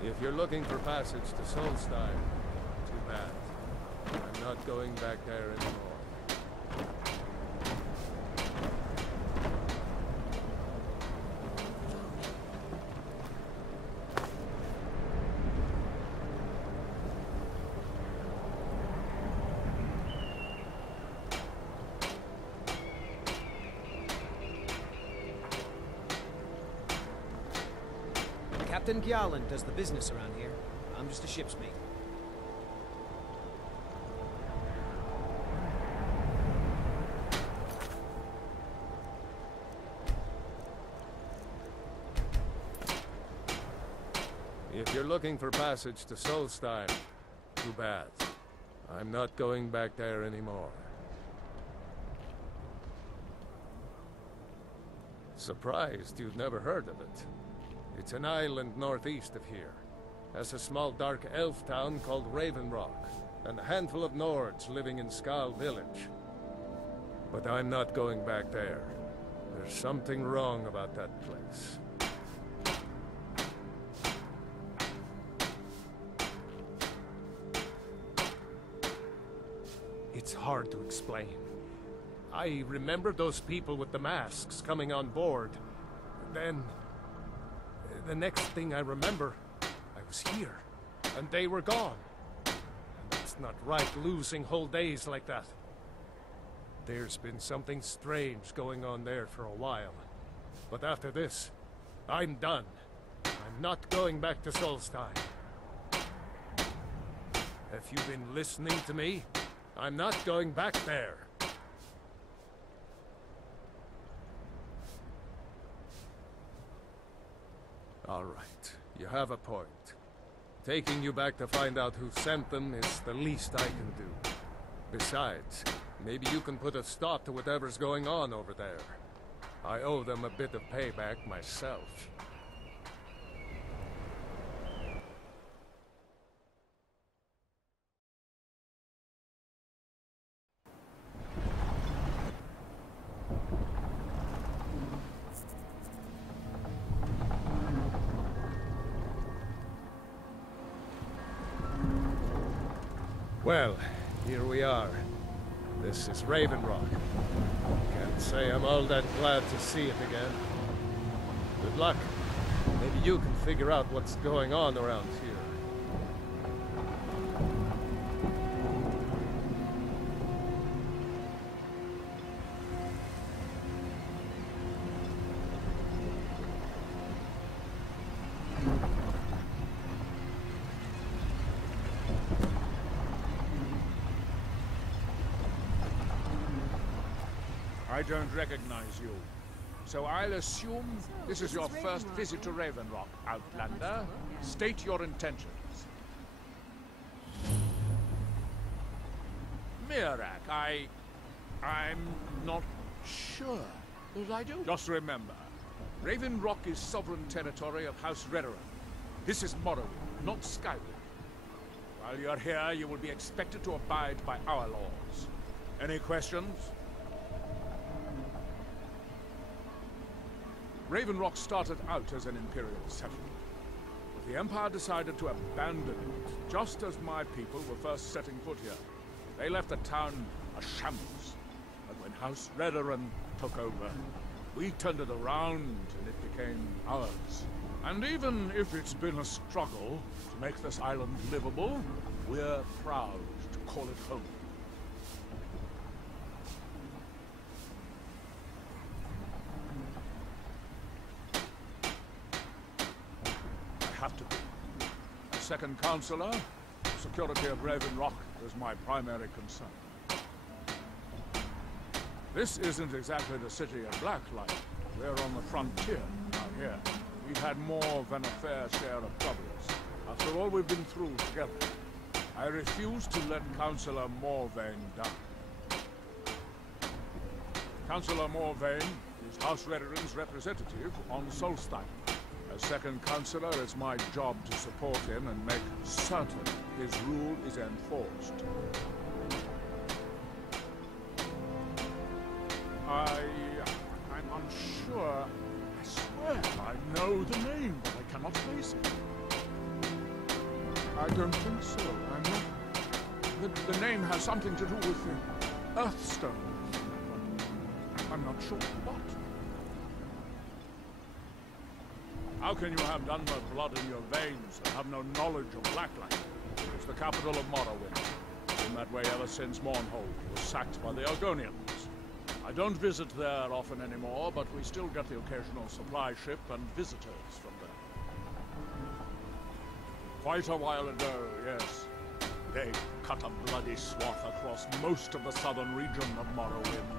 If you're looking for passage to Solstein, too bad. I'm not going back there anymore. Captain Gjalland does the business around here. I'm just a ship's mate. If you're looking for passage to Solstein, too bad. I'm not going back there anymore. Surprised you've never heard of it. It's an island northeast of here. Has a small dark elf town called Raven Rock, and a handful of Nords living in Skal village. But I'm not going back there. There's something wrong about that place. It's hard to explain. I remember those people with the masks coming on board. Then, the next thing I remember, I was here, and they were gone. And that's not right, losing whole days like that. There's been something strange going on there for a while. But after this, I'm done. I'm not going back to Solstein. Have you been listening to me? I'm not going back there. All right, you have a point. Taking you back to find out who sent them is the least I can do. Besides, maybe you can put a stop to whatever's going on over there. I owe them a bit of payback myself. Well, here we are. This is Raven Rock. Can't say I'm all that glad to see it again. Good luck. Maybe you can figure out what's going on around here. I don't recognize you. So I'll assume this is your first visit to Raven Rock, Outlander. State your intentions. Mirak, I'm not sure. What I do? Just remember, Raven Rock is sovereign territory of House Redoran. This is Morrowind, not Skyrim. While you're here, you will be expected to abide by our laws. Any questions? Raven Rock started out as an Imperial settlement, but the Empire decided to abandon it, just as my people were first setting foot here. They left the town a shambles, and when House Redoran took over, we turned it around and it became ours. And even if it's been a struggle to make this island livable, we're proud to call it home. Have to be. As second Counselor, security of Raven Rock is my primary concern. This isn't exactly the city of Blacklight. We're on the frontier out here. We've had more than a fair share of troubles. After all we've been through together, I refuse to let Councillor Morvain die. Councillor Morvain is House Redoran's representative on Solstein. As second Counselor, it's my job to support him and make certain his rule is enforced. I'm unsure. I swear I know the name, but I cannot place it. I don't think so. I'm not... The name has something to do with the Earthstone. I'm not sure what. How can you have Dunmer blood in your veins and have no knowledge of Blacklight? It's the capital of Morrowind. Been that way ever since Mournhold was sacked by the Argonians. I don't visit there often anymore, but we still get the occasional supply ship and visitors from there. Quite a while ago, yes. They cut a bloody swath across most of the southern region of Morrowind.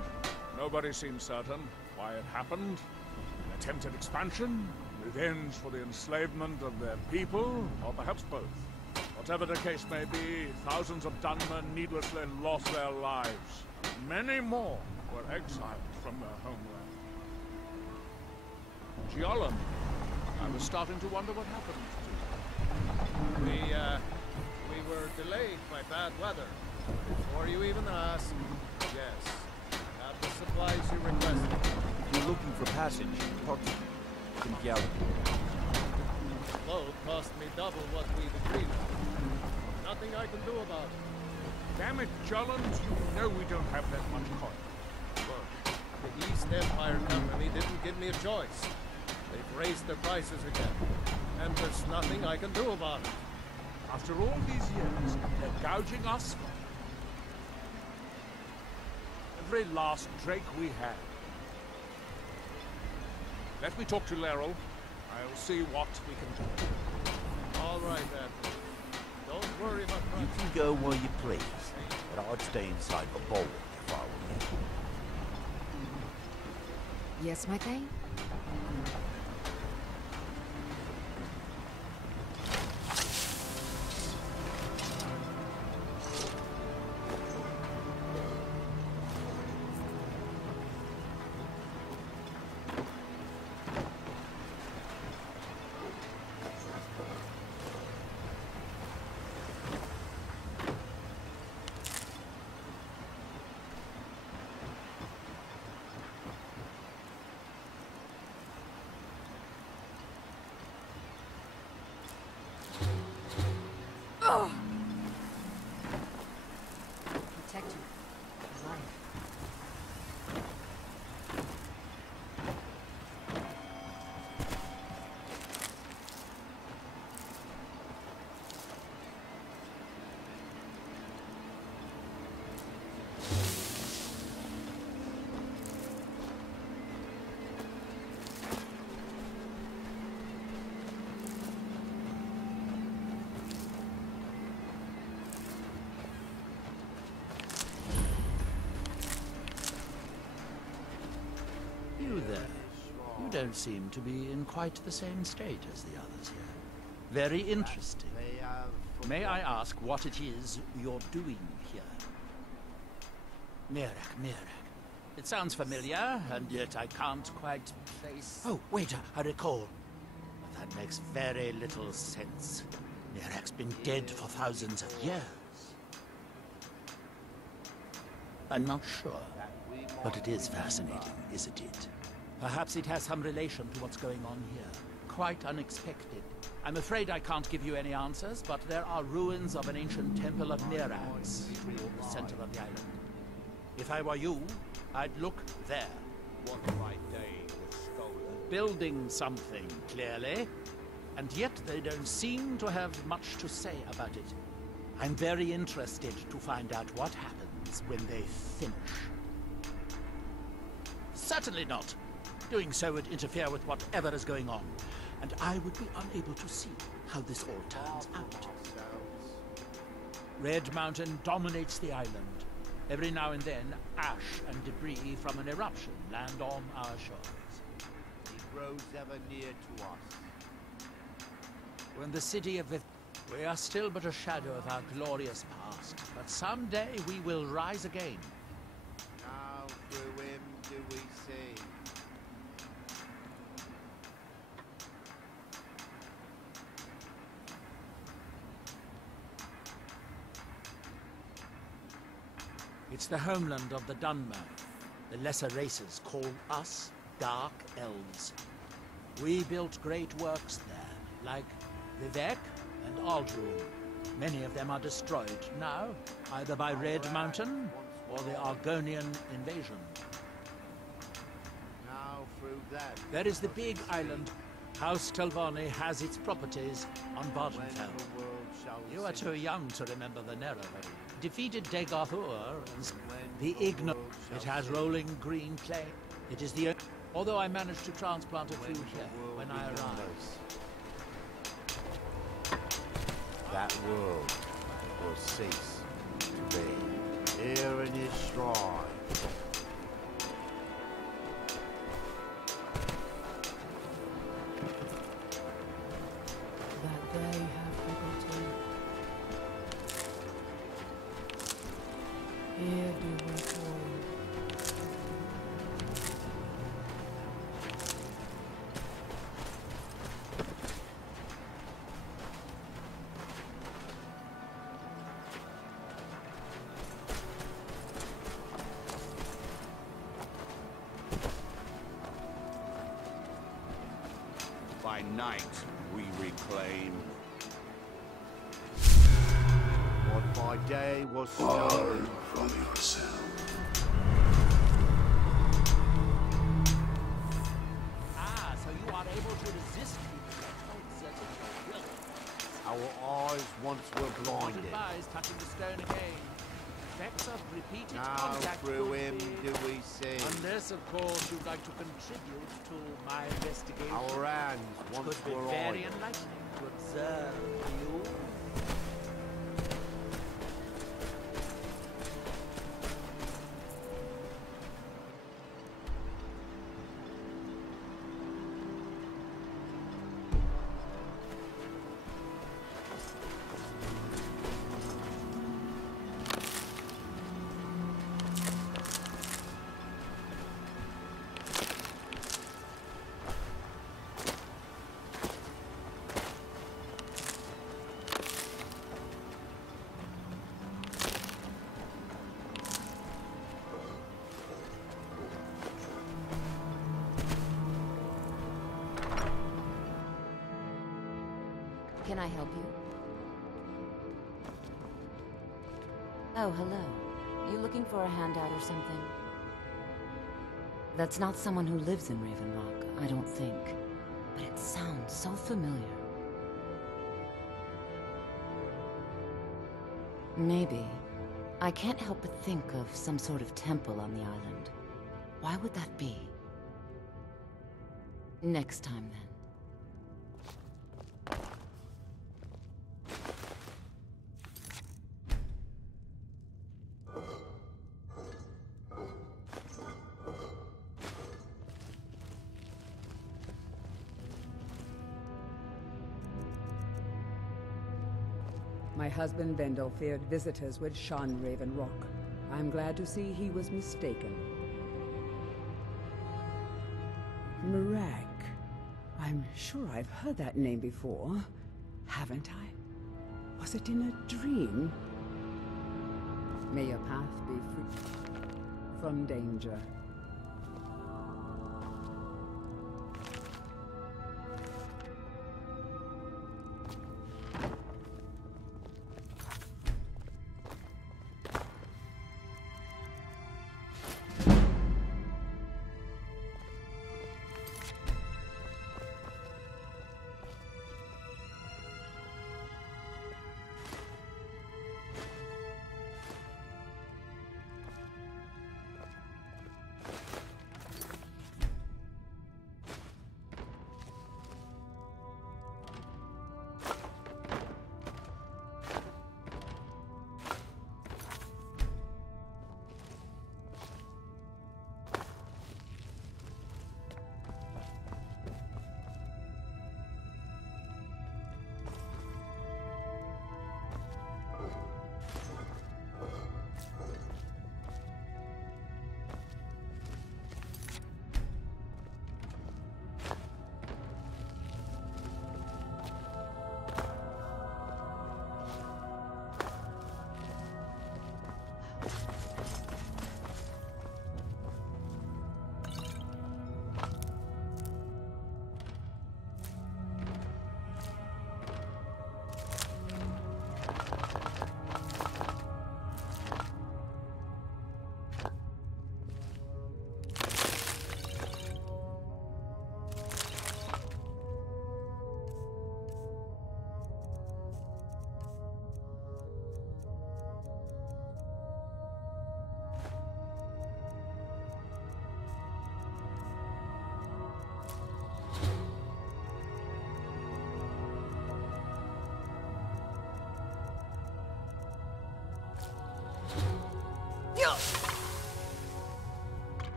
Nobody seems certain why it happened. An attempted expansion? Revenge for the enslavement of their people? Or perhaps both? Whatever the case may be, thousands of Dunmer needlessly lost their lives. Many more were exiled from their homeland. Giolan, I was starting to wonder what happened to you. We were delayed by bad weather. Before you even asked, yes, I have the supplies you requested. If you're looking for passage, talk to Gallon. The load cost me double what we've agreed on. Nothing I can do about it. Damn it, Giolan, you know we don't have that much coin. Look, the East Empire Company didn't give me a choice. They've raised their prices again. And there's nothing I can do about it. After all these years, they're gouging us for every last drake we have. Let me talk to Laeral. I'll see what we can do. All right, then. Don't worry, my You friend. can go where you please, but I'd stay inside the bulwark if I were you. Yes, my Thane? Protect your life. You there. You don't seem to be in quite the same state as the others here. Very interesting. May I ask what it is you're doing here? Mirac. It sounds familiar, and yet I can't quite place... Oh, wait, I recall. But that makes very little sense. Mirac's been dead for thousands of years. I'm not sure, but it is fascinating, isn't it? Perhaps it has some relation to what's going on here. Quite unexpected. I'm afraid I can't give you any answers, but there are ruins of an ancient temple of Mirax toward the center of the island. If I were you, I'd look there. What right day was stolen? Building something, clearly. And yet they don't seem to have much to say about it. I'm very interested to find out what happens when they finish. Certainly not. Doing so would interfere with whatever is going on, and I would be unable to see how this all turns out. Red Mountain dominates the island. Every now and then, ash and debris from an eruption land on our shores. It grows ever near to us. When the city of we are still but a shadow of our glorious past, but someday we will rise again. Now through him do we see. It's the homeland of the Dunmer. The lesser races call us Dark Elves. We built great works there, like Vivek and Aldruin. Many of them are destroyed now, either by Red Mountain or the Argonian invasion. Now through that. There is the big island. House Telvanni has its properties on When Vardenfell. the world shall You are too young to remember the Narrow. Defeated Degahur and the the Igno. world It shall has see. rolling green clay. It is the... Although I managed to transplant a few here when I arrived. That world will cease to be. Here in his shrine. That they have forgotten. Here do we toil. By night, we reclaim. What by day was stolen. from yourself. Ah, so you are able to resist the exerting your will. Our eyes once were Not blinded. advised touching the stone again. Effects of repeated Now contact through could him be- do we see. Unless, of course, you'd like to contribute to my investigation. Our hands once Could be were very idle. enlightening to observe you. Can I help you? Oh, hello. You looking for a handout or something? That's not someone who lives in Raven Rock, I don't think. But it sounds so familiar. Maybe. I can't help but think of some sort of temple on the island. Why would that be? Next time, then. My husband Bendel feared visitors would shun Raven Rock. I'm glad to see he was mistaken. Mirag. I'm sure I've heard that name before. Haven't I? Was it in a dream? May your path be free from danger.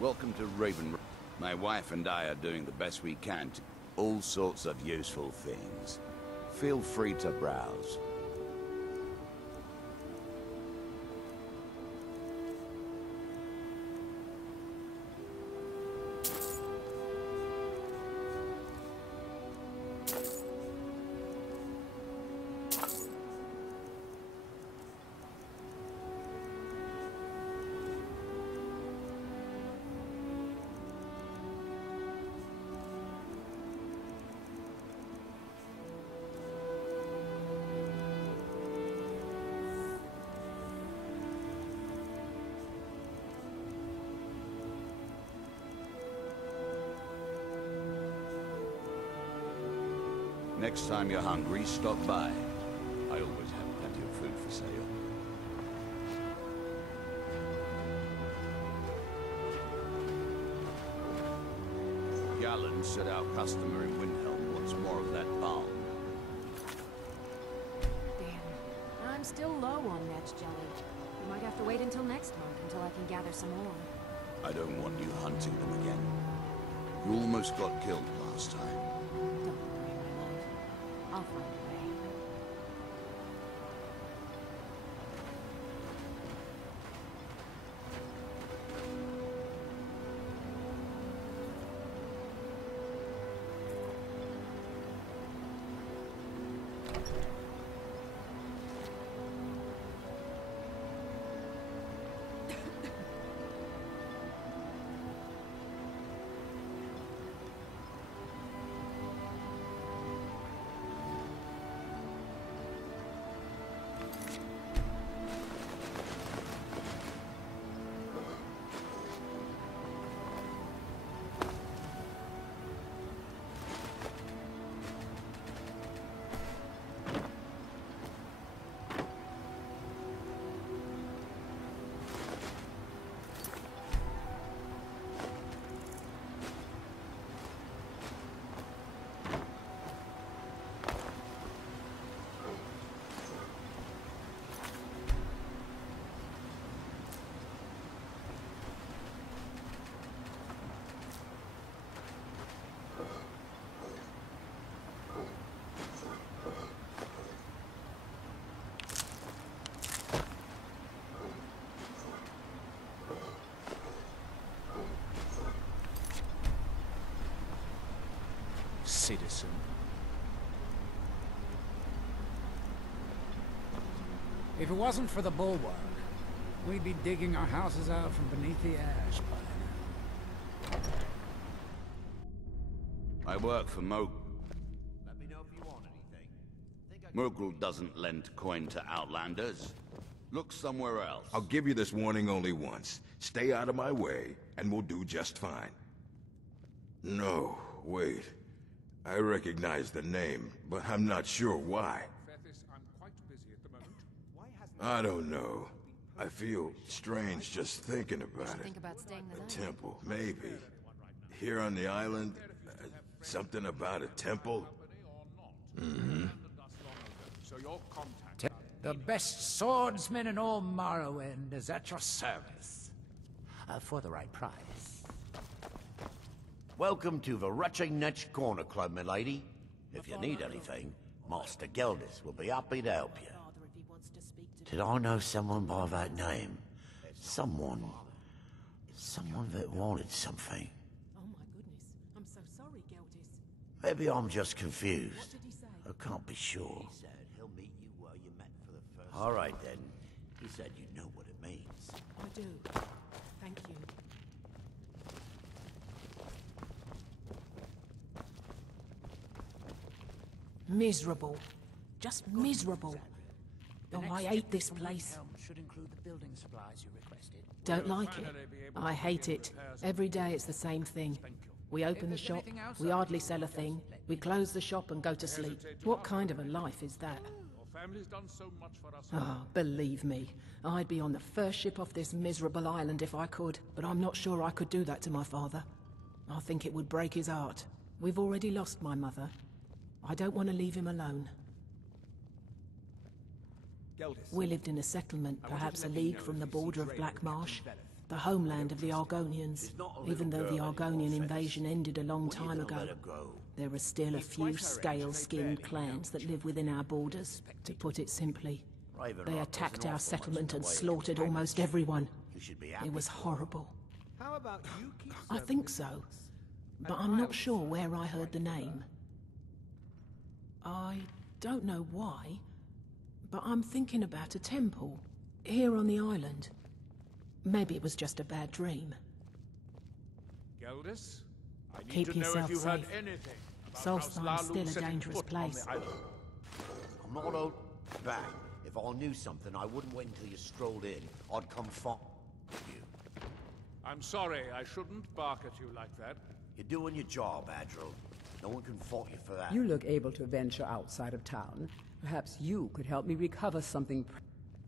Welcome to Raven. My wife and I are doing the best we can to all sorts of useful things. Feel free to browse. Next time you're hungry, stop by. I always have plenty of food for sale. Gallen said our customer in Windhelm wants more of that balm. Damn. I'm still low on match jelly. We might have to wait until next month until I can gather some more. I don't want you hunting them again. You almost got killed last time. Don't worry, my love. I'll find a way. Citizen. If it wasn't for the bulwark, we'd be digging our houses out from beneath the ash by now. I work for Mogul. Let me know if you want anything. Mogul doesn't lend coin to outlanders. Look somewhere else. I'll give you this warning only once. Stay out of my way, and we'll do just fine. No, wait. I recognize the name, but I'm not sure why. I'm quite busy at the moment. I don't know. I feel strange just thinking about it. Think about staying the A night. temple, maybe. Here on the island, something about a temple? So your contact... The best swordsman in all Morrowind is at your service. For the right price. Welcome to the Rutching Netch Corner Club, milady. If you need anything, Master Geldis will be happy to help you. Did I know someone by that name? Someone that wanted something. Oh my goodness. I'm so sorry, Geldis. Maybe I'm just confused. I can't be sure. He said he'll meet you where you met for the first All right, then. He said you know what it means. I do. Thank you. Miserable. Just miserable. Oh, I hate this place. Should include the building supplies you requested. Don't like it. I hate it. Every day it's the same thing. We open the shop, we hardly sell a thing, we close the shop and go to sleep. What kind of a life is that? Your family's done so much for us. Oh, believe me, I'd be on the first ship off this miserable island if I could, but I'm not sure I could do that to my father. I think it would break his heart. We've already lost my mother. I don't want to leave him alone. We lived in a settlement, perhaps a league from the border of Black Marsh, the homeland of the Argonians. Even though the Argonian invasion ended a long time ago, there are still a few scale-skinned clans that live within our borders, to put it simply. They attacked our settlement and slaughtered almost everyone. It was horrible. How about you keep I think so, but I'm not sure where I heard the name. I don't know why, but I'm thinking about a temple, here on the island. Maybe it was just a bad dream. Geldis, I need Keep to know yourself if you heard safe. anything about House Solstheim's Lalu still a setting dangerous foot on the place. island. I'm not old back. If I knew something, I wouldn't wait until you strolled in. I'd come find you. I'm sorry, I shouldn't bark at you like that. You're doing your job, Adril. No one can fault you for that. You look able to venture outside of town. Perhaps you could help me recover something.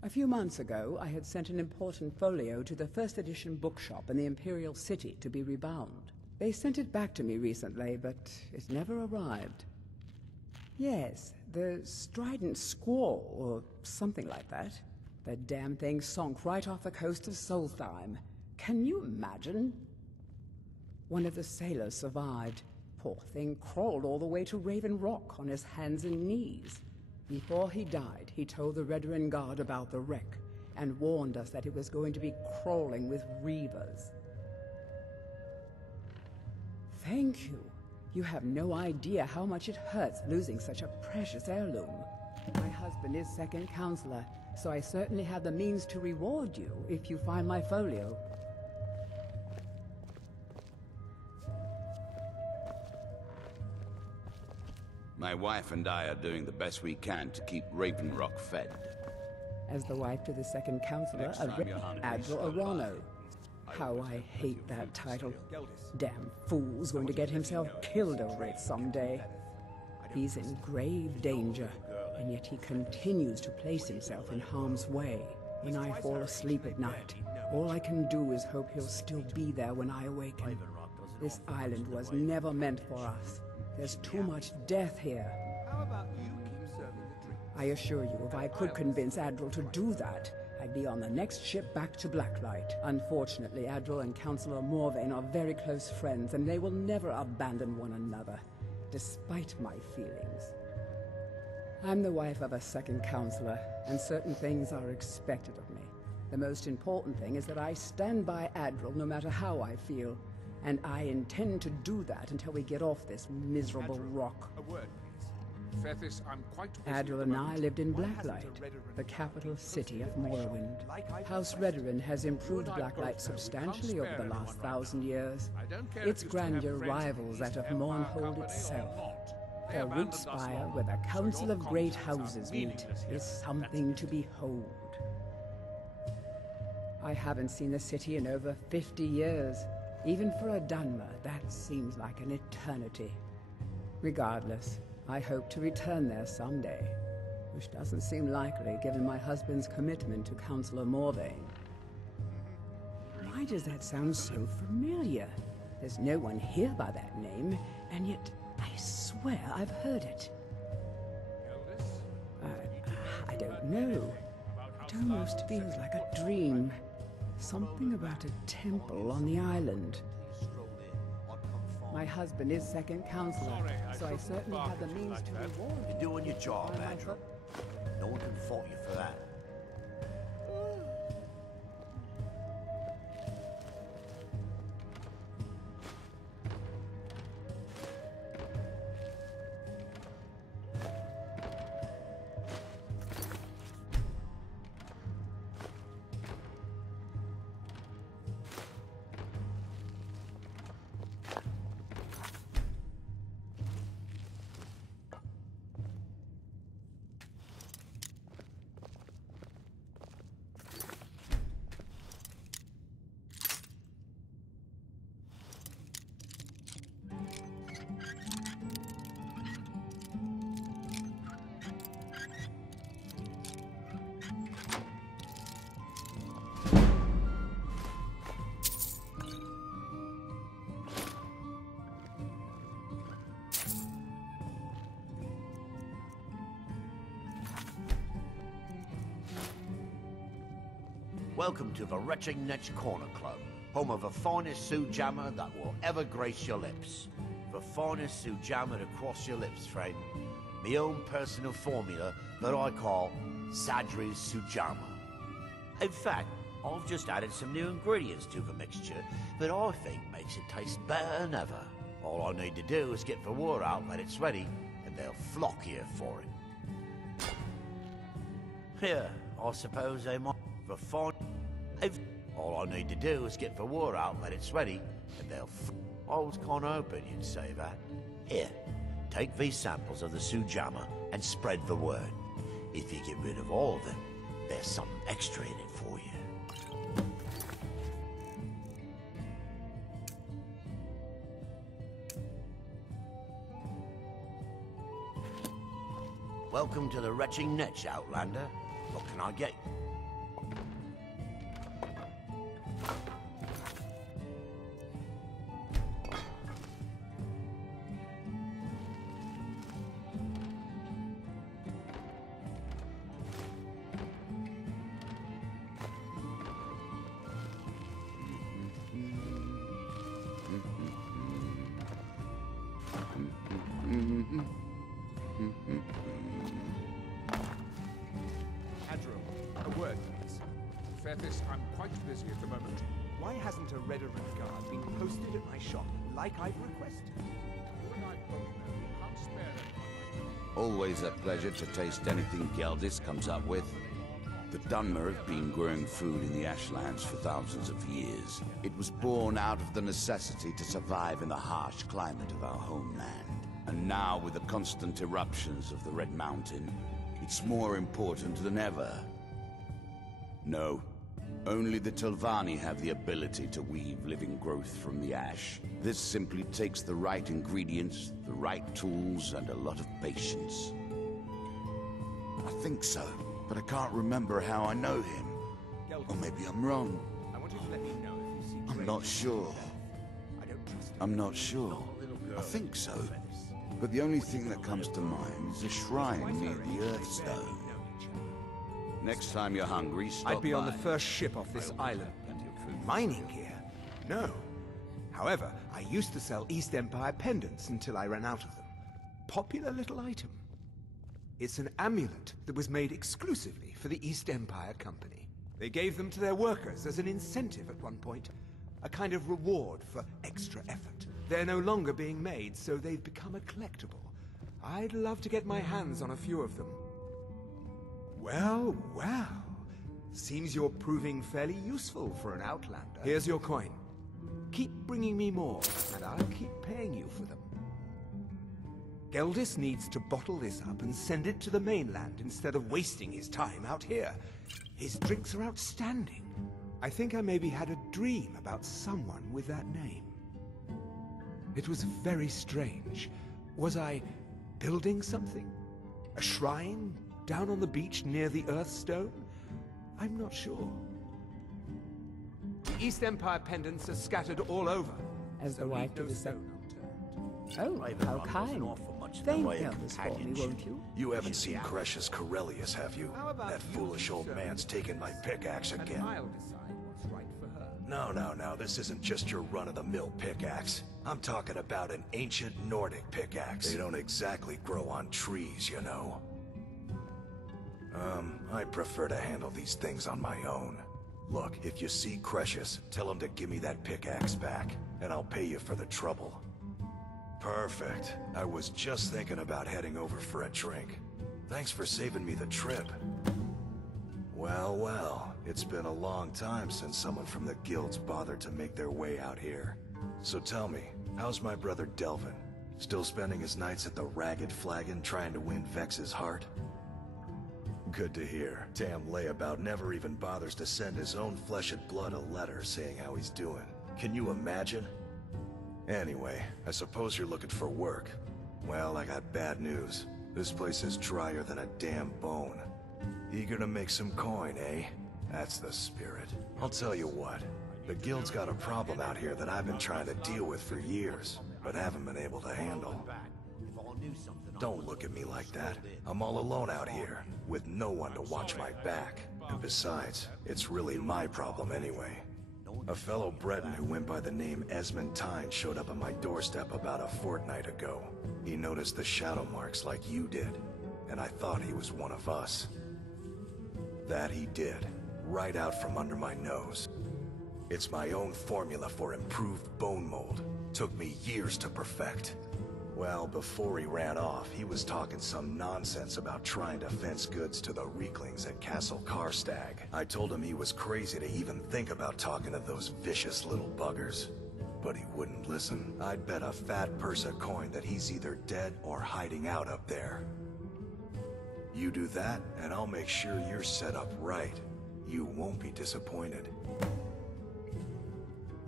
A few months ago, I had sent an important folio to the first edition bookshop in the Imperial City to be rebound. They sent it back to me recently, but it never arrived. Yes, the Strident Squall, or something like that. That damn thing sunk right off the coast of Solstheim. Can you imagine? One of the sailors survived. Poor thing crawled all the way to Raven Rock on his hands and knees. Before he died, he told the Redoran Guard about the wreck and warned us that it was going to be crawling with reavers. Thank you. You have no idea how much it hurts losing such a precious heirloom. My husband is second counselor, so I certainly have the means to reward you if you find my folio. My wife and I are doing the best we can to keep Raven Rock fed. As the wife to the second counselor of Admiral Arano. How I hate that title. Damn fool's going to get himself killed over it someday. He's in grave danger, and yet he continues to place himself in harm's way. When I fall asleep at night, all I can do is hope he'll still be there when I awaken. This island was never meant for us. There's too much death here. How about you keep serving the drink? I assure you, if I could convince Adril to do that, I'd be on the next ship back to Blacklight. Unfortunately, Adril and Councillor Morvain are very close friends, and they will never abandon one another, despite my feelings. I'm the wife of a second counselor, and certain things are expected of me. The most important thing is that I stand by Adril no matter how I feel, and I intend to do that until we get off this miserable rock. A word, please. Fethis, I'm quite busy Adril at the and I moment. lived in Blacklight, the capital city of Morrowind. House Redoran has improved Blacklight substantially over the last 1,000 years. I don't care Its if you still have grandeur friends in rivals the that of East Empire Mournhold Company or itself. not. They The abandoned root us spire long where the ago, so Council your of Great contacts are Houses meet meaningless is here. something to behold. I haven't seen the city in over 50 years. Even for a Dunmer, that seems like an eternity. Regardless, I hope to return there someday, which doesn't seem likely given my husband's commitment to Councillor Morvain. Why does that sound so familiar? There's no one here by that name, and yet I swear I've heard it. I don't know. It almost feels like a dream. Something about a temple on the island. My husband is second counselor, so I certainly have the means to reward you. You're doing your job, Andrew. No one can fault you for that. Welcome to the Retching Netch Corner Club, home of the finest Sujammer that will ever grace your lips. The finest Sujammer to cross your lips, friend. My own personal formula that I call Sadri's Sujammer. In fact, I've just added some new ingredients to the mixture that I think makes it taste better than ever. All I need to do is get the word out that it's ready, and they'll flock here for it. Here, I suppose they might. The fine. All I need to do is get the word out that it's ready, and they'll. I was kind of hoping you'd say that. Here, take these samples of the Sujammer and spread the word. If you get rid of all of them, there's something extra in it for you. Welcome to the Retching Netch, Outlander. What can I get you? Andrew, a word, please. Fairthis, I'm quite busy at the moment. Why hasn't a Red Array guard been posted at my shop like I've requested? You and I both know we can't spare anyone. Always a pleasure to taste anything Geldis comes up with. The Dunmer have been growing food in the Ashlands for thousands of years. It was born out of the necessity to survive in the harsh climate of our homeland. And now, with the constant eruptions of the Red Mountain, it's more important than ever. No, only the Telvanni have the ability to weave living growth from the ash. This simply takes the right ingredients, the right tools, and a lot of patience. I think so, but I can't remember how I know him. Or maybe I'm wrong. I want you to let me know if you see I'm not sure. I don't trust you. I'm not sure. I think so. But the only thing that comes to mind is a shrine near the Earthstone. Next time you're hungry, stop I'd be by. on the first ship off this island. Mining gear? No. However, I used to sell East Empire pendants until I ran out of them. Popular little item. It's an amulet that was made exclusively for the East Empire Company. They gave them to their workers as an incentive at one point. A kind of reward for extra effort. They're no longer being made, so they've become a collectible. I'd love to get my hands on a few of them. Well, well. Seems you're proving fairly useful for an Outlander. Here's your coin. Keep bringing me more, and I'll keep paying you for them. Geldis needs to bottle this up and send it to the mainland instead of wasting his time out here. His drinks are outstanding. I think I maybe had a dream about someone with that name. It was very strange. Was I building something? A shrine down on the beach near the Earthstone? I'm not sure. The East Empire pendants are scattered all over. As the wife to the stone Oh, how kind. Not for much thank way of Elvis for me, companionship. won't you? You haven't seen Crush's Corellius, have you? That foolish old man's taken my pickaxe again. I'll decide what's right for her. No, this isn't just your run-of-the-mill pickaxe. I'm talking about an ancient Nordic pickaxe. They don't exactly grow on trees, you know. I prefer to handle these things on my own. Look, if you see Crush's, tell him to give me that pickaxe back, and I'll pay you for the trouble. Perfect. I was just thinking about heading over for a drink. Thanks for saving me the trip. Well, it's been a long time since someone from the guilds bothered to make their way out here. So tell me, how's my brother Delvin? Still spending his nights at the Ragged Flagon trying to win Vex's heart? Good to hear. Damn layabout never even bothers to send his own flesh and blood a letter saying how he's doing. Can you imagine? Anyway, I suppose you're looking for work. Well, I got bad news. This place is drier than a damn bone. Eager to make some coin, eh? That's the spirit. I'll tell you what. The guild's got a problem out here that I've been trying to deal with for years, but haven't been able to handle. Don't look at me like that. I'm all alone out here, with no one to watch my back. And besides, it's really my problem anyway. A fellow Breton who went by the name Esmond Tyne showed up at my doorstep about a fortnight ago. He noticed the shadow marks like you did, and I thought he was one of us. That he did, right out from under my nose. It's my own formula for improved bone mold. Took me years to perfect. Well, before he ran off, he was talking some nonsense about trying to fence goods to the Reeklings at Castle Karstag. I told him he was crazy to even think about talking to those vicious little buggers. But he wouldn't listen. I'd bet a fat purse of coin that he's either dead or hiding out up there. You do that, and I'll make sure you're set up right. You won't be disappointed.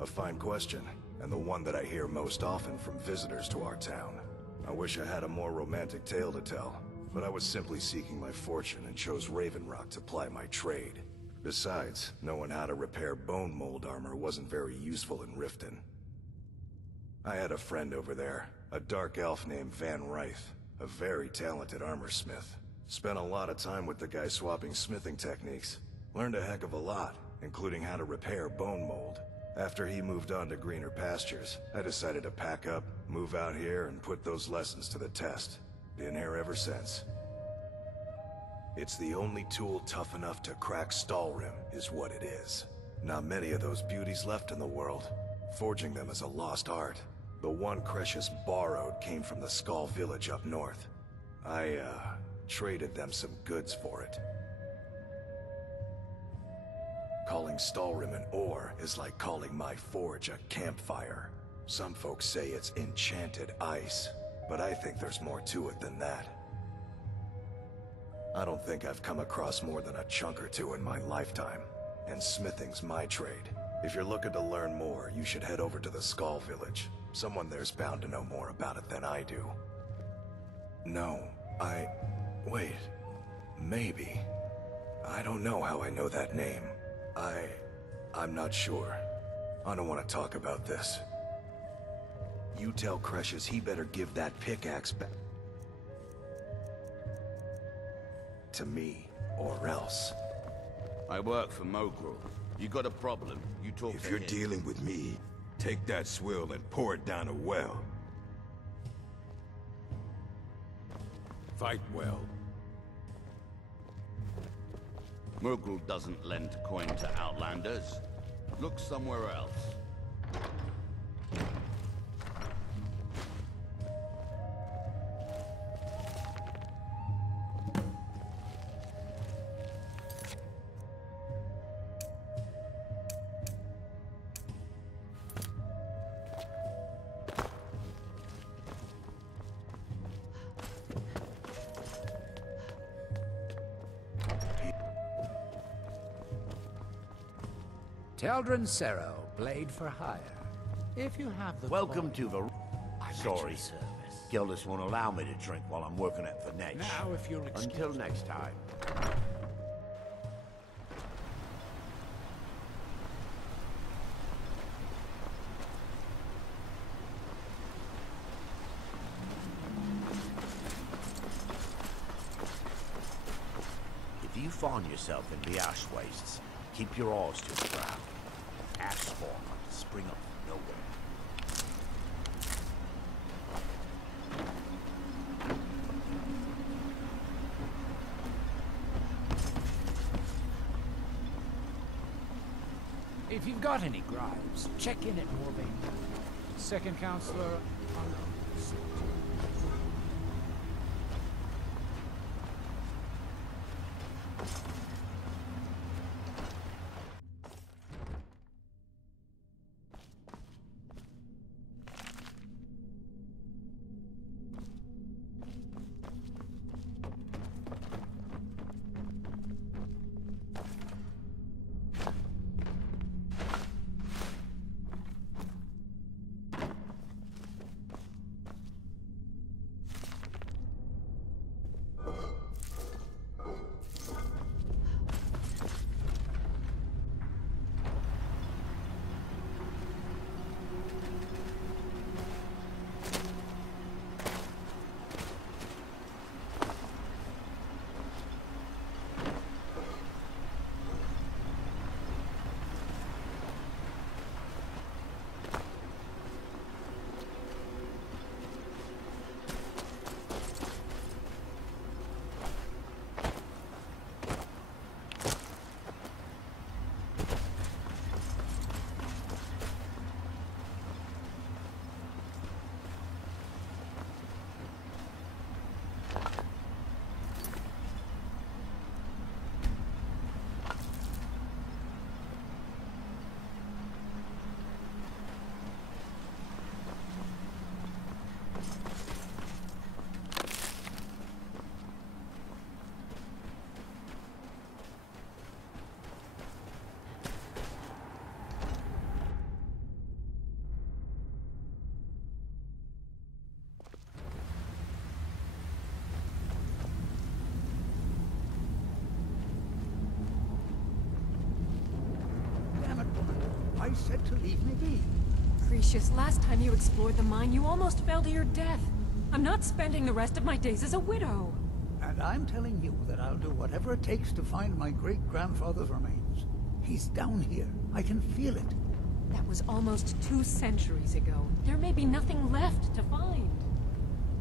A fine question, and the one that I hear most often from visitors to our town. I wish I had a more romantic tale to tell, but I was simply seeking my fortune and chose Raven Rock to ply my trade. Besides, knowing how to repair bone mold armor wasn't very useful in Riften. I had a friend over there, a dark elf named Van Ryth, a very talented armor smith. Spent a lot of time with the guy swapping smithing techniques. Learned a heck of a lot, including how to repair bone mold. After he moved on to greener pastures, I decided to pack up, move out here, and put those lessons to the test. Been here ever since. It's the only tool tough enough to crack Stalrim, is what it is. Not many of those beauties left in the world. Forging them is a lost art. The one Crush's borrowed came from the Skull village up north. I, traded them some goods for it. Calling Stalrim an ore is like calling my forge a campfire. Some folks say it's enchanted ice, but I think there's more to it than that. I don't think I've come across more than a chunk or two in my lifetime, and smithing's my trade. If you're looking to learn more, you should head over to the Skull village. Someone there's bound to know more about it than I do. No, wait. Maybe. I don't know how I know that name. I'm not sure. I don't want to talk about this. You tell Crush's he better give that pickaxe back to me, or else. I work for Mogrul. You got a problem, you talk to If you're him. dealing with me, take that swill and pour it down a well. Fight well. Mogrul doesn't lend coin to outlanders. Look somewhere else. Teldrin Serro, blade for hire. If you have the Welcome coin, to the... Sorry, Gildas won't allow me to drink while I'm working at the Netch. Now, if you'll excuse Until me. next time. you find yourself in the ash wastes, keep your eyes to the ground. Ash spawn like to spring up from nowhere. If you've got any gripes, check in at Morvain. Second counselor on I said to leave me be. Cretius, last time you explored the mine, you almost fell to your death. I'm not spending the rest of my days as a widow. And I'm telling you that I'll do whatever it takes to find my great-grandfather's remains. He's down here. I can feel it. That was almost 2 centuries ago. There may be nothing left to find.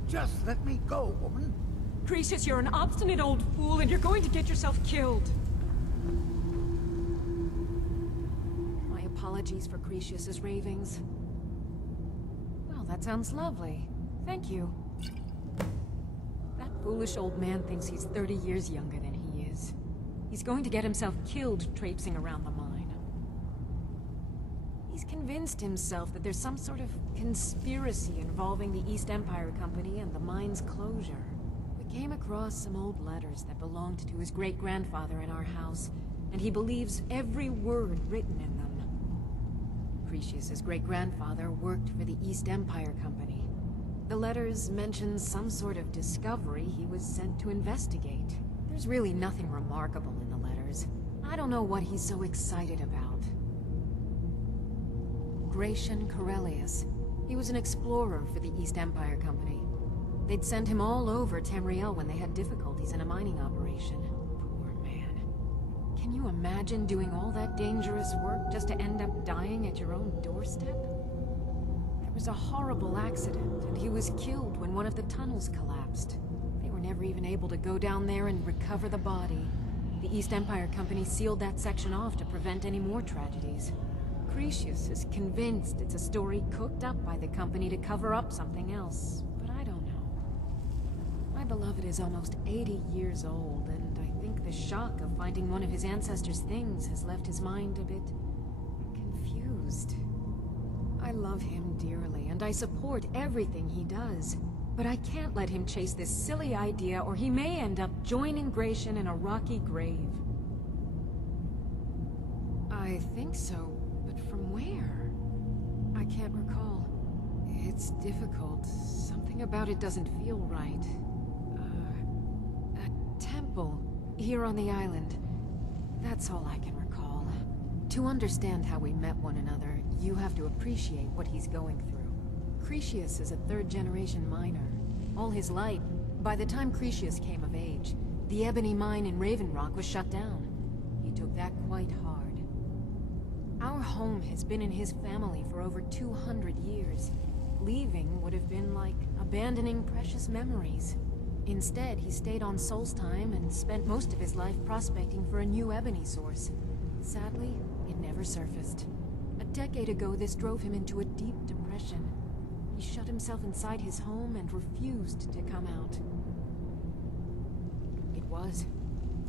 Just let me go, woman. Cretius, you're an obstinate old fool, and you're going to get yourself killed. My apologies for Cretius's ravings. Well, that sounds lovely. Thank you. That foolish old man thinks he's 30 years younger than he is. He's going to get himself killed traipsing around the mine. He's convinced himself that there's some sort of conspiracy involving the East Empire Company and the mine's closure. We came across some old letters that belonged to his great-grandfather in our house, and he believes every word written in them. Cretius's great-grandfather worked for the East Empire Company. The letters mention some sort of discovery he was sent to investigate. There's really nothing remarkable in the letters. I don't know what he's so excited about. Gratian Corellius. He was an explorer for the East Empire Company. They'd send him all over Tamriel when they had difficulties in a mining operation. Poor man. Can you imagine doing all that dangerous work just to end up dying at your own doorstep? There was a horrible accident, and he was killed when one of the tunnels collapsed. They were never even able to go down there and recover the body. The East Empire Company sealed that section off to prevent any more tragedies. Cretius is convinced it's a story cooked up by the company to cover up something else, but I don't know. My beloved is almost 80 years old, and I think the shock of finding one of his ancestors' things has left his mind a bit confused. I love him dearly, and I support everything he does, but I can't let him chase this silly idea, or he may end up joining Gratian in a rocky grave. I think so. From where? I can't recall. It's difficult. Something about it doesn't feel right. A temple here on the island. That's all I can recall. To understand how we met one another, you have to appreciate what he's going through. Cretius is a 3rd-generation miner. All his life, by the time Cretius came of age, The ebony mine in Raven Rock was shut down. He took that quite hard. Our home has been in his family for over 200 years. Leaving would have been like abandoning precious memories. Instead, he stayed on Solstheim and spent most of his life prospecting for a new ebony source. Sadly, it never surfaced. A decade ago, this drove him into a deep depression. He shut himself inside his home and refused to come out. It was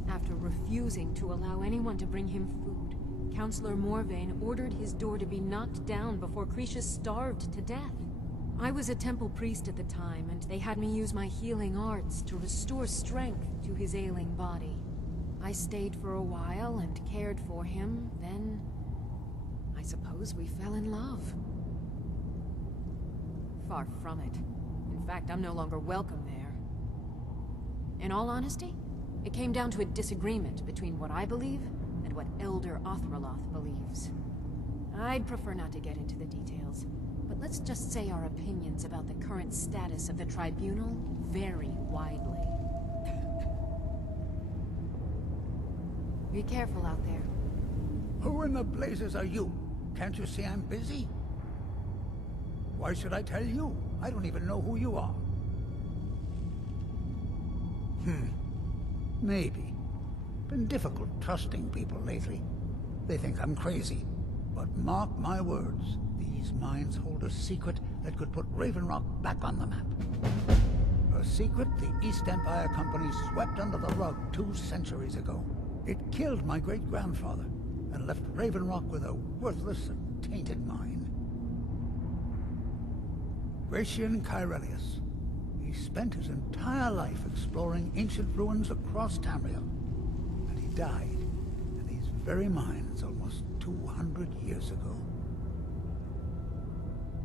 after refusing to allow anyone to bring him food, Councillor Morvain ordered his door to be knocked down before Krisha starved to death. I was a temple priest at the time, and they had me use my healing arts to restore strength to his ailing body. I stayed for a while and cared for him, then I suppose we fell in love. Far from it. In fact, I'm no longer welcome there. In all honesty, it came down to a disagreement between what I believe and what Elder Othraloth believes. I'd prefer not to get into the details, but let's just say our opinions about the current status of the Tribunal vary widely. Be careful out there. Who in the blazes are you? Can't you see I'm busy? Why should I tell you? I don't even know who you are. Maybe. Been difficult trusting people lately. They think I'm crazy. But mark my words, these mines hold a secret that could put Raven Rock back on the map. A secret the East Empire Company swept under the rug 2 centuries ago. It killed my great-grandfather and left Raven Rock with a worthless and tainted mine. Gratian Kyrelius. He spent his entire life exploring ancient ruins across Tamriel. And he died in these very mines almost 200 years ago.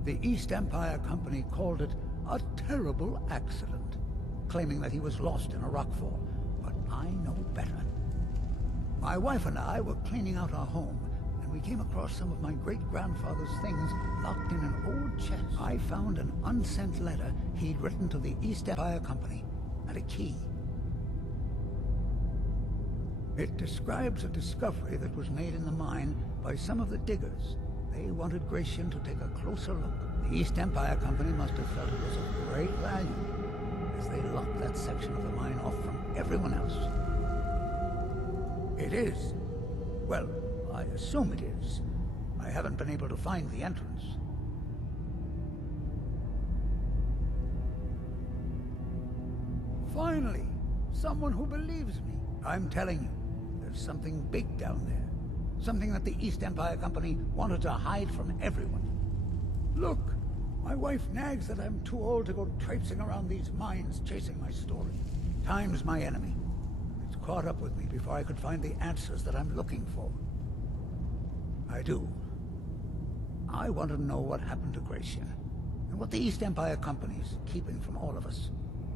The East Empire Company called it a terrible accident, claiming that he was lost in a rockfall, but I know better. My wife and I were cleaning out our home, and we came across some of my great-grandfather's things locked in an old chest. I found an unsent letter he'd written to the East Empire Company, and a key. It describes a discovery that was made in the mine by some of the diggers. They wanted Gratian to take a closer look. The East Empire Company must have felt it was of great value, as they locked that section of the mine off from everyone else. It is. Well, I assume it is. I haven't been able to find the entrance. Finally, someone who believes me. I'm telling you, there's something big down there. Something that the East Empire Company wanted to hide from everyone. Look, my wife nags that I'm too old to go traipsing around these mines chasing my story. Time's my enemy. It's caught up with me before I could find the answers that I'm looking for. I do. I want to know what happened to Gratian, and what the East Empire Company's keeping from all of us.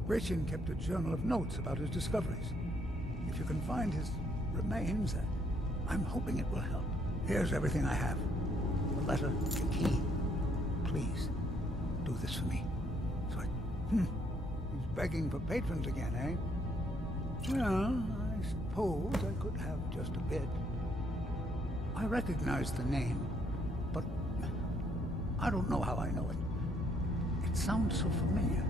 Gratian kept a journal of notes about his discoveries. If you can find his remains, I'm hoping it will help. Here's everything I have. The letter, the key. Please, do this for me. So he's begging for patrons again, eh? Well, I suppose I could have just a bit. I recognize the name, but I don't know how I know it. It sounds so familiar.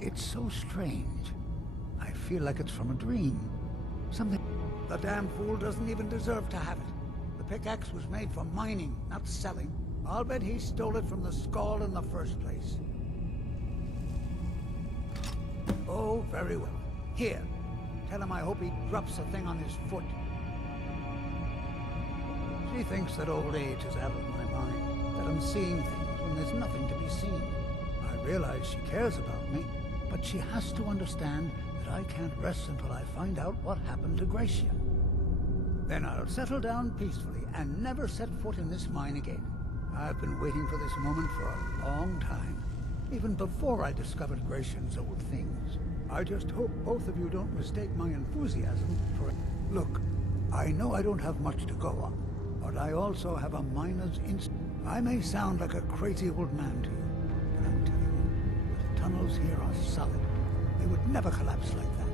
It's so strange. I feel like it's from a dream. Something... The damn fool doesn't even deserve to have it. The pickaxe was made for mining, not selling. I'll bet he stole it from the Skull in the first place. Oh, very well. Here. Tell him I hope he drops the thing on his foot. She thinks that old age is out of my mind, that I'm seeing things when there's nothing to be seen. I realize she cares about me, but she has to understand that I can't rest until I find out what happened to Gratian. Then I'll settle down peacefully and never set foot in this mine again. I've been waiting for this moment for a long time, even before I discovered Gratian's old things. I just hope both of you don't mistake my enthusiasm for it. Look, I know I don't have much to go on, but I also have a miner's instinct. I may sound like a crazy old man to you, but I'm telling you, the tunnels here are solid. They would never collapse like that.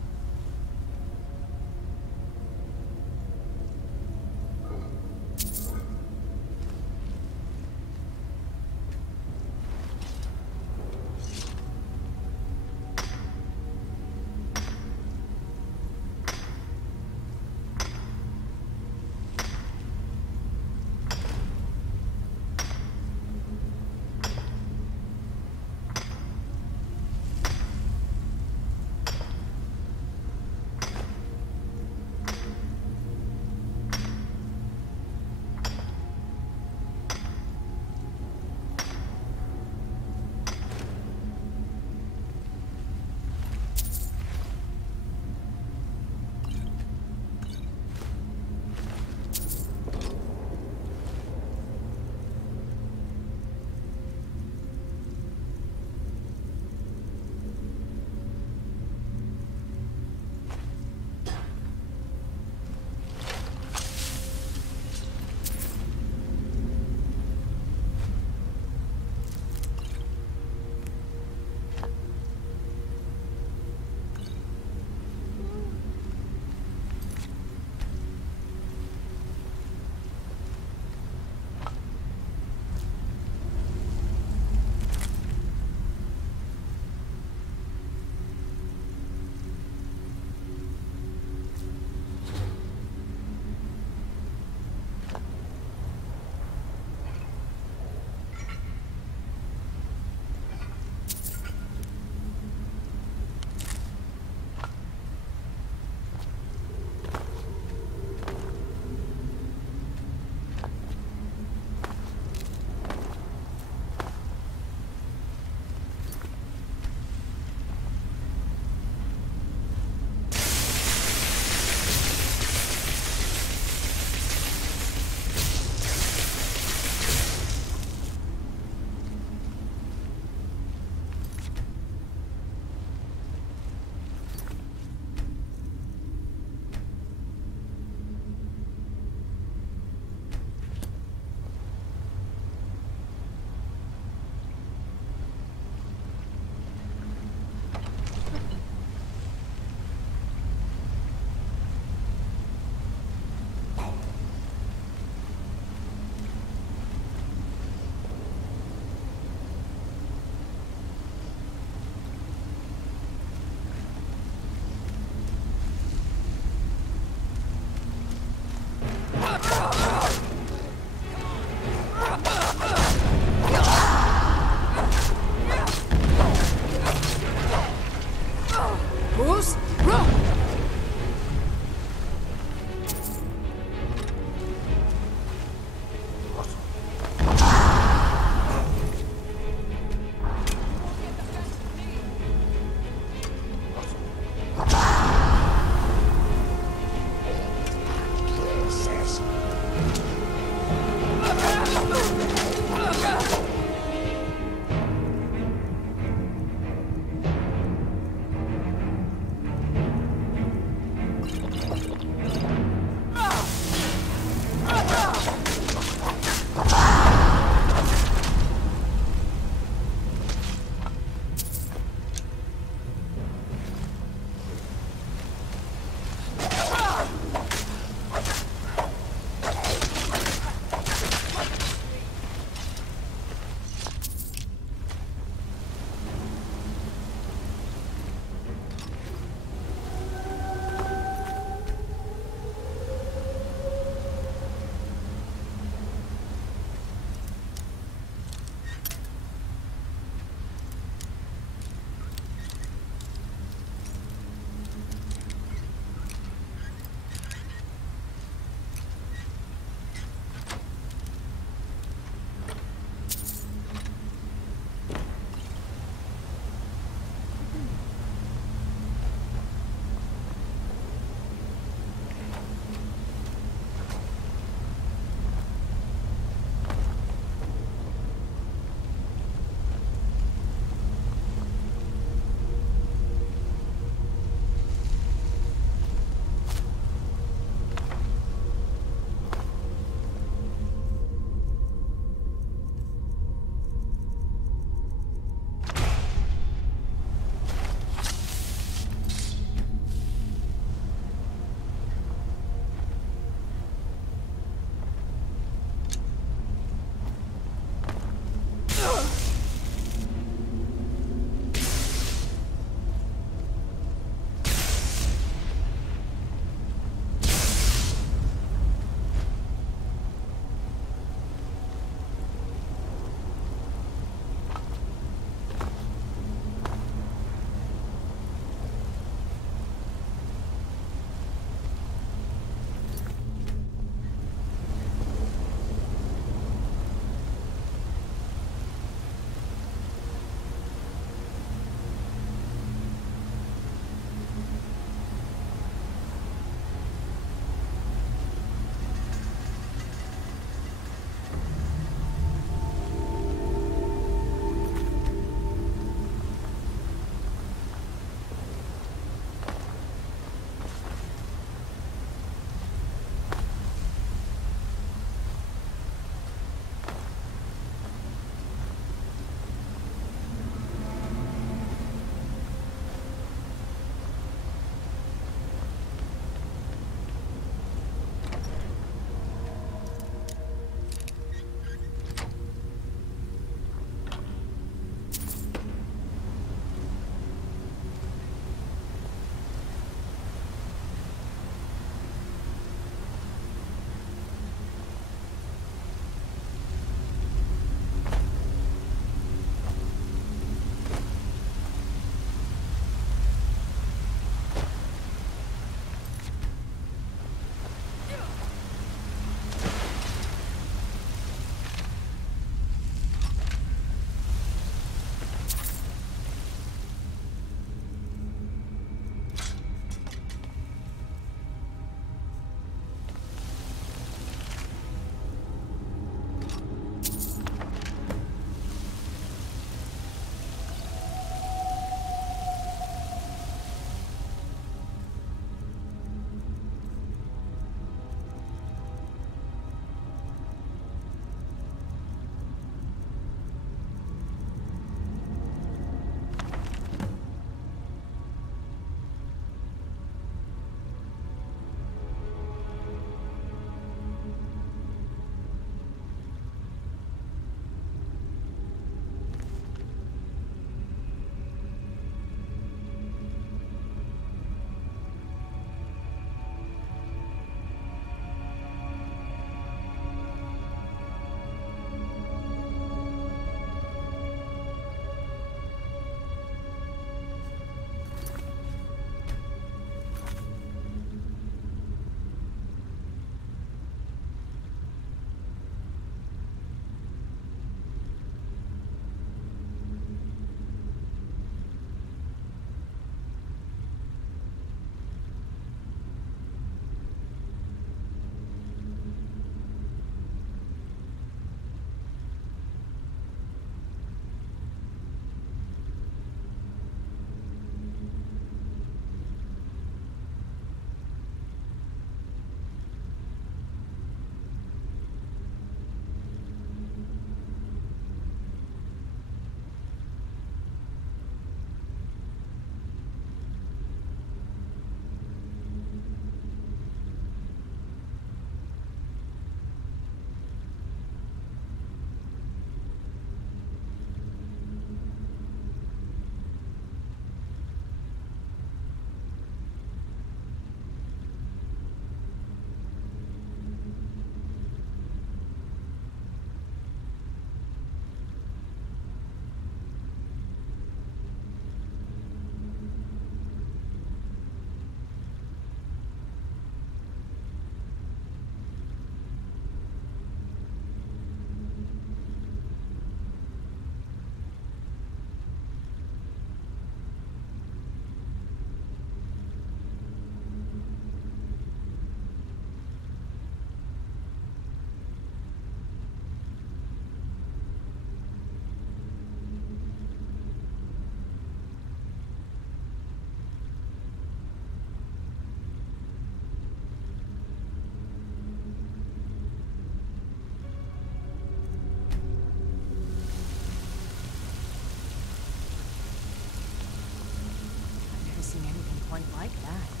quite like that.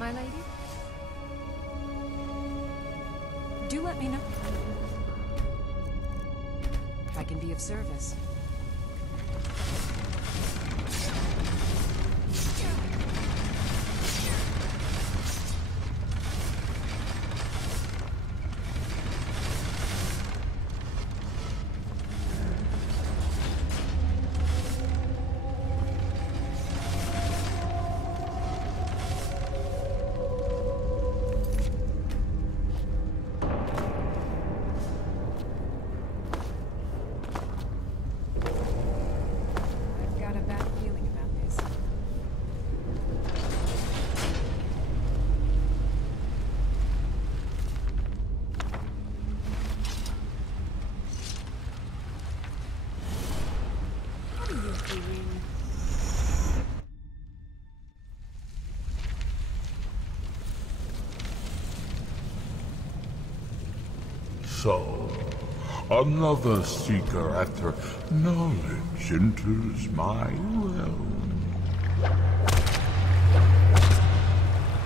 my lady? Do let me know if I can be of service. So, another seeker after knowledge enters my realm.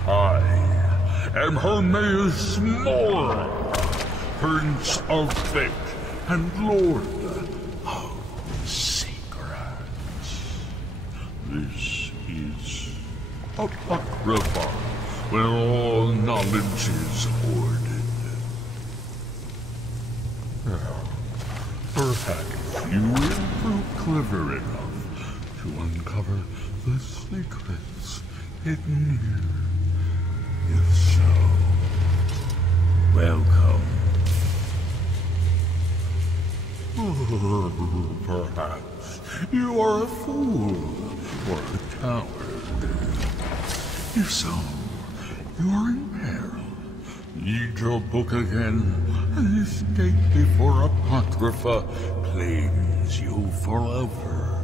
I am Hermaeus Mora, Prince of Fate and Lord of Secrets. This is Apocrypha, where all knowledge is hoarded. Perhaps you will prove clever enough to uncover the secrets hidden here. If so, welcome. Perhaps you are a fool or a coward. If so, you are in peril. Read your book again and escape before Apocrypha claims you forever.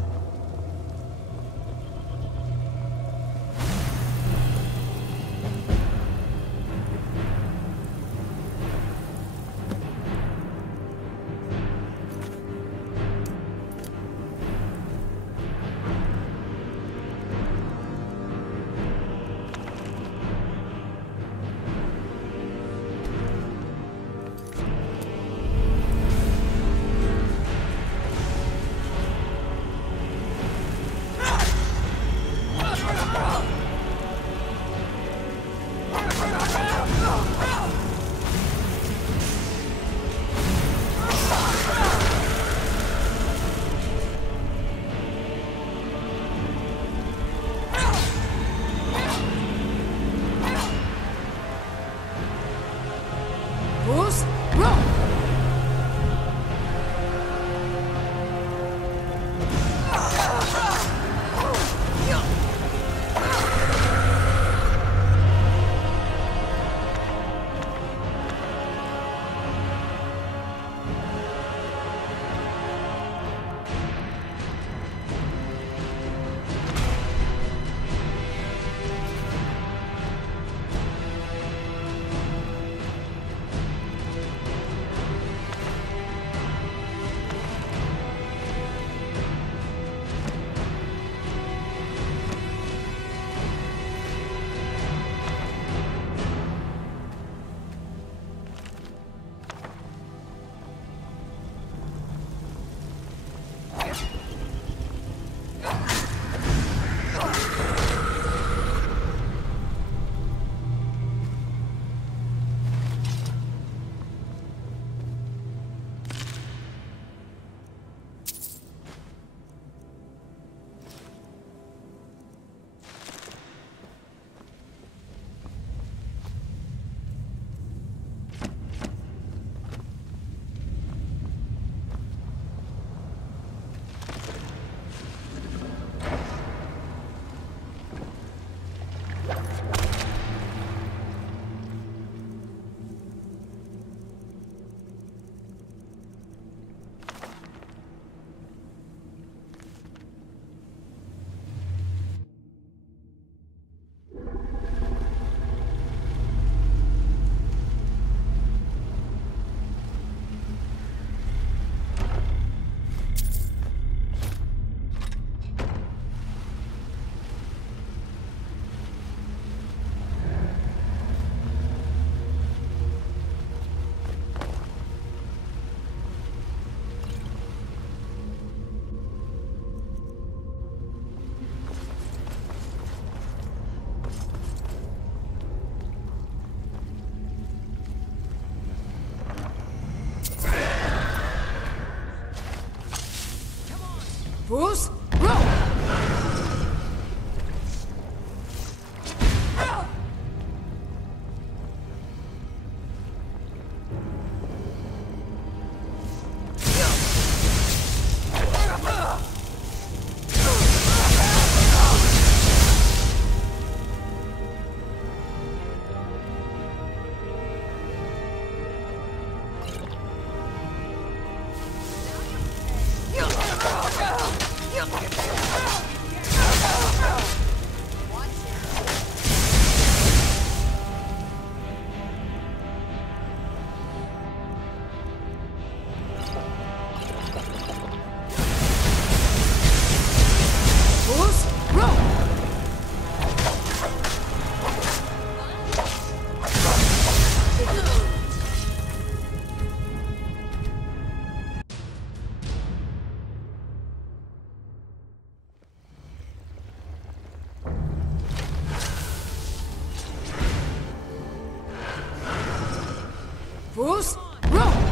Fools, row!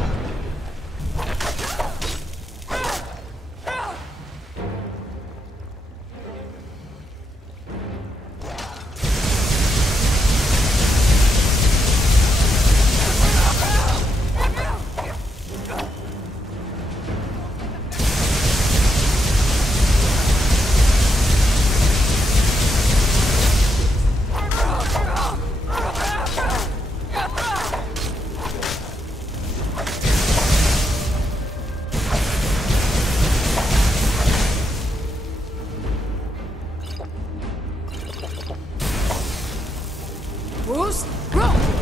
Fools, row!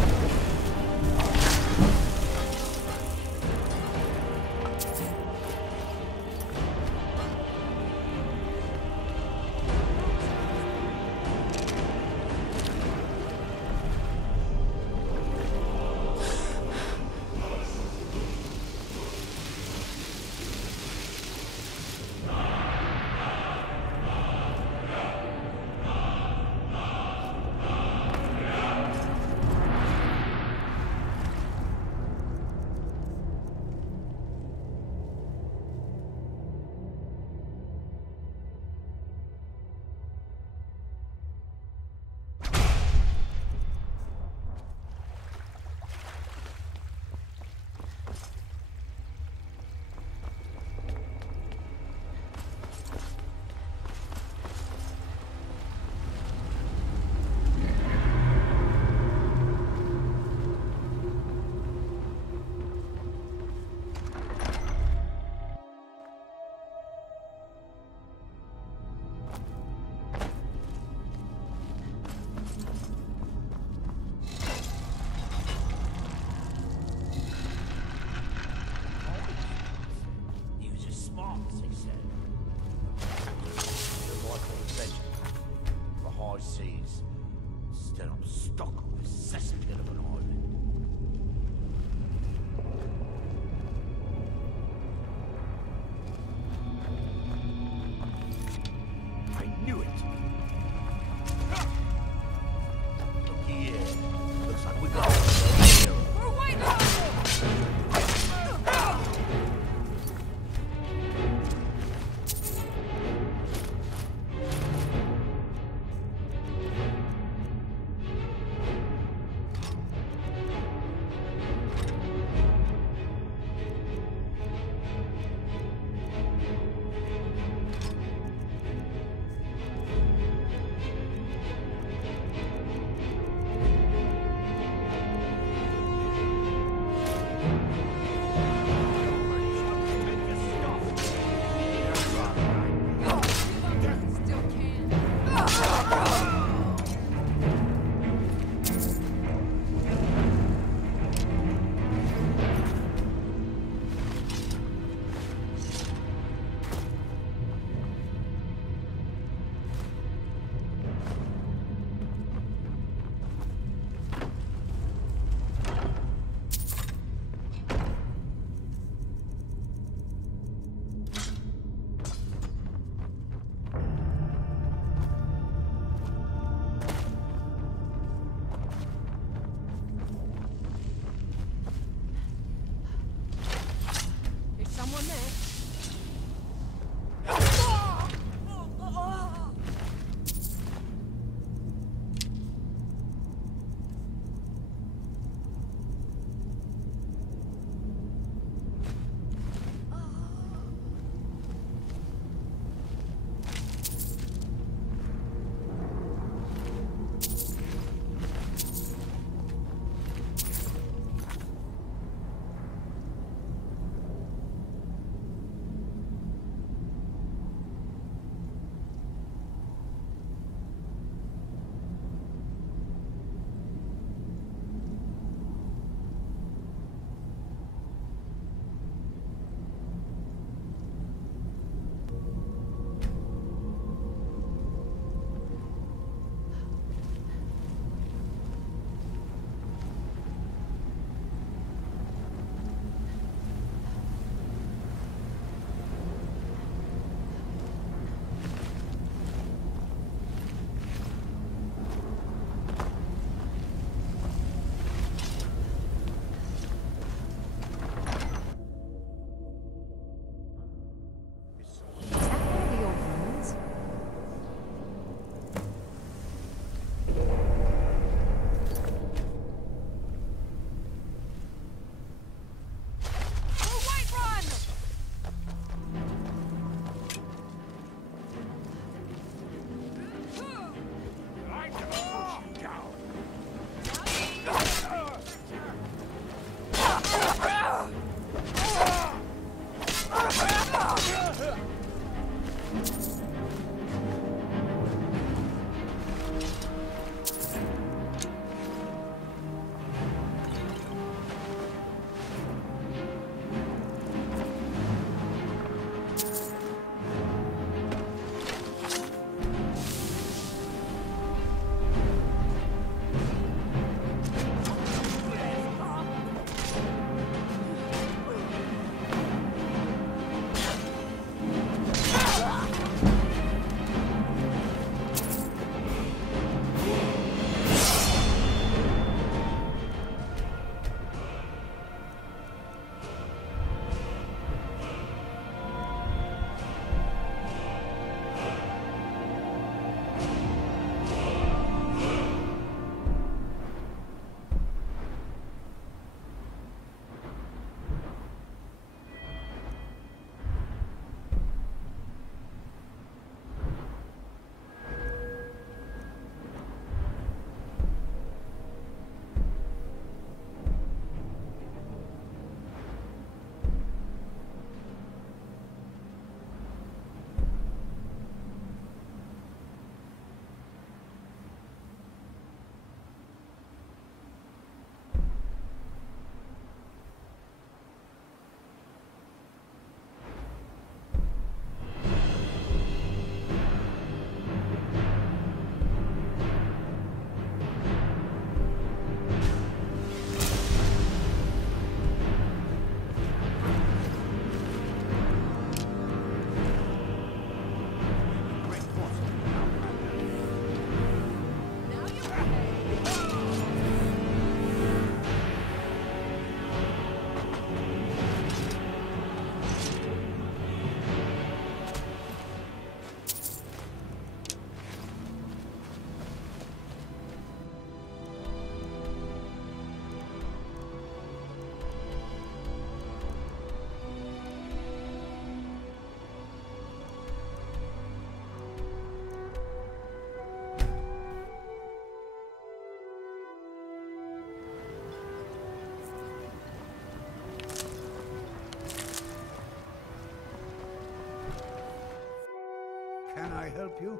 Can I help you?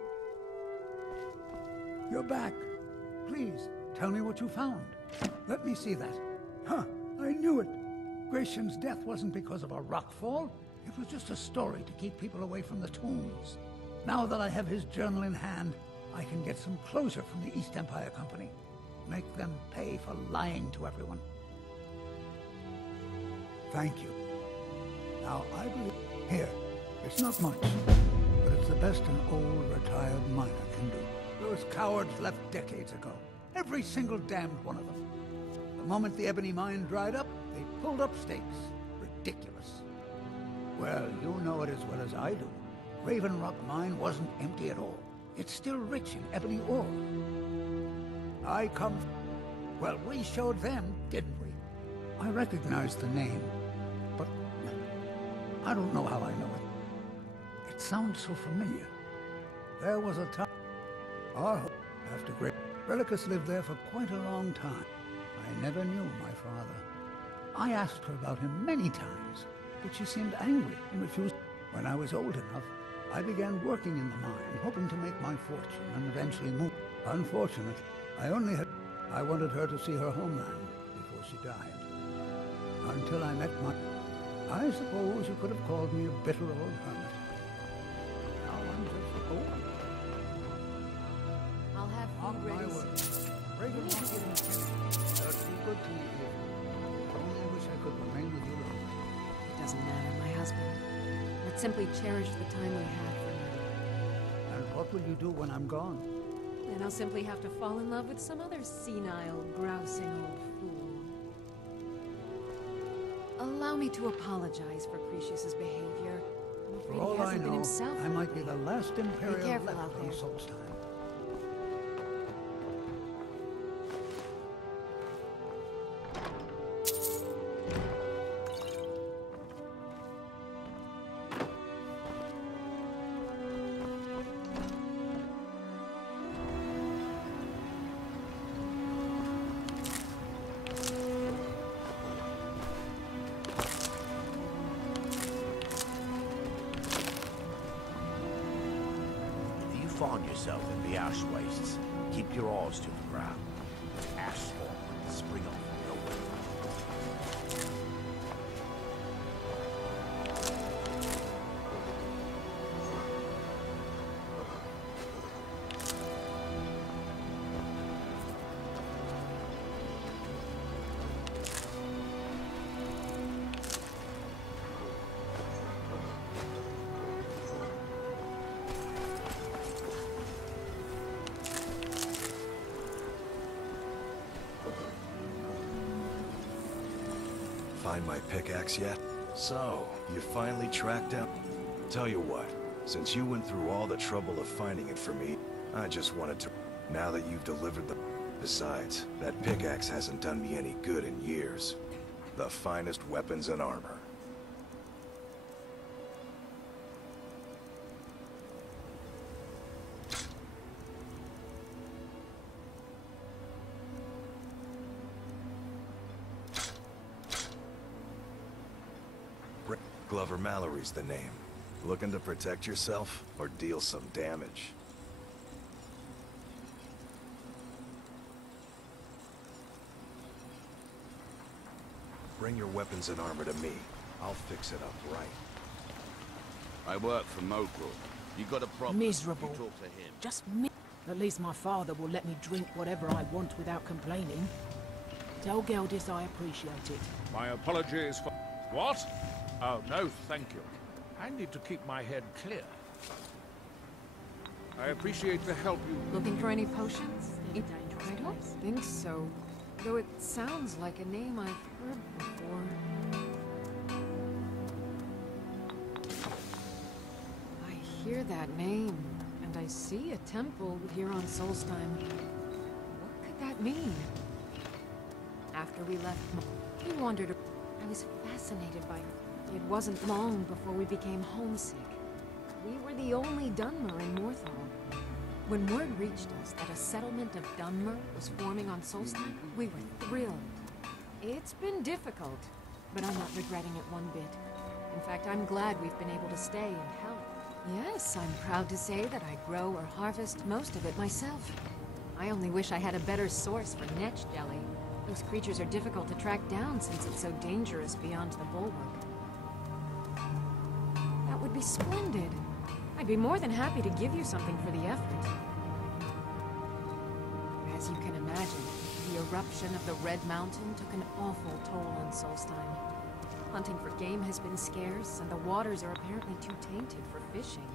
You're back. Please, tell me what you found. Let me see that. Huh, I knew it. Gratian's death wasn't because of a rockfall. It was just a story to keep people away from the tombs. Now that I have his journal in hand, I can get some closure from the East Empire Company. Make them pay for lying to everyone. Thank you. Now, I believe... Here, it's not much, but it's the best an old, retired miner can do. Those cowards left decades ago. Every single damned one of them. The moment the ebony mine dried up, they pulled up stakes. Ridiculous. Well, you know it as well as I do. Raven Rock Mine wasn't empty at all. It's still rich in ebony ore. I come... Well, we showed them, didn't we? I recognize the name, but I don't know how I know it. It sounds so familiar. There was a time... After Great... Relicus lived there for quite a long time. I never knew my father. I asked her about him many times, but she seemed angry and refused. When I was old enough, I began working in the mine, hoping to make my fortune and eventually move. Unfortunately, I wanted her to see her homeland before she died. Until I met my... I suppose you could have called me a bitter old hermit. Now I'm just old. I'll have food ready soon. Raven won't give me anything. They're too good to me here. I only wish I could remain with you longer. It doesn't matter, my husband. Let's simply cherish the time we have for now. And what will you do when I'm gone? Then I'll simply have to fall in love with some other senile, grousing old fool. Allow me to apologize for Cretius's behavior. I'm For afraid all he I hasn't been know, himself. I might be the last Imperial careful left out on there. Solstheim. Find yourself in the ash wastes, keep your eyes to the ground. Ash spawn spring up from nowhere. Find my pickaxe yet? So, you finally tracked down... Tell you what, since you went through all the trouble of finding it for me, I just wanted to... Now that you've delivered the... Besides, that pickaxe hasn't done me any good in years. The finest weapons and armor. Glover Mallory's the name. Looking to protect yourself or deal some damage? Bring your weapons and armor to me. I'll fix it up right. I work for Mogul. You got a problem? Miserable. You talk to him. Just At least my father will let me drink whatever I want without complaining. Tell Geldis I appreciate it. My apologies for... What? Oh, no, thank you. I need to keep my head clear. I appreciate the help you... Looking for any potions? I don't think so. Though it sounds like a name I've heard before. I hear that name, and I see a temple here on Solstheim. What could that mean? After we left, we wandered. I was fascinated by it. It wasn't long before we became homesick. We were the only Dunmer in Morthal. When word reached us that a settlement of Dunmer was forming on Solstheim, we were thrilled. It's been difficult, but I'm not regretting it one bit. In fact, I'm glad we've been able to stay and help, Yes, I'm proud to say that I grow or harvest most of it myself. I only wish I had a better source for netch jelly. Those creatures are difficult to track down since it's so dangerous beyond the bulwark. That would be splendid. I'd be more than happy to give you something for the effort. As you can imagine, the eruption of the Red Mountain took an awful toll on Solstheim. Hunting for game has been scarce, and the waters are apparently too tainted for fishing.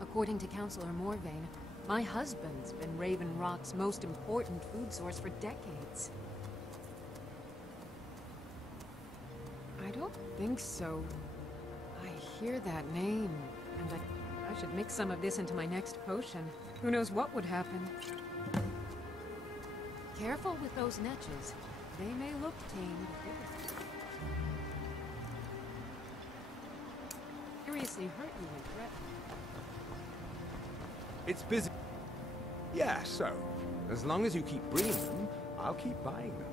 According to Councillor Morvain, my husband's been Raven Rock's most important food source for decades. I don't think so. I hear that name, and I should mix some of this into my next potion. Who knows what would happen? Careful with those netches. They may look tamed. Seriously hurt you and threaten. It's busy. Yeah, so, as long as you keep bringing them, I'll keep buying them.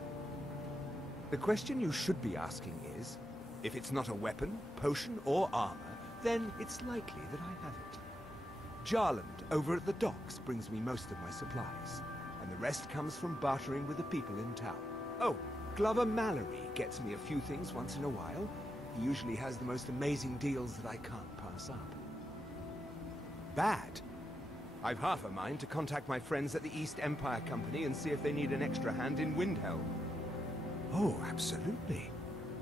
The question you should be asking is, if it's not a weapon, potion, or armor, then it's likely that I have it. Jarland, over at the docks, brings me most of my supplies, and the rest comes from bartering with the people in town. Oh, Glover Mallory gets me a few things once in a while. He usually has the most amazing deals that I can't pass up. Bad? I've half a mind to contact my friends at the East Empire Company and see if they need an extra hand in Windhelm. Oh, absolutely.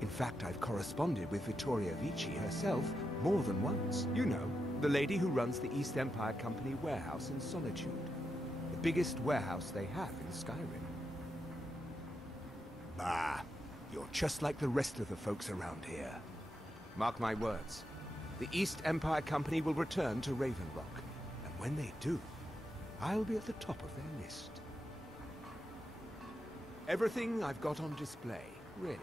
In fact, I've corresponded with Vittoria Vici herself more than once. You know, the lady who runs the East Empire Company warehouse in Solitude. The biggest warehouse they have in Skyrim. Ah, you're just like the rest of the folks around here. Mark my words. The East Empire Company will return to Raven Rock. And when they do, I'll be at the top of their list. Everything I've got on display, really.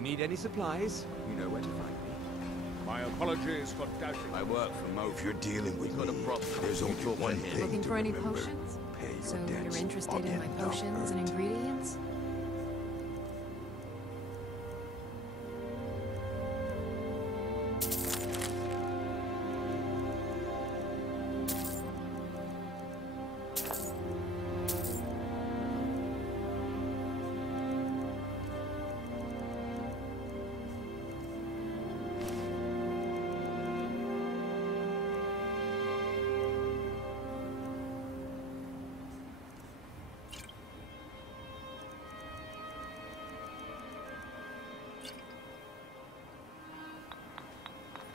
Need any supplies, you know where to find me. My apologies for doubting. I work for Mo. If you're dealing with got a me, problem. there's only one thing Looking to for any remember. potions? Pay your So debts you're interested or in my get potions and hurt. ingredients?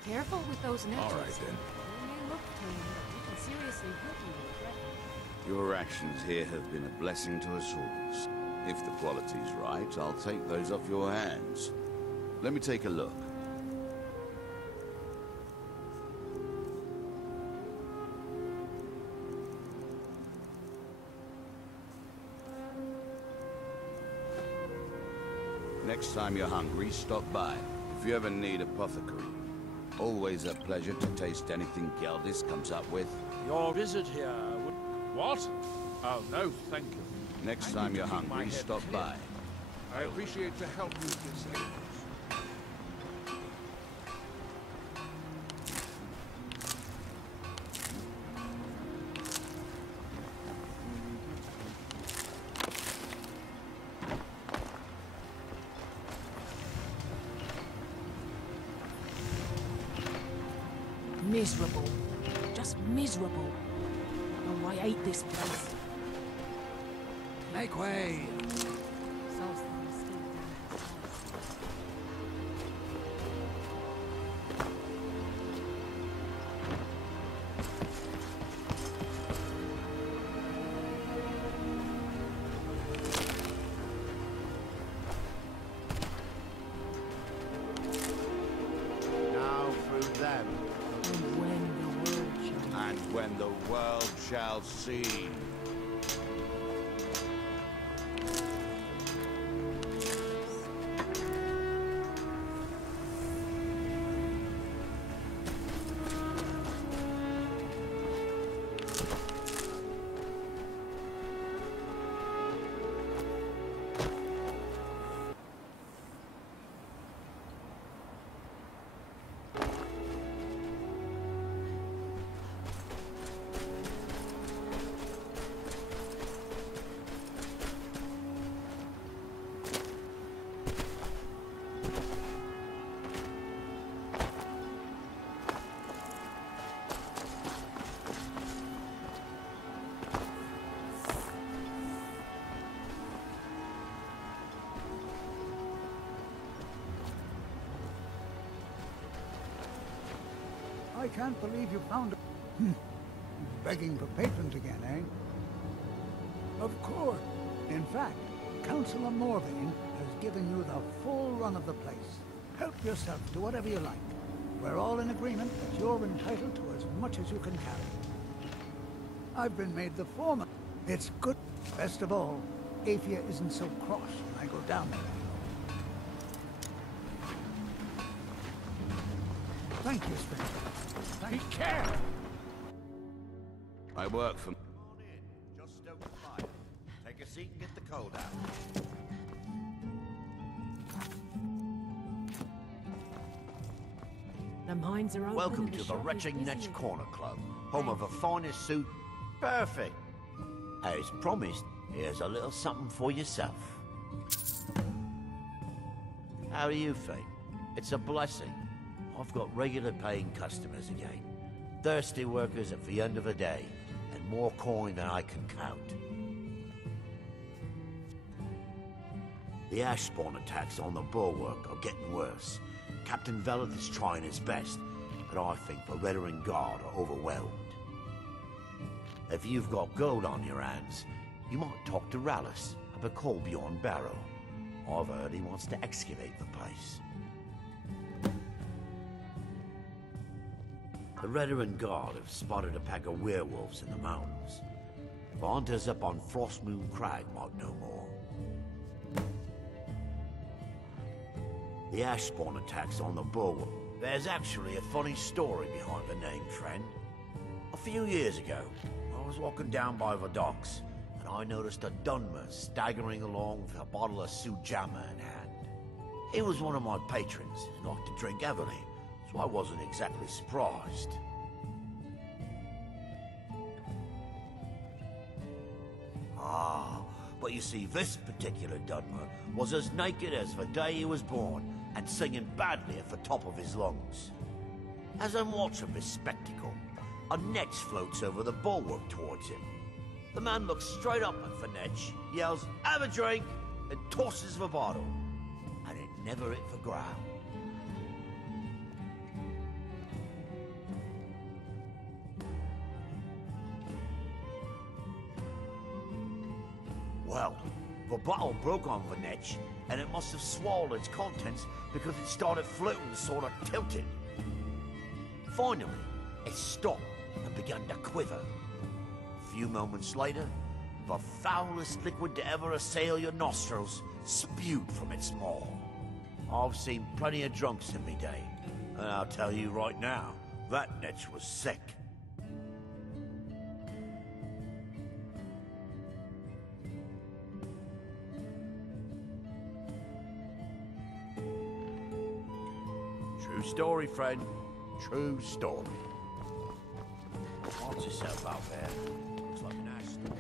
Careful with those netches. All right, then. They may look tame, but they can seriously hurt you and threaten. Your actions here have been a blessing to us all. If the quality's right, I'll take those off your hands. Let me take a look. Next time you're hungry, stop by. If you ever need apothecary, always a pleasure to taste anything Geldis comes up with. Your visit here would... What? Oh, no, thank you. Next I time need you're to keep my hungry, head stop clear. by. I appreciate the help you've given me. Miserable. Just miserable. Oh, I hate this place. Make way! when the world shall see. I can't believe you found a... Begging for patrons again, eh? Of course. In fact, Councillor Morvain has given you the full run of the place. Help yourself to whatever you like. We're all in agreement that you're entitled to as much as you can carry. I've been made the foreman. It's good. Best of all, Aphia isn't so cross when I go down there. Thank you, stranger. Be careful! I work for... Come on in. Just stoke the fire. Take a seat and get the cold out. The mines are open. Welcome and to the shop is Retching busy Netch again. Corner Club, home of the finest suit. Perfect. As promised, here's a little something for yourself. How do you think? It's a blessing. I've got regular paying customers again. Thirsty workers at the end of the day, and more coin than I can count. The ash spawn attacks on the bulwark are getting worse. Captain Veleth is trying his best, but I think the Veteran Guard are overwhelmed. If you've got gold on your hands, you might talk to Rallis up at Colbjorn Barrow. I've heard he wants to excavate the place. The Veteran Guard have spotted a pack of werewolves in the mountains. The hunters up on Frostmoon Crag might know more. The ash spawn attacks on the bulwark. There's actually a funny story behind the name, friend. A few years ago, I was walking down by the docks, and I noticed a Dunmer staggering along with a bottle of Sujamma in hand. He was one of my patrons and liked to drink heavily, so I wasn't exactly surprised. Ah, but you see, this particular Dunmer was as naked as the day he was born, and singing badly at the top of his lungs. As I'm watching this spectacle, a Netch floats over the bulwark towards him. The man looks straight up at the Netch, yells, "Have a drink!" and tosses the bottle. And it never hit the ground. Well, the bottle broke on the Netch, and it must have swallowed its contents because it started floating sort of tilted. Finally, it stopped and began to quiver. A few moments later, the foulest liquid to ever assail your nostrils spewed from its maw. I've seen plenty of drunks in me day, and I'll tell you right now, that Netch was sick. True story, friend. True story. Watch yourself out there. Looks like an ash storm.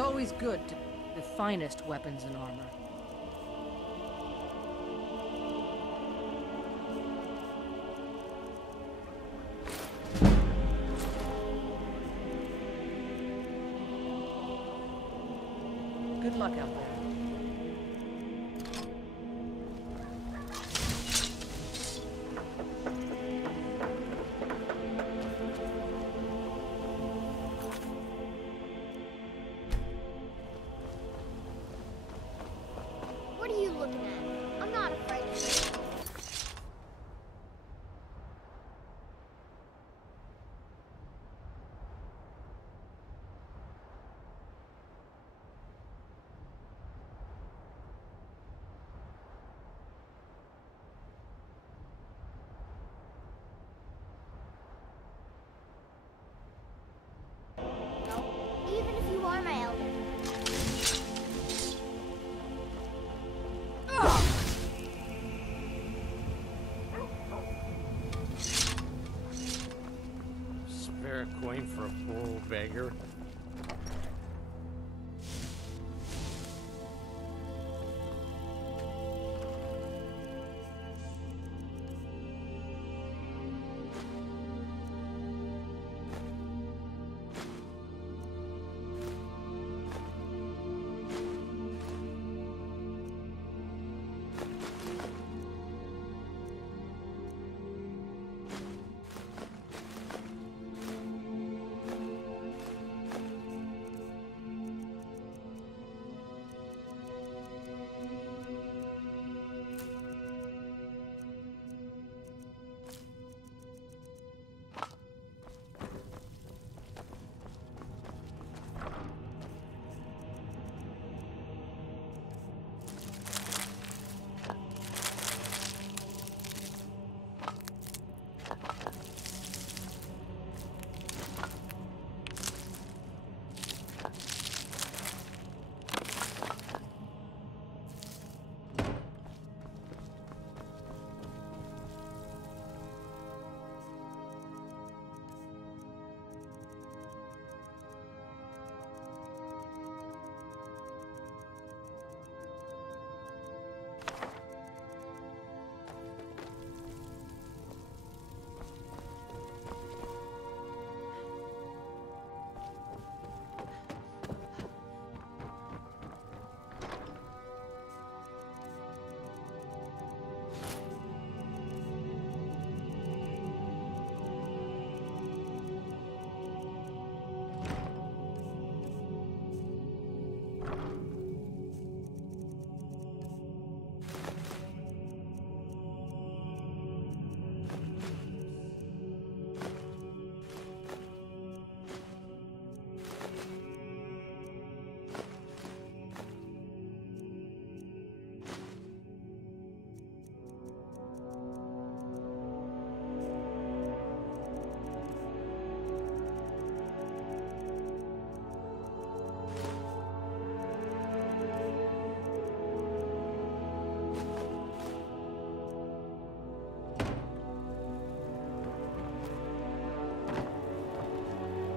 always good to the finest weapons and armor. Good luck out there. What are you looking at? I'm not afraid of you. No, even if you are my elder. Spare a coin for a poor beggar.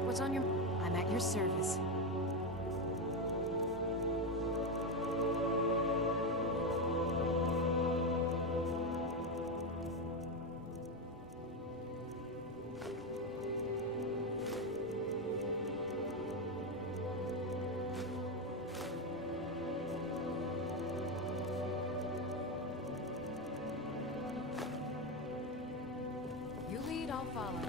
What's on your... I'm at your service. You lead, I'll follow.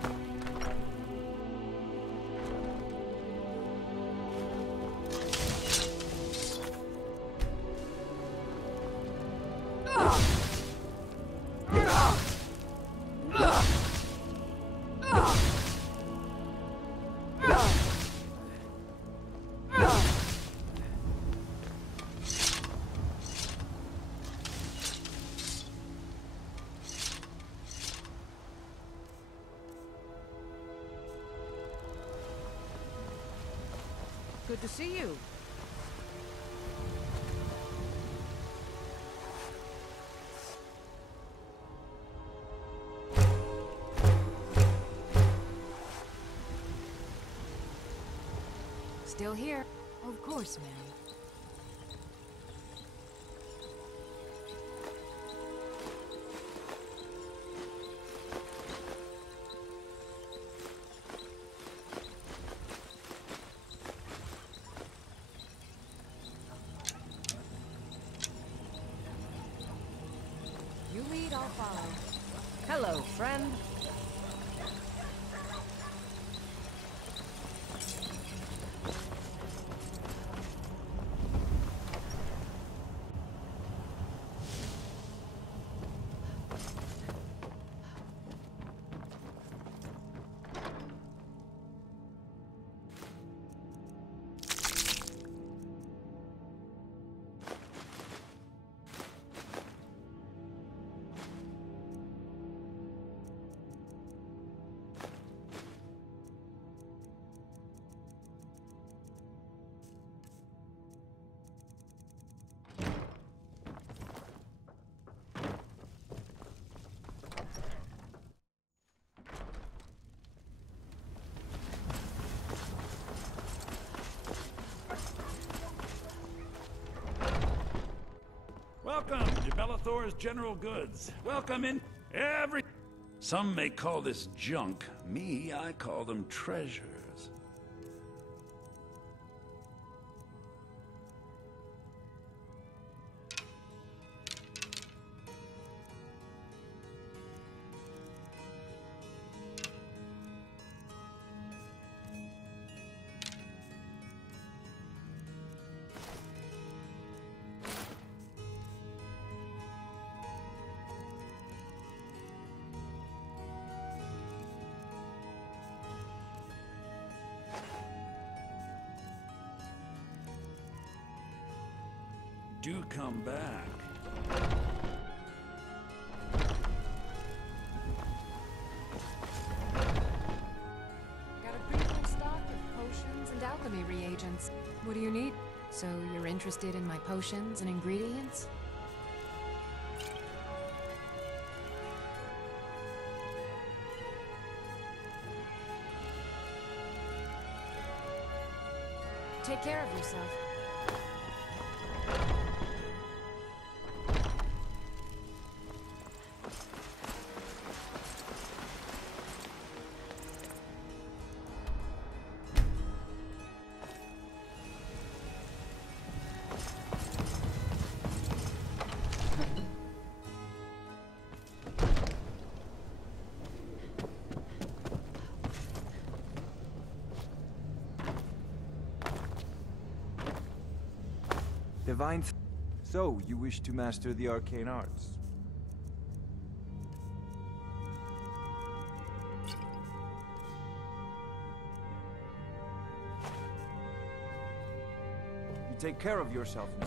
Good to see you. Still here. Of course, ma'am. You lead, I'll follow. Hello, friend. Welcome to Bellathor's General Goods. Welcome in every... Some may call this junk. Me, I call them treasures. Do come back. Got a pretty full stock of potions and alchemy reagents. What do you need? So you're interested in my potions and ingredients? Take care of yourself. Divine. So, you wish to master the arcane arts? You take care of yourself now.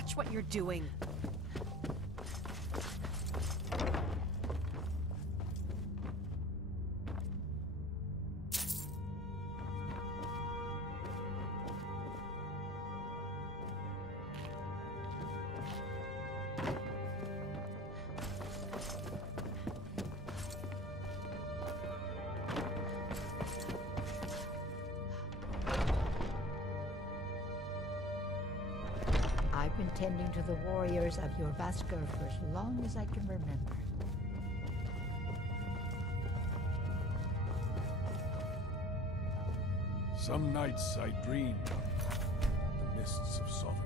Watch what you're doing. I've been tending to the warriors of your Vasker for as long as I can remember. Some nights I dream of the mists of Sovngarde.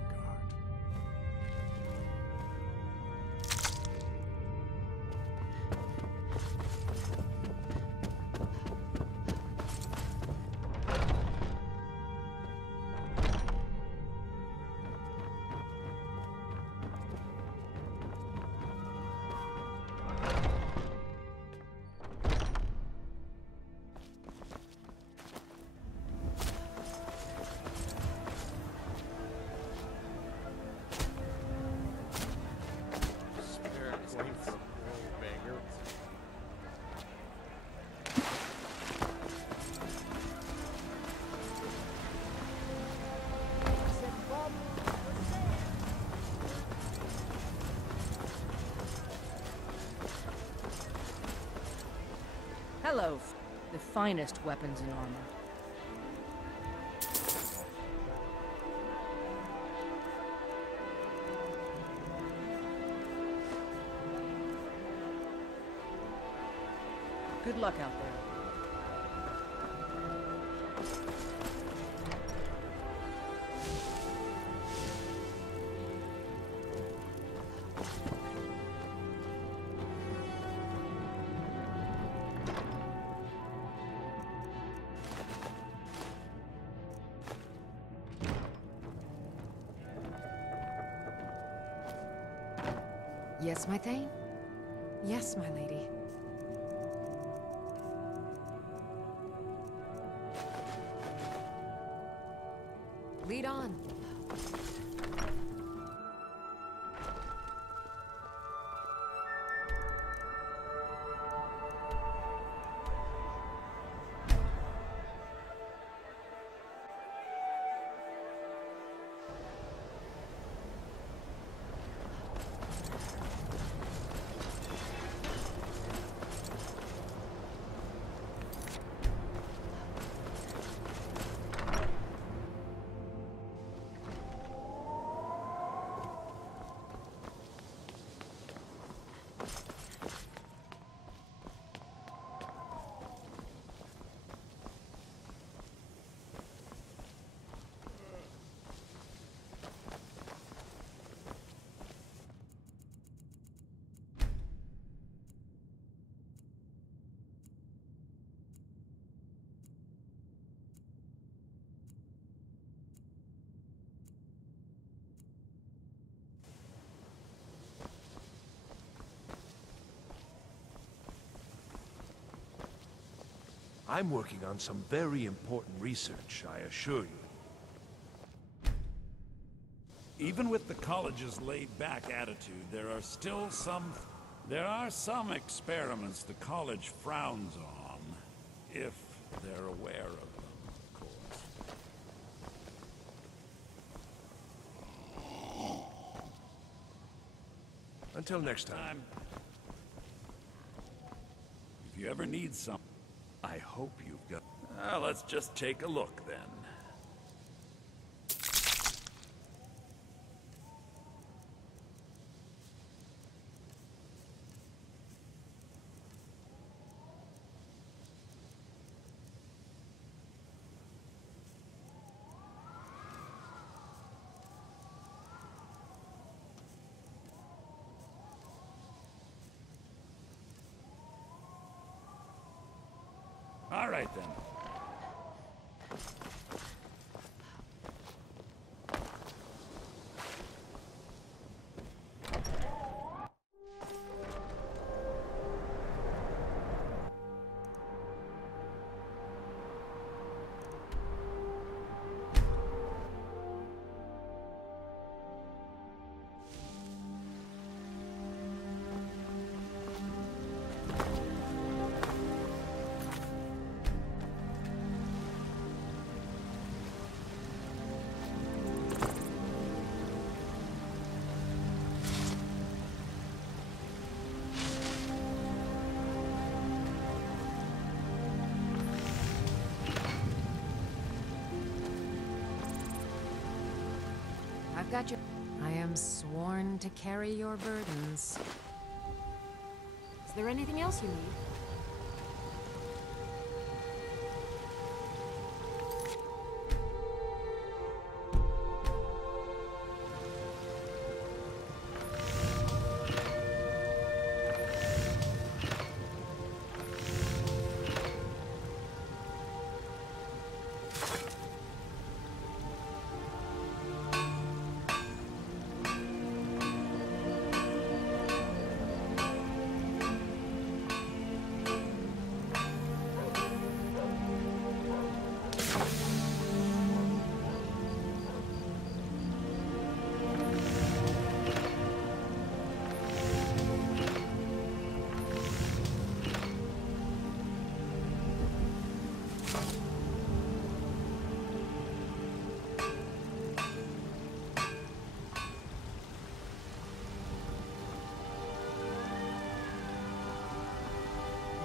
Hello, the finest weapons and armor. Good luck out there. Yes, my Thane? Yes, my lady. Lead on. I'm working on some very important research, I assure you. Even with the college's laid-back attitude, there are some experiments the college frowns on, if they're aware of them, of course. Until next time. If you ever need something, I hope you've got... let's just take a look, then. All right, then. got your... I am sworn to carry your burdens. Is there anything else you need?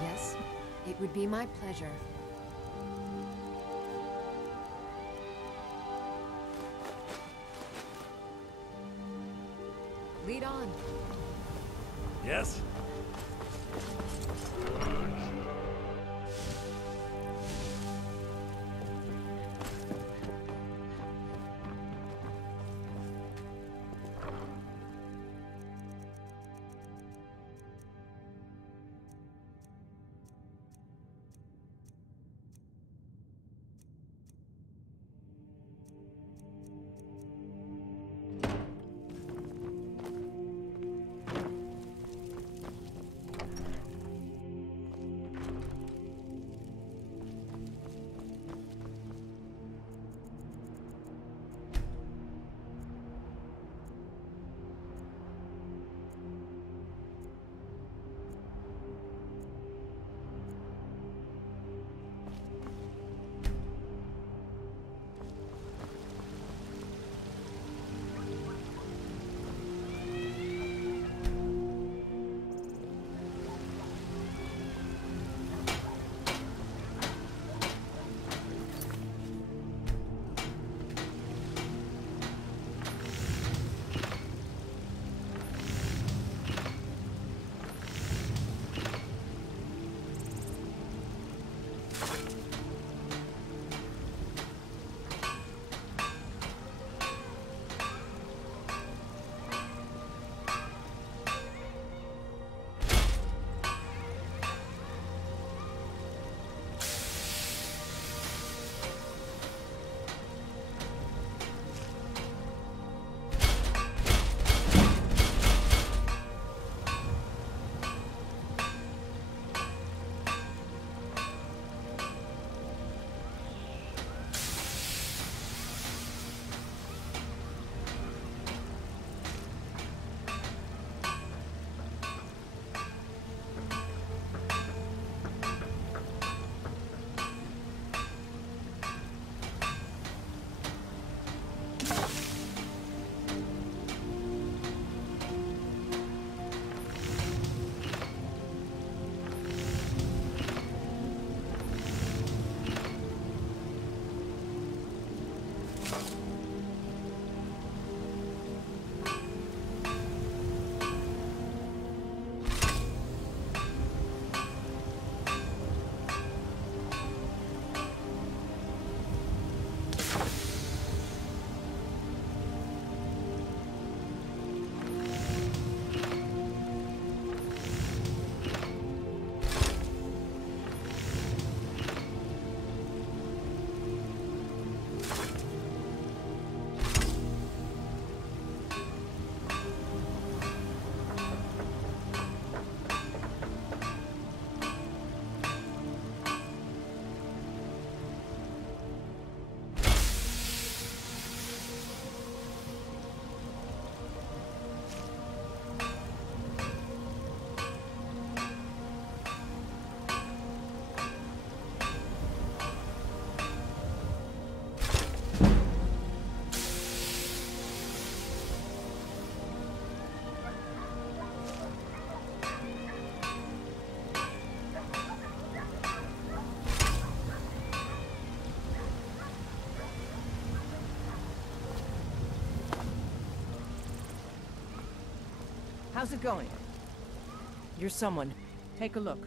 Yes, it would be my pleasure. Lead on. Yes? How's it going? You're someone. Take a look.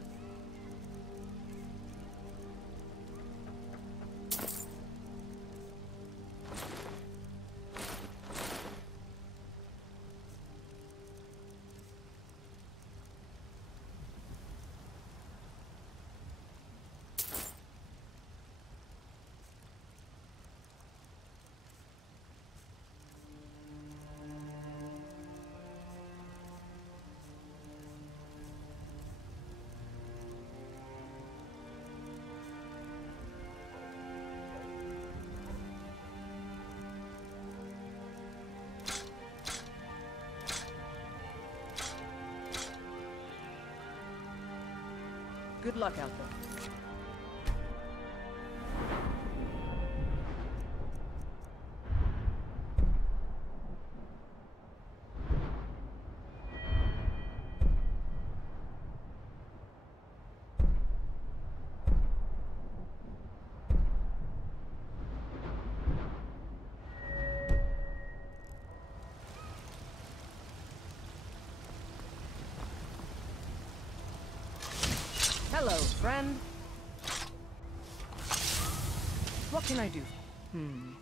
Good luck out there. Hello, friend. What can I do?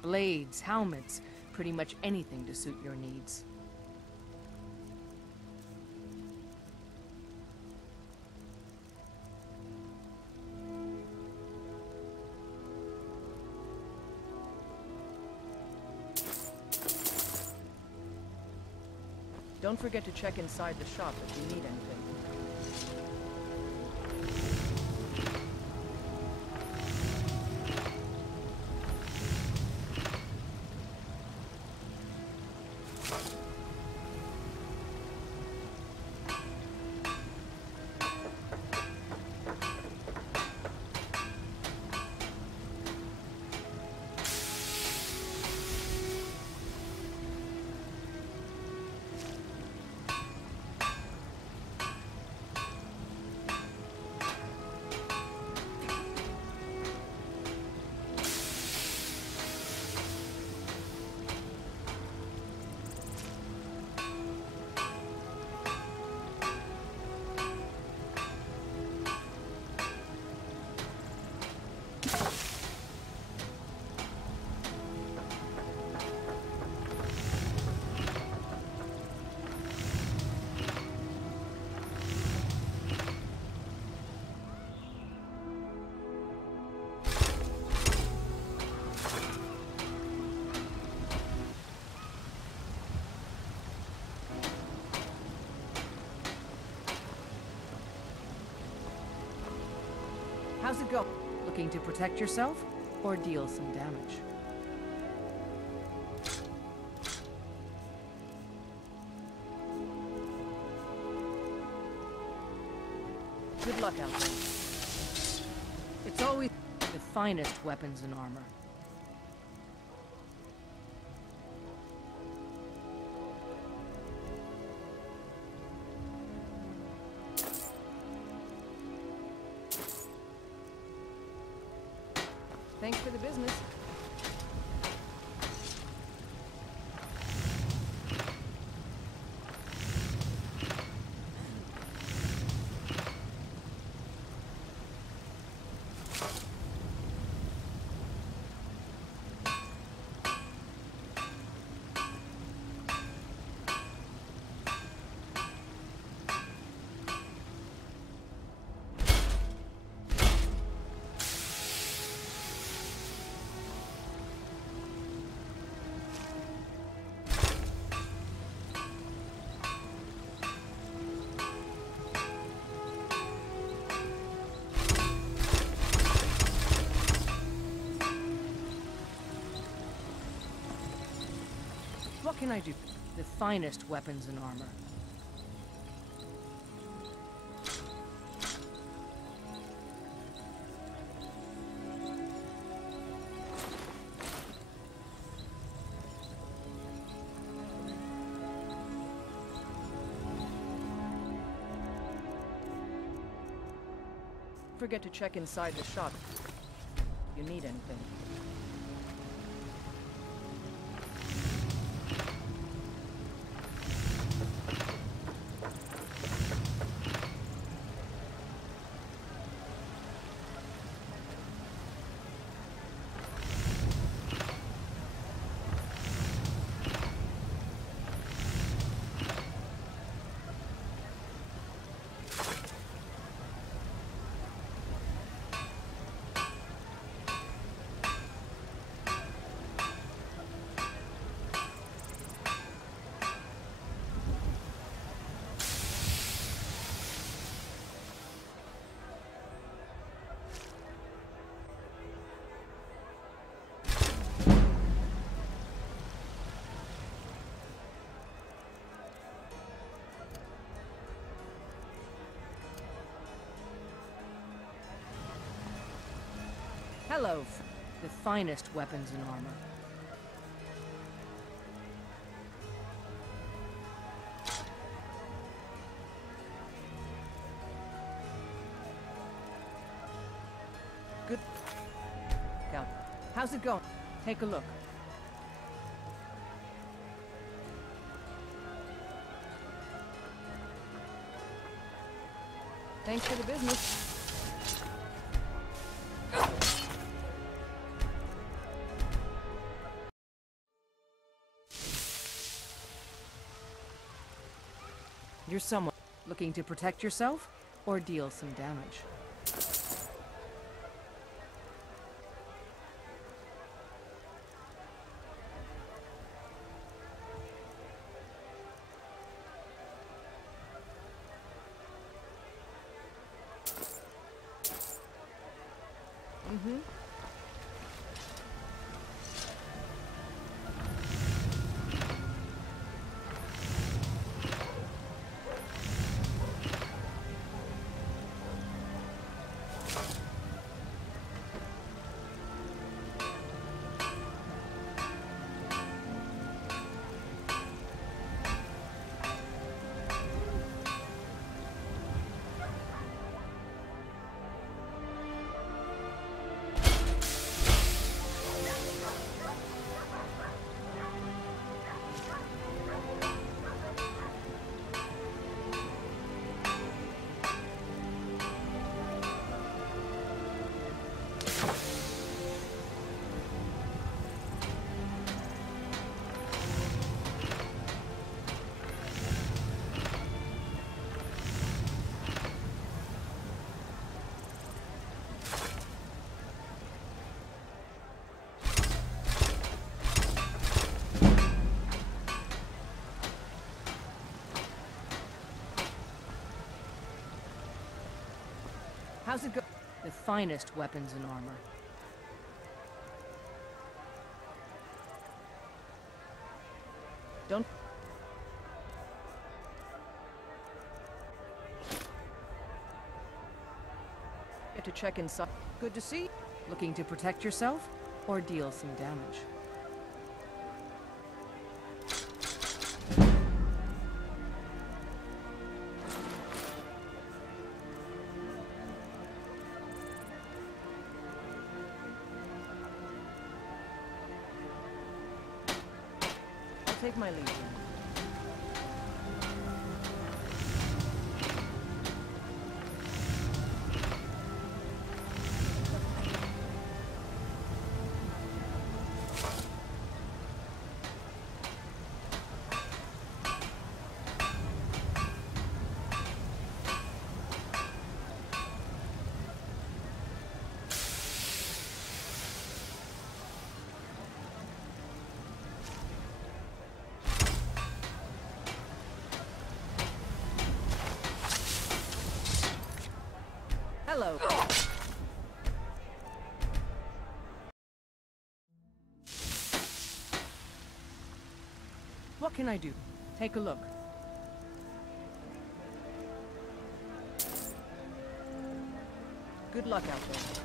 Blades, helmets, pretty much anything to suit your needs. Don't forget to check inside the shop if you need anything. How's it go? Looking to protect yourself or deal some damage? Good luck out there. It's always the finest weapons and armor. Thanks for the business. What can I do? The finest weapons and armor. Don't forget to check inside the shop if you need anything. Hello, the finest weapons and armor. Good. Go. How's it going? Take a look. Thanks for the business. You're someone looking to protect yourself or deal some damage. Mm-hmm. How's it go? The finest weapons and armor. Don't... Get to check inside. Good to see. Looking to protect yourself or deal some damage. Take my leave. Hello. What can I do? Take a look. Good luck out there.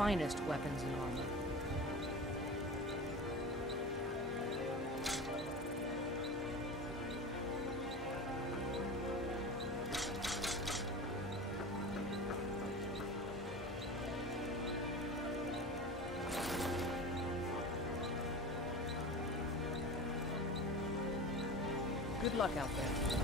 finest weapons and armor. Good luck out there.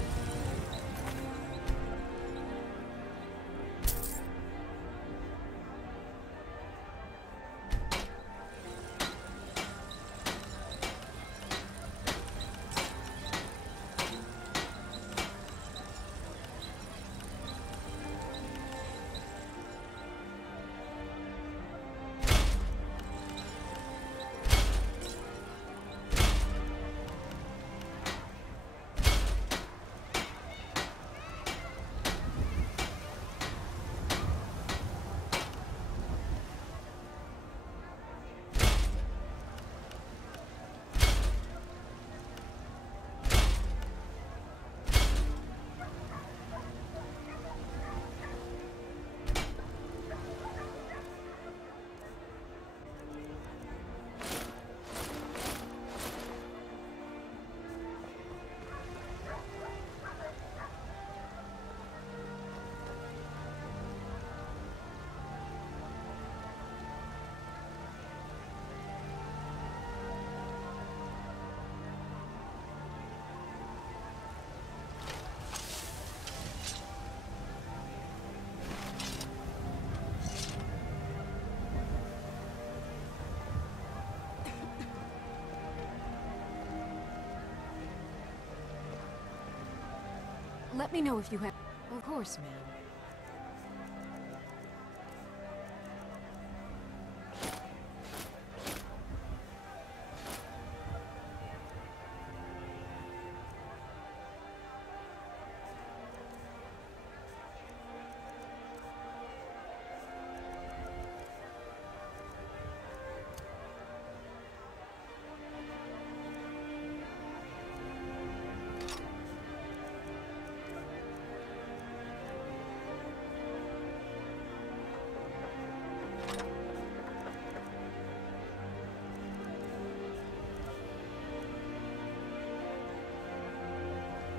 Let me know if you have... Of course, ma'am.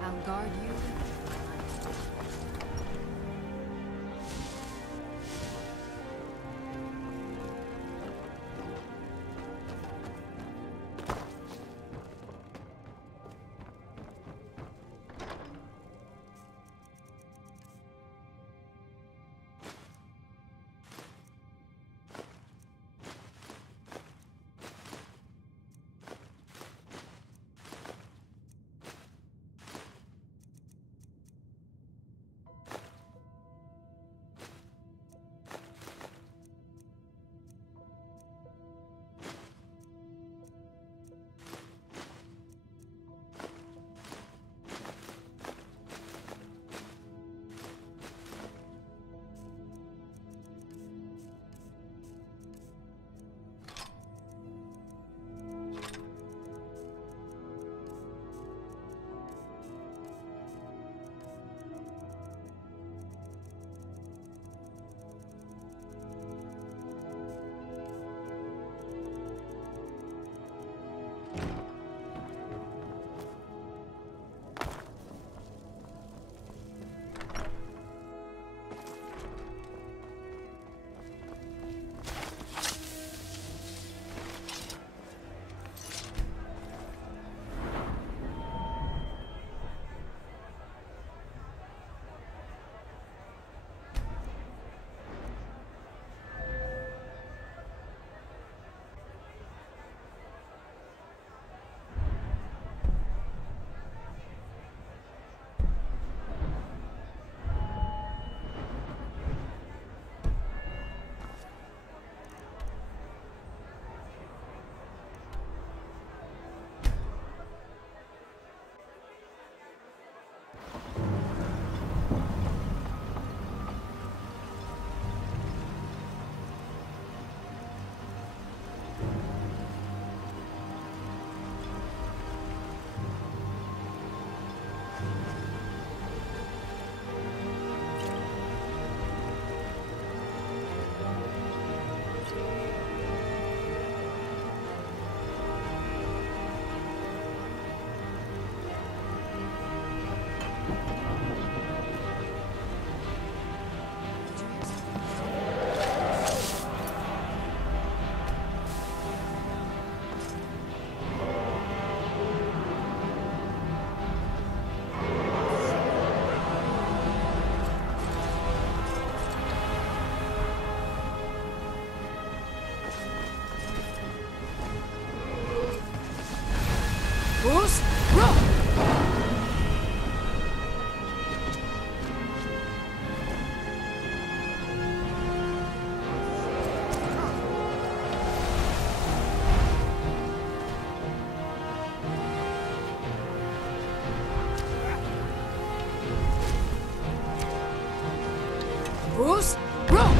I'll guard you. Bruce, run! Bruce, run!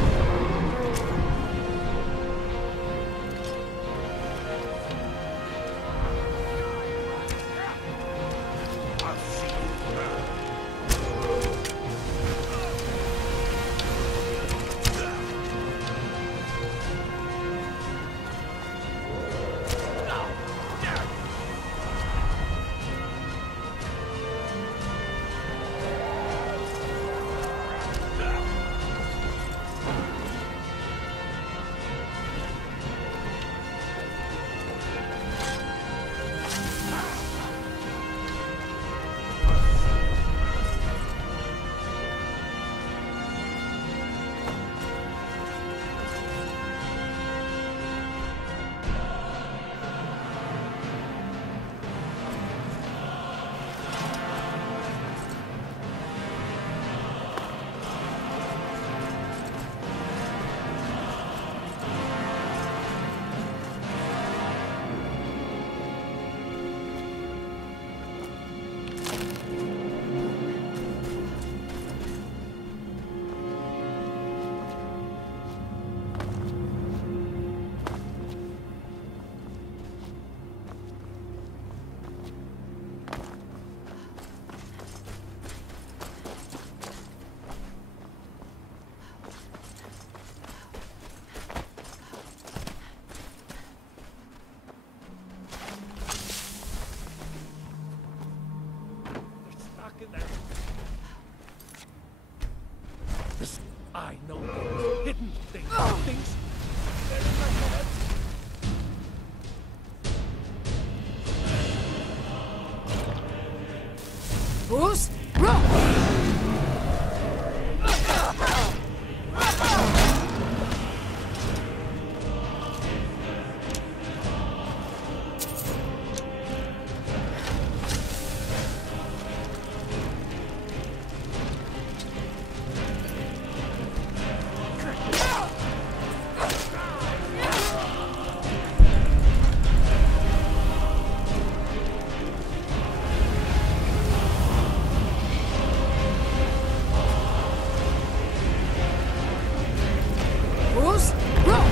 I know things. Hidden things. Things. They're in my head. Bruce, run! Bruce, run!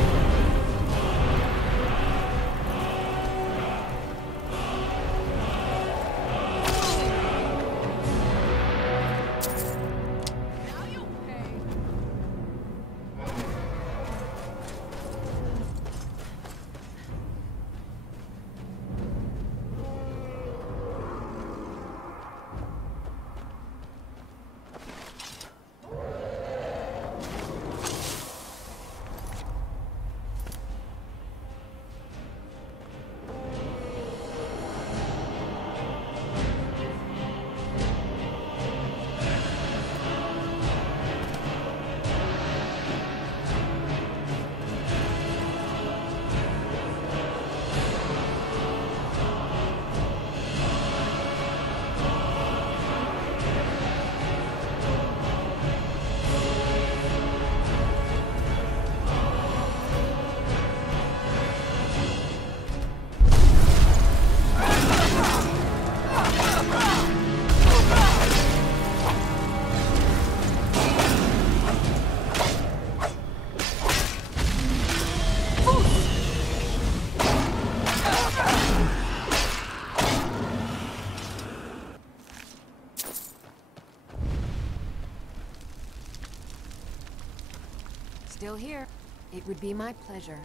Still here. It would be my pleasure.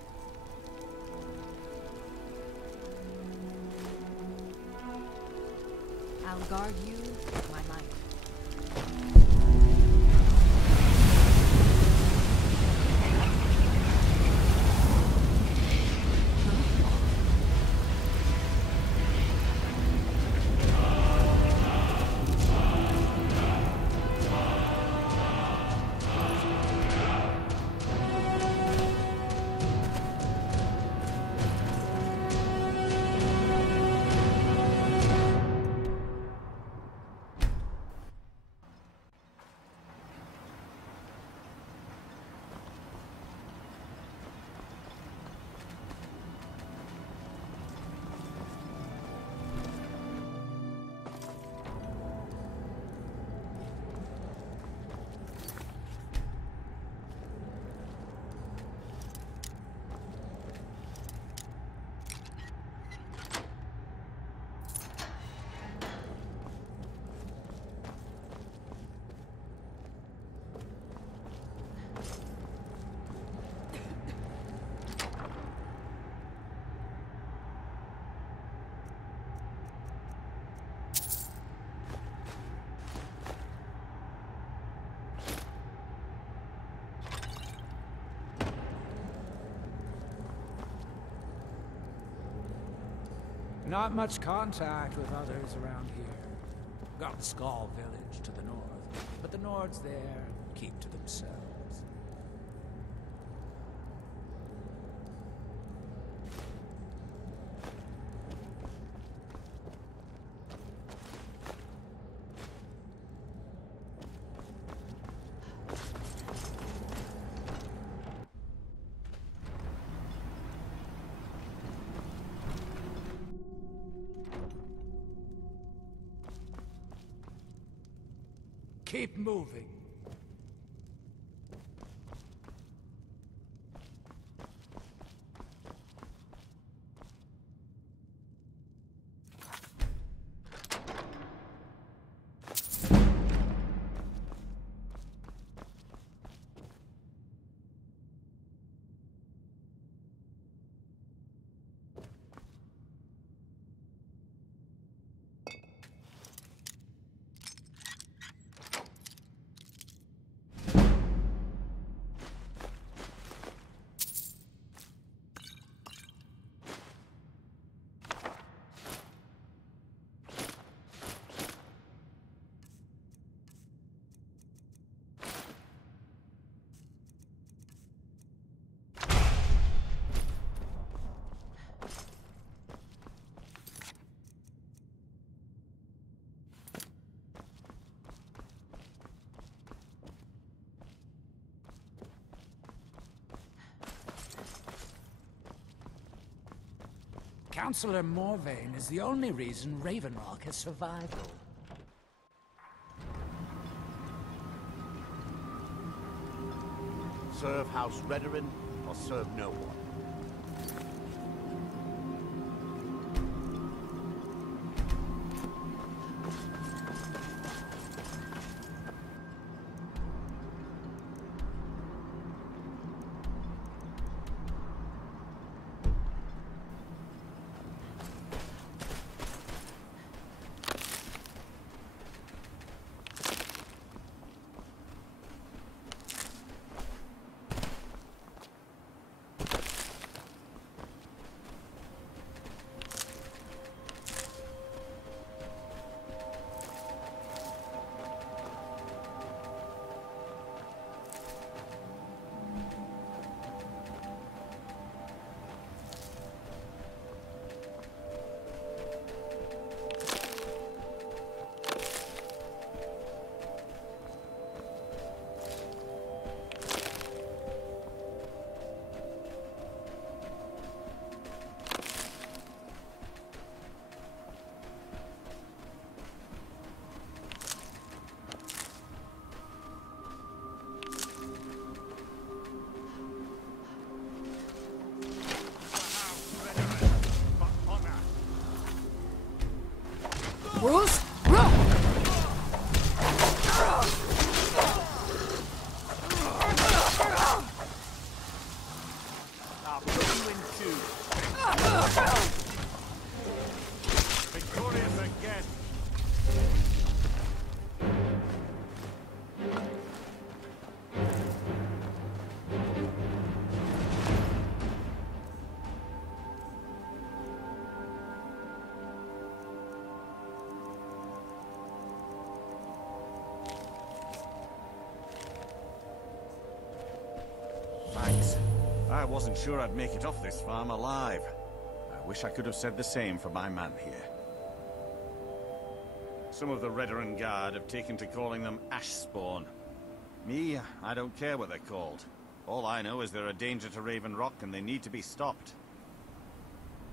I'll guard you with my life. Not much contact with others around here. Got the Skull Village to the north, but the Nords there keep to themselves. Keep moving. Councillor Morvain is the only reason Raven Rock has survived. Serve House Redoran, or serve no one. Bruce, run! I'll put you in two. Victorious again. Thanks. I wasn't sure I'd make it off this farm alive. I wish I could have said the same for my man here. Some of the Redoran Guard have taken to calling them Ash Spawn. Me, I don't care what they're called. All I know is they're a danger to Raven Rock and they need to be stopped.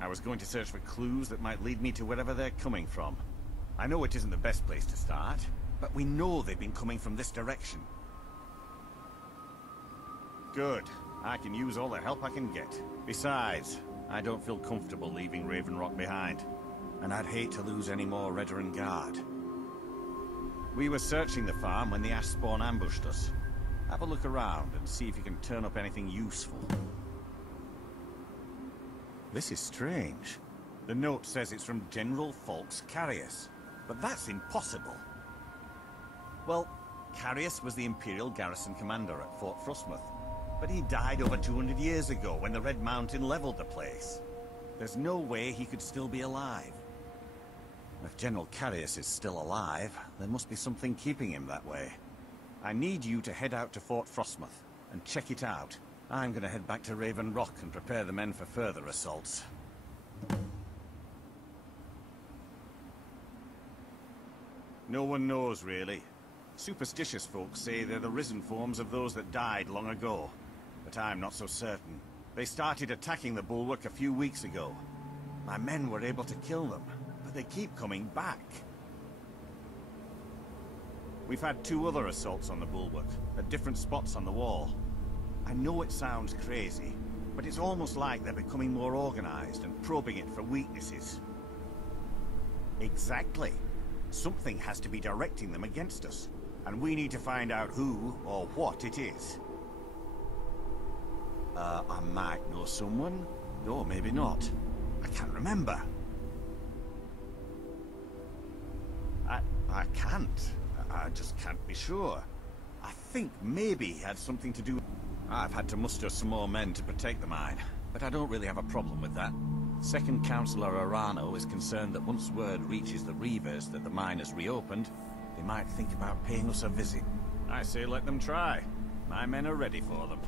I was going to search for clues that might lead me to wherever they're coming from. I know it isn't the best place to start, but we know they've been coming from this direction. Good. I can use all the help I can get. Besides, I don't feel comfortable leaving Raven Rock behind. And I'd hate to lose any more Redoran Guard. We were searching the farm when the Ash Spawn ambushed us. Have a look around and see if you can turn up anything useful. This is strange. The note says it's from General Falks Carius, but that's impossible. Well, Carius was the Imperial garrison commander at Fort Frostmoth, but he died over 200 years ago when the Red Mountain leveled the place. There's no way he could still be alive. If General Carius is still alive, there must be something keeping him that way. I need you to head out to Fort Frostmoth and check it out. I'm gonna head back to Raven Rock and prepare the men for further assaults. No one knows, really. Superstitious folks say they're the risen forms of those that died long ago. But I'm not so certain. They started attacking the bulwark a few weeks ago. My men were able to kill them, but they keep coming back. We've had 2 other assaults on the bulwark, at different spots on the wall. I know it sounds crazy, but it's almost like they're becoming more organized and probing it for weaknesses. Exactly. Something has to be directing them against us, and we need to find out who or what it is. I might know someone, or maybe not. I can't remember. I can't. I just can't be sure. I think maybe he had something to do... I've had to muster some more men to protect the mine, but I don't really have a problem with that. Second Councillor Arano is concerned that once word reaches the Reavers that the mine has reopened, they might think about paying us a visit. I say let them try. My men are ready for them.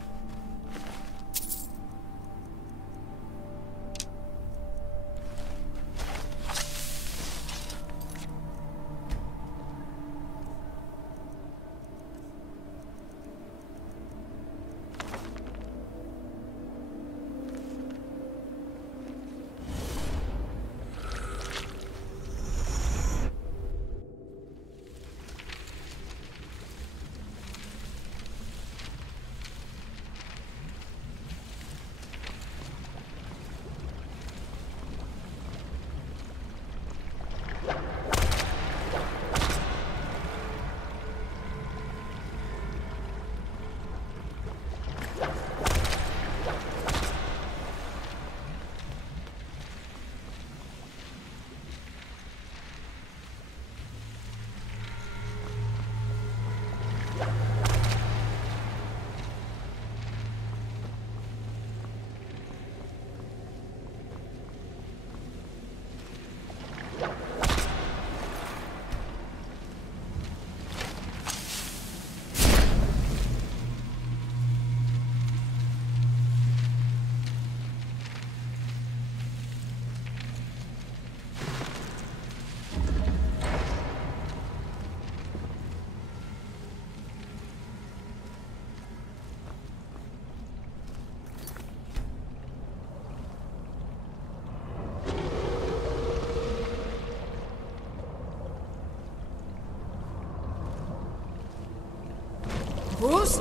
Bruce?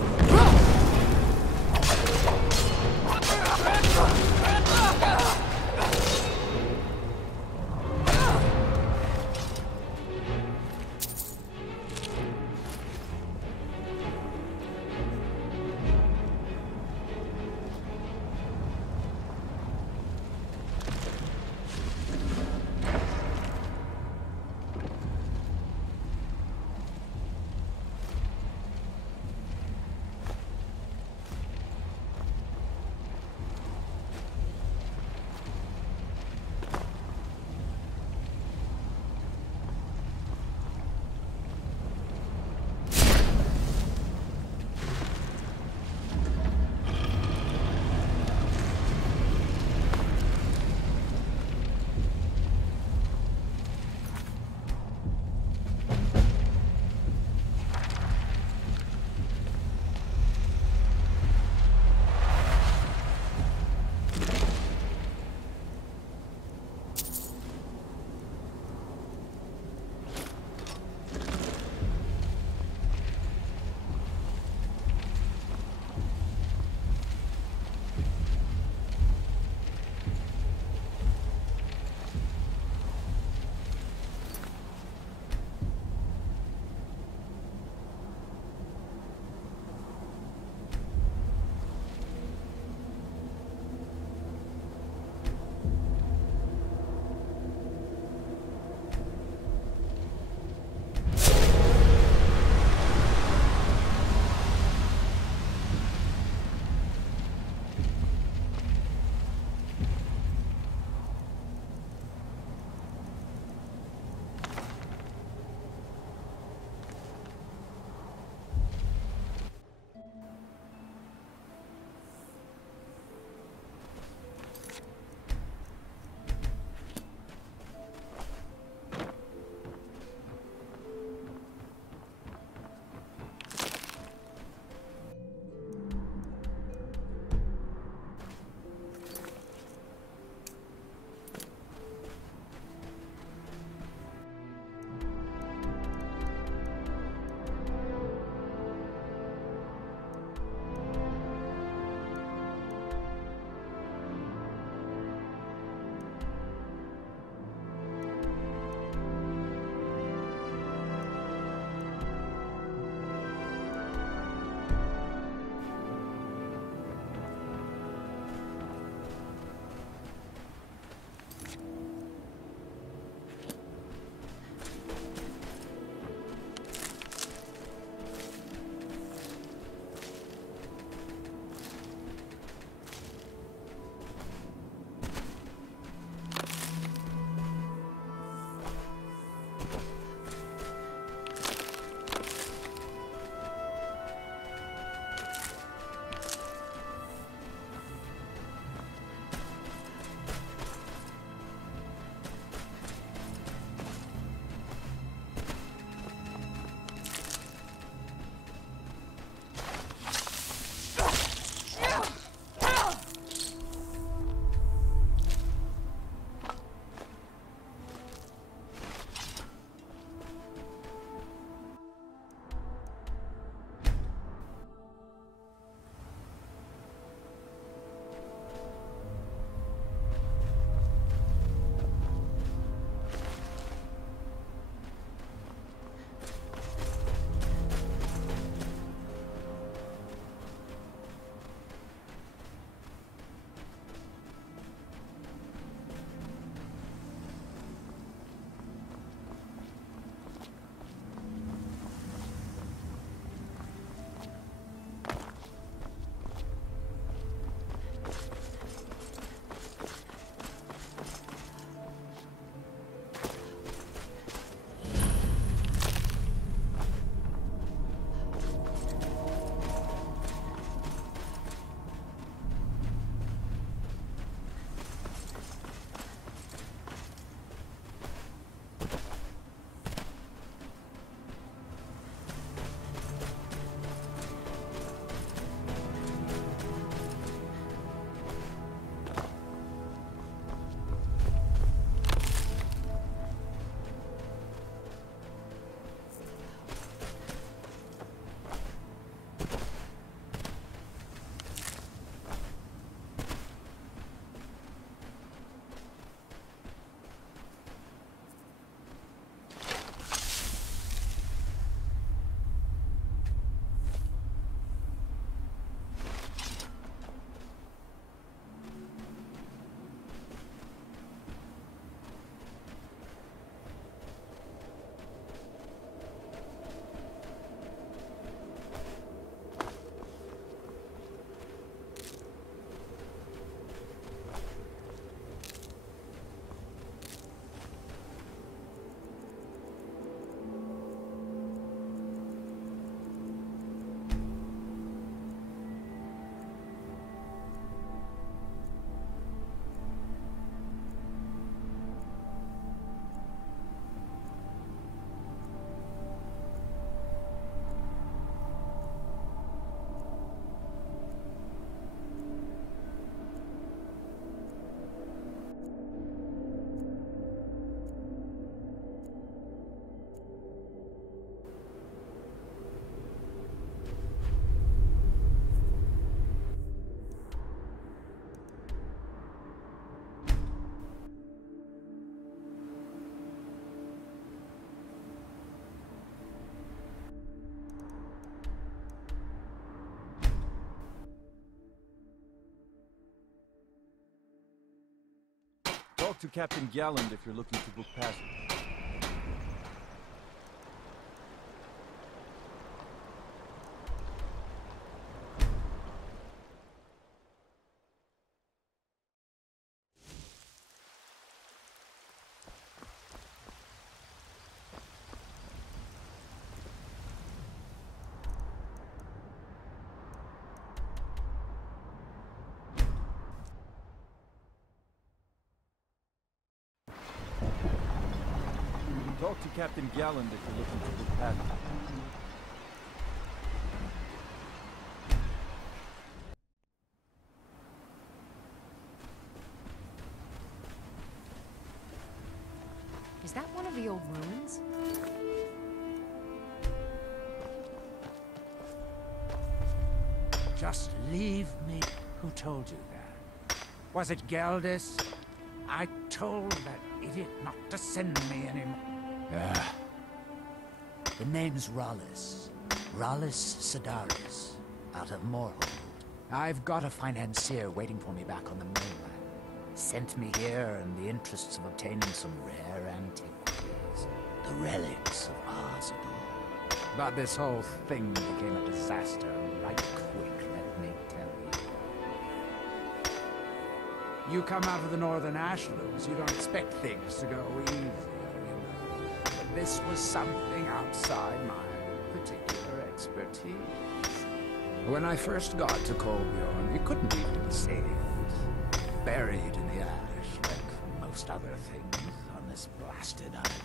Talk to Captain Galland if you're looking to book passage. Talk to Captain Galland if you're looking to book passage. Is that one of the old ruins? Just leave me. Who told you that? Was it Geldis? I told that idiot not to send me anymore. The name's Rollis. Rollis Sedaris, out of Moorhold. I've got a financier waiting for me back on the mainland. Sent me here in the interests of obtaining some rare antiquities. The relics of Arzador. But this whole thing became a disaster right quick, let me tell you. You come out of the Northern Ashlands, you don't expect things to go easy, you know. But this was something outside my particular expertise. When I first got to Colbjorn, it couldn't even be saved. Buried in the ash, like most other things on this blasted island.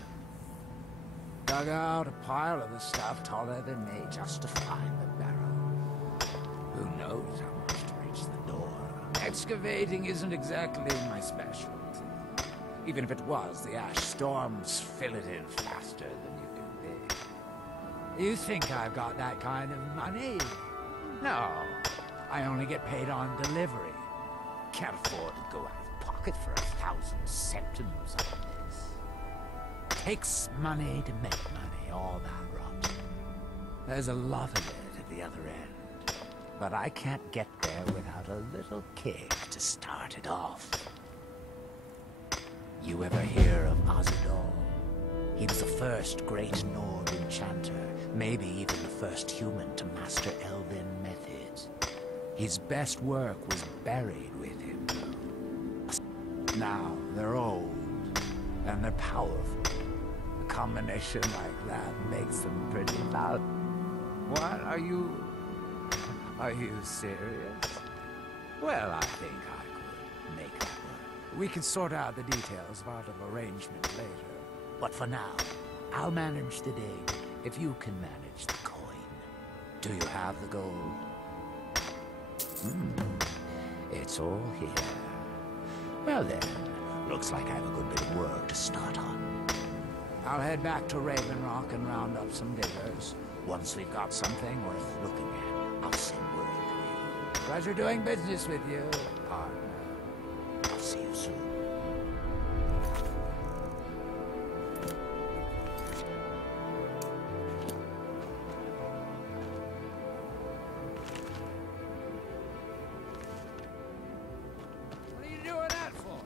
Dug out a pile of the stuff taller than me just to find the barrow. Who knows how much to reach the door? Excavating isn't exactly my specialty. Even if it was, the ash storms fill it in faster than you can dig. You think I've got that kind of money? No. I only get paid on delivery. Can't afford to go out of pocket for 1,000 septims on this. Takes money to make money, all that rot. There's a lot of it at the other end. But I can't get there without a little kick to start it off. You ever hear of Arzador? He was the first great Nord enchanter, maybe even the first human to master elven methods. His best work was buried with him. Now, they're old, and they're powerful. A combination like that makes them pretty loud. What? Are you serious? Well, I think I could make that work. We can sort out the details of our little arrangement later. But for now, I'll manage the dig, if you can manage the coin. Do you have the gold? It's all here. Well then, looks like I have a good bit of work to start on. I'll head back to Raven Rock and round up some diggers. Once we've got something worth looking at, I'll send word to you. Pleasure doing business with you, partner. I'll see you soon. What are you doing that for?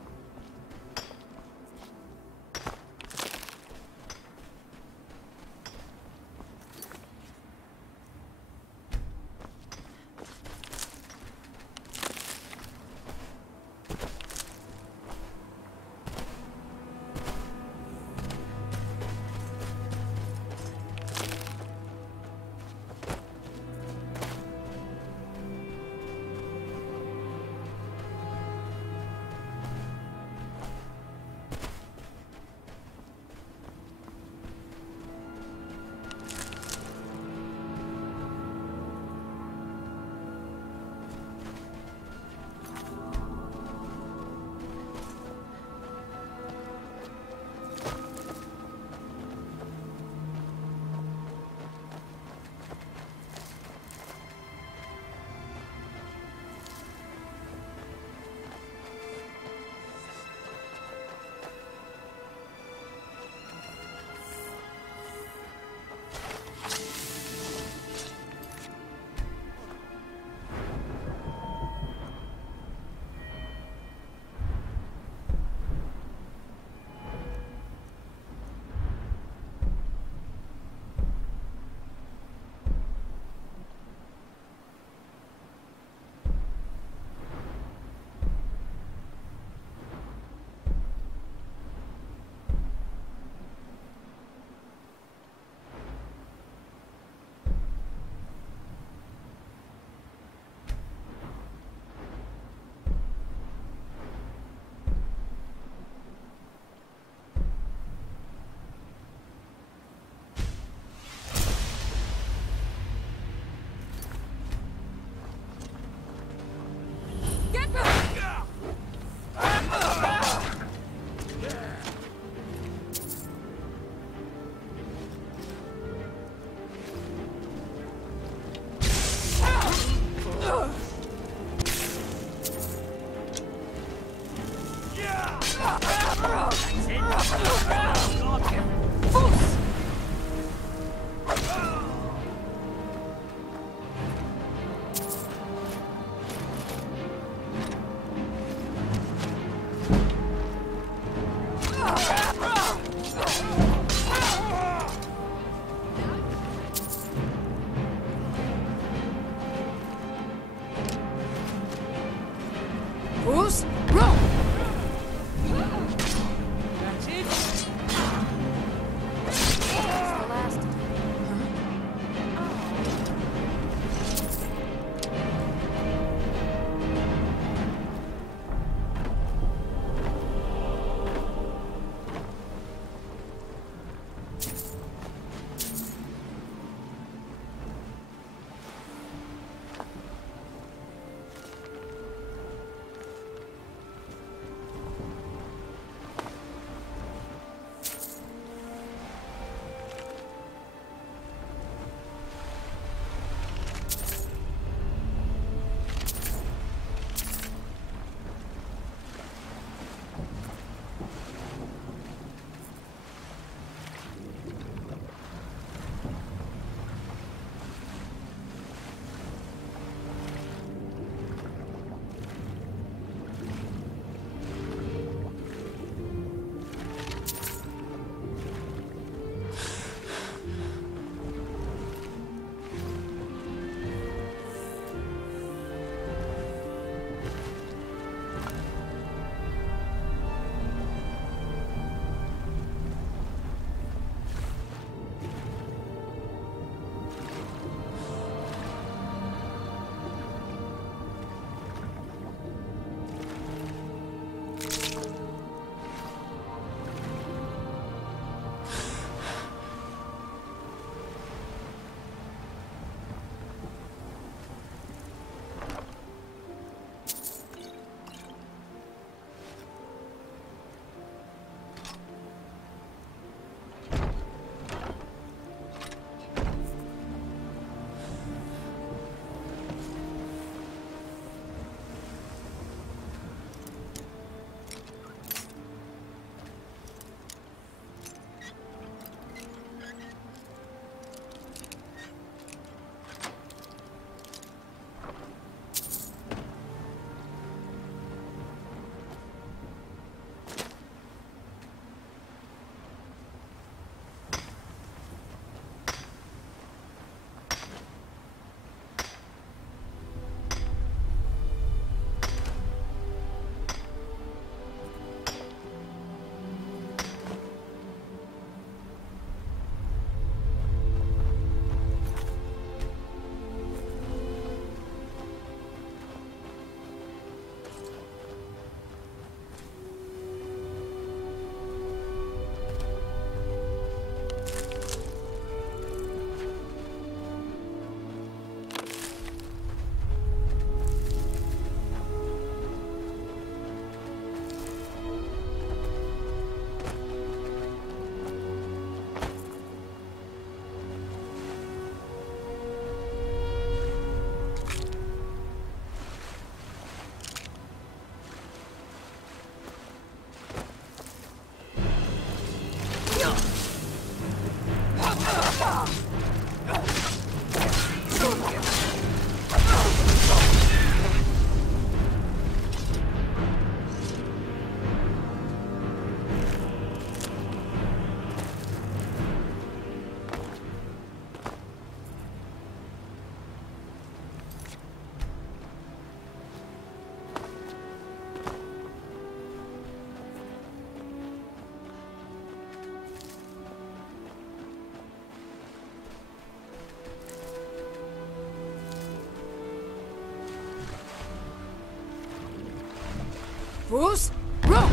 Fools, roll!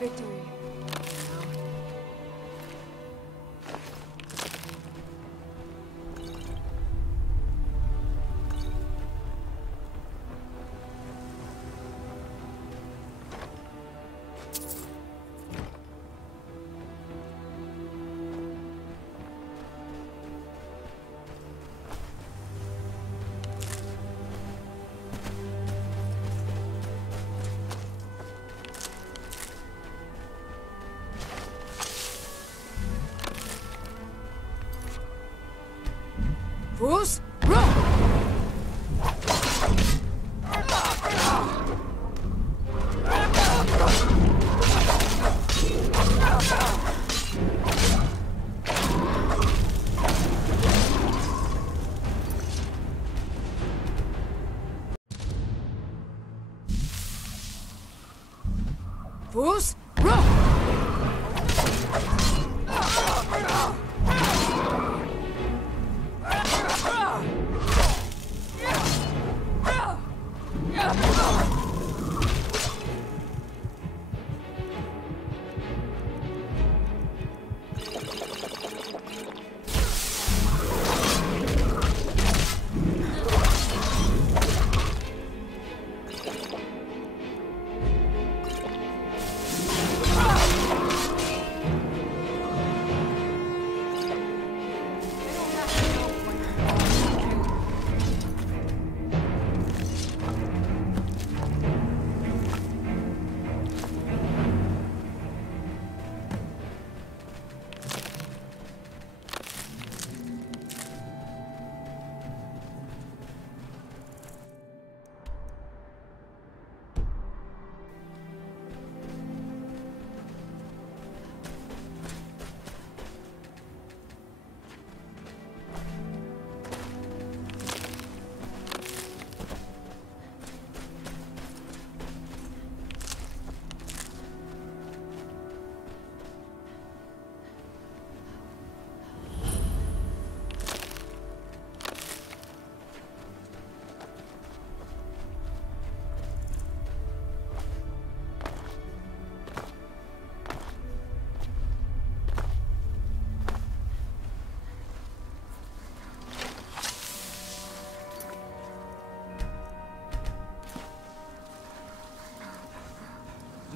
Victory. Fools, roll! Fools, roll!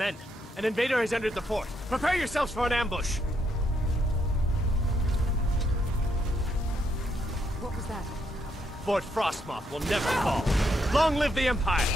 Men, an invader has entered the fort. Prepare yourselves for an ambush. What was that? Fort Frostmoth will never fall. Long live the Empire!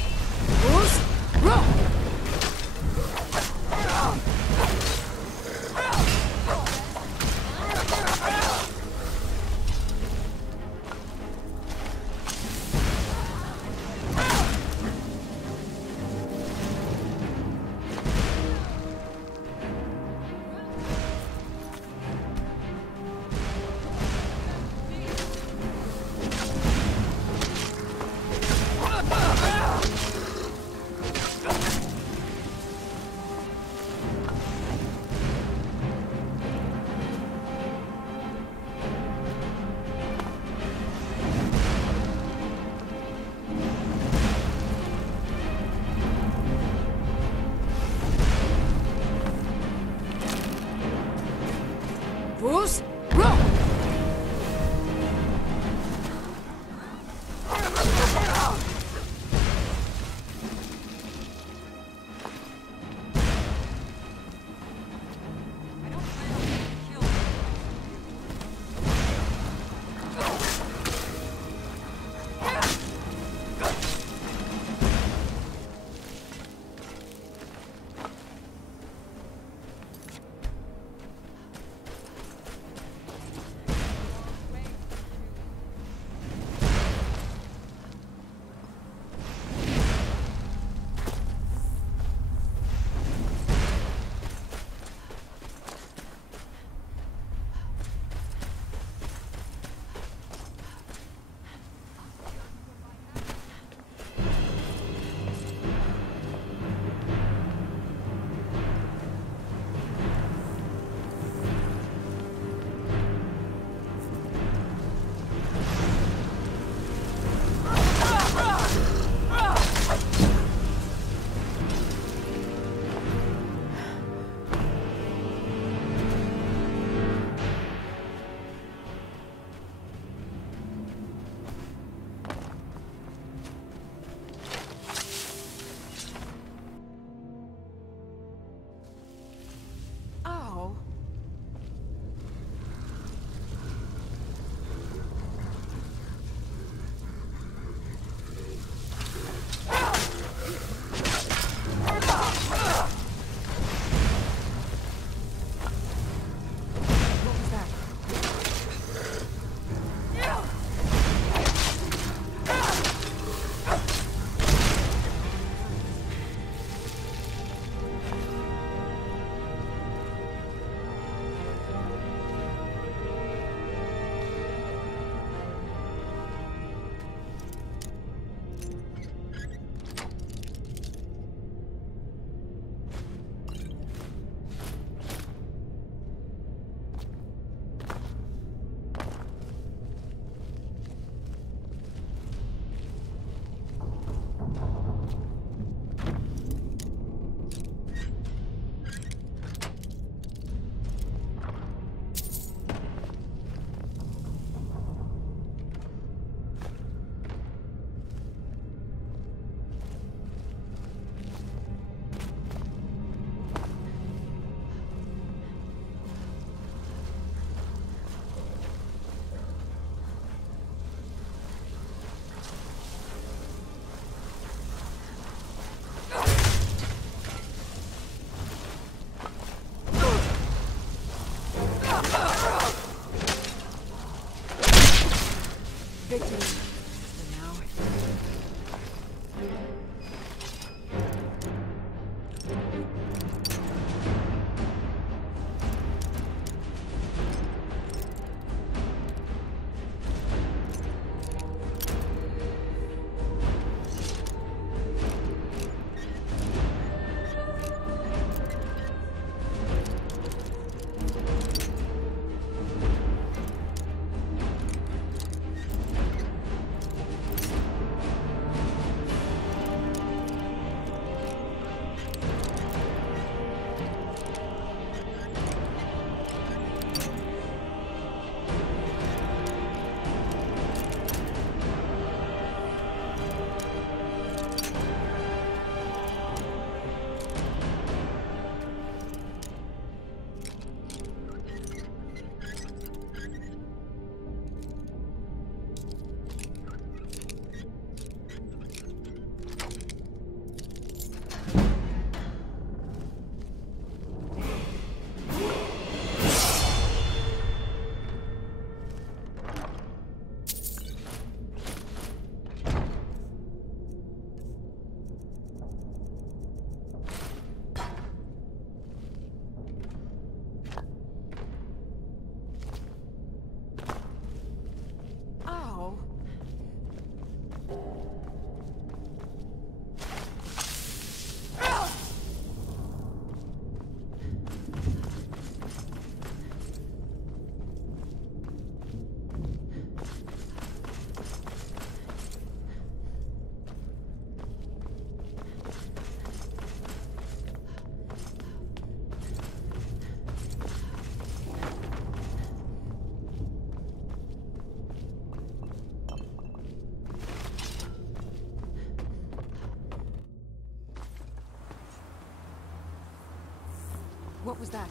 What was that?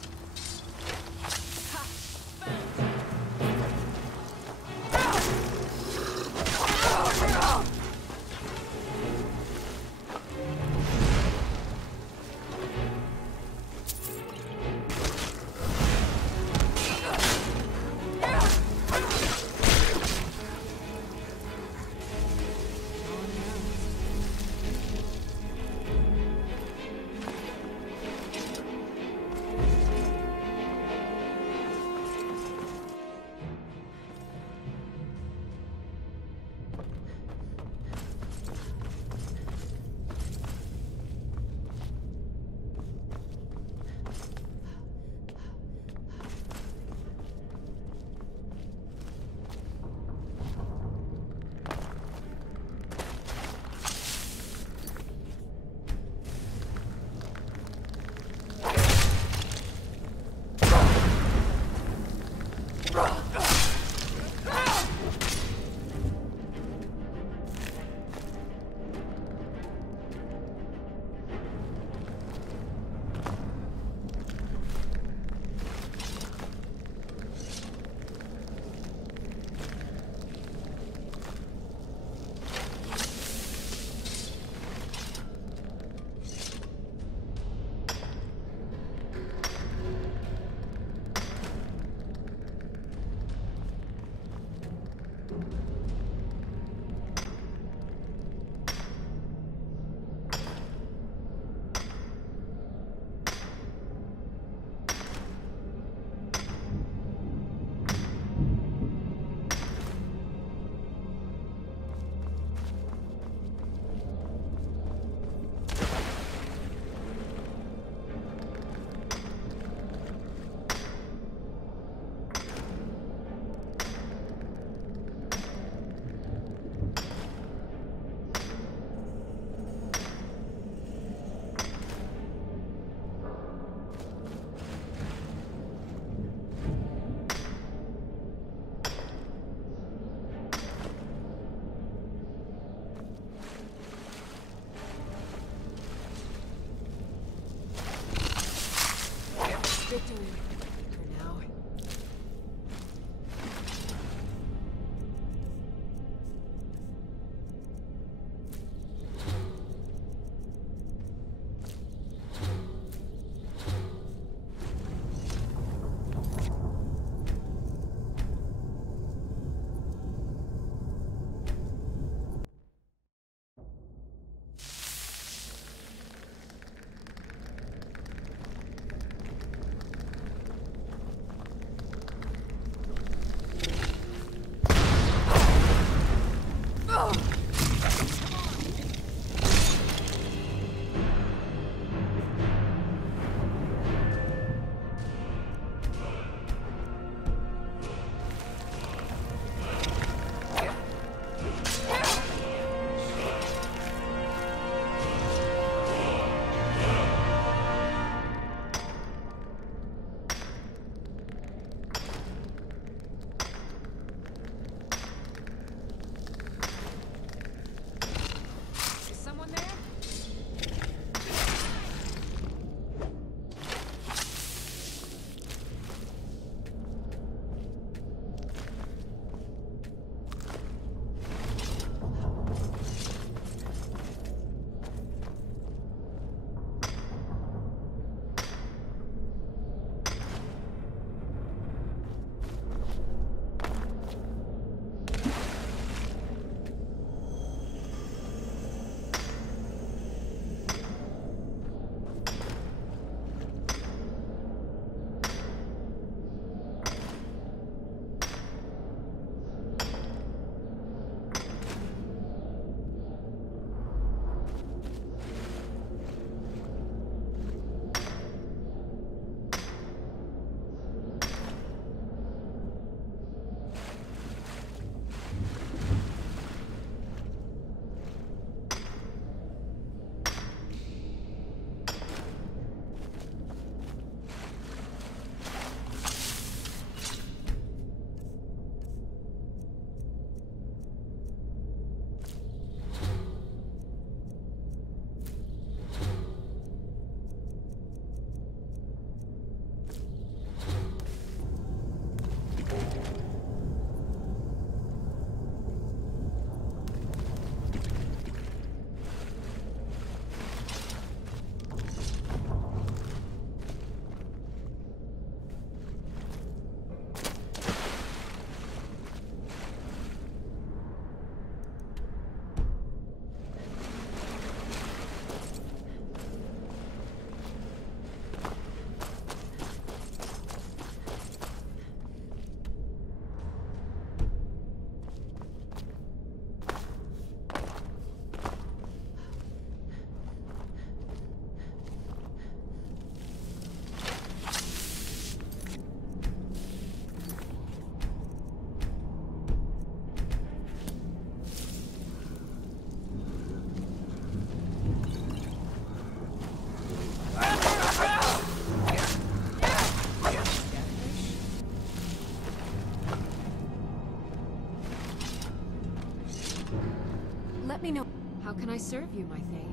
me know. How can I serve you, my Thane?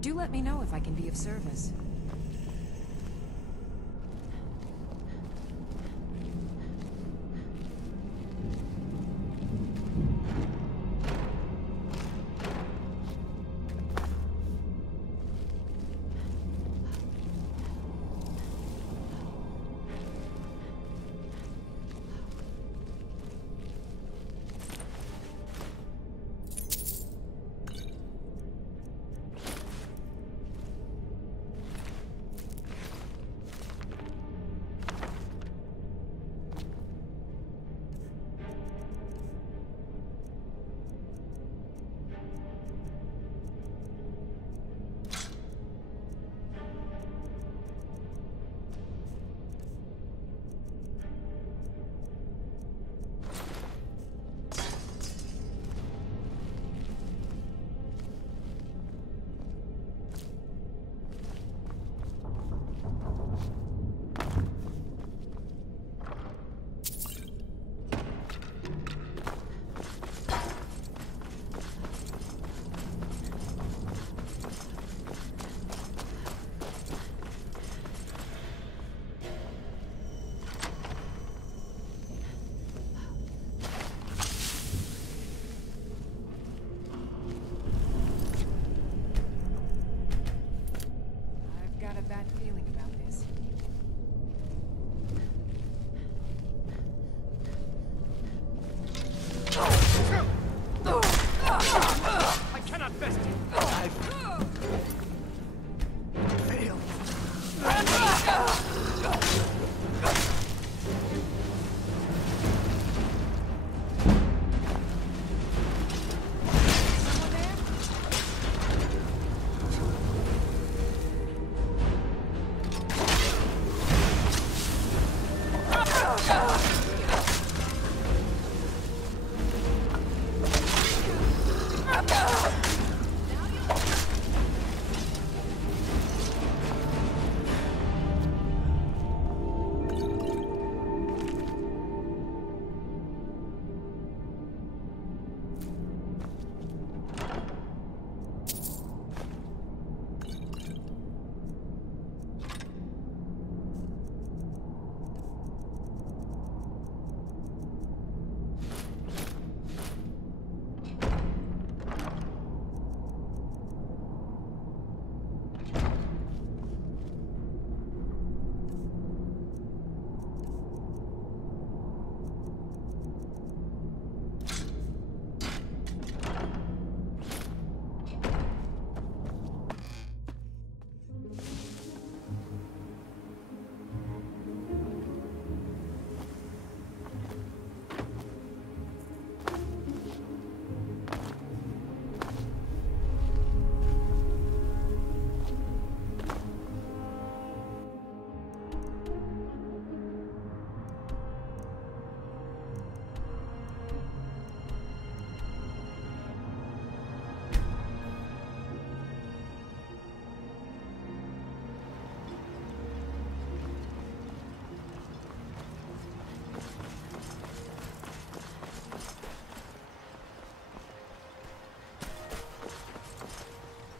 Do let me know if I can be of service.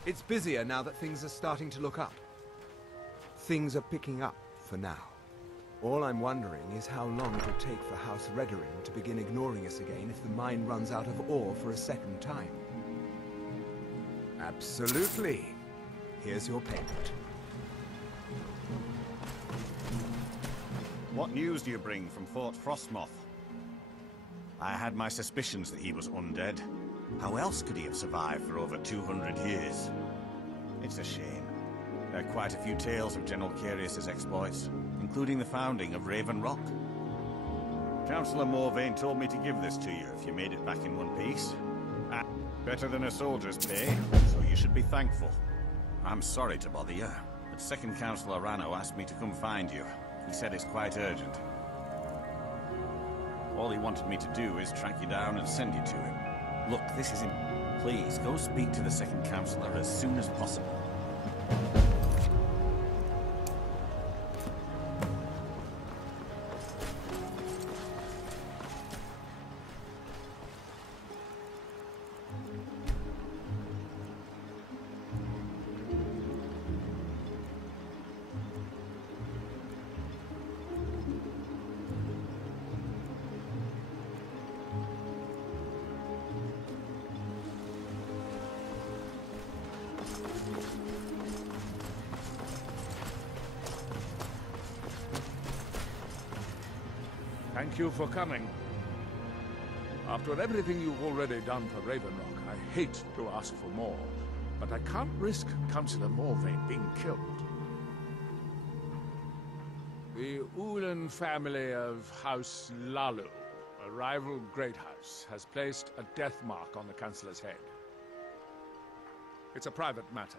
It's busier now that things are starting to look up. Things are picking up, for now. All I'm wondering is how long it'll take for House Redorin to begin ignoring us again if the mine runs out of ore for a second time. Absolutely. Here's your payment. What news do you bring from Fort Frostmoth? I had my suspicions that he was undead. How else could he have survived for over 200 years? It's a shame. There are quite a few tales of General Carius's exploits, including the founding of Raven Rock. Councillor Morvain told me to give this to you if you made it back in one piece. Better than a soldier's pay, so you should be thankful. I'm sorry to bother you, but Second Councillor Rano asked me to come find you. He said it's quite urgent. All he wanted me to do is track you down and send you to him. Look, this isn't... Please, go speak to the Second Councillor as soon as possible. Thank you for coming. After everything you've already done for Ravenrock, I hate to ask for more, but I can't risk Councillor Morvain being killed. The Ulan family of House Lalu, a rival great house, has placed a death mark on the Councillor's head. It's a private matter.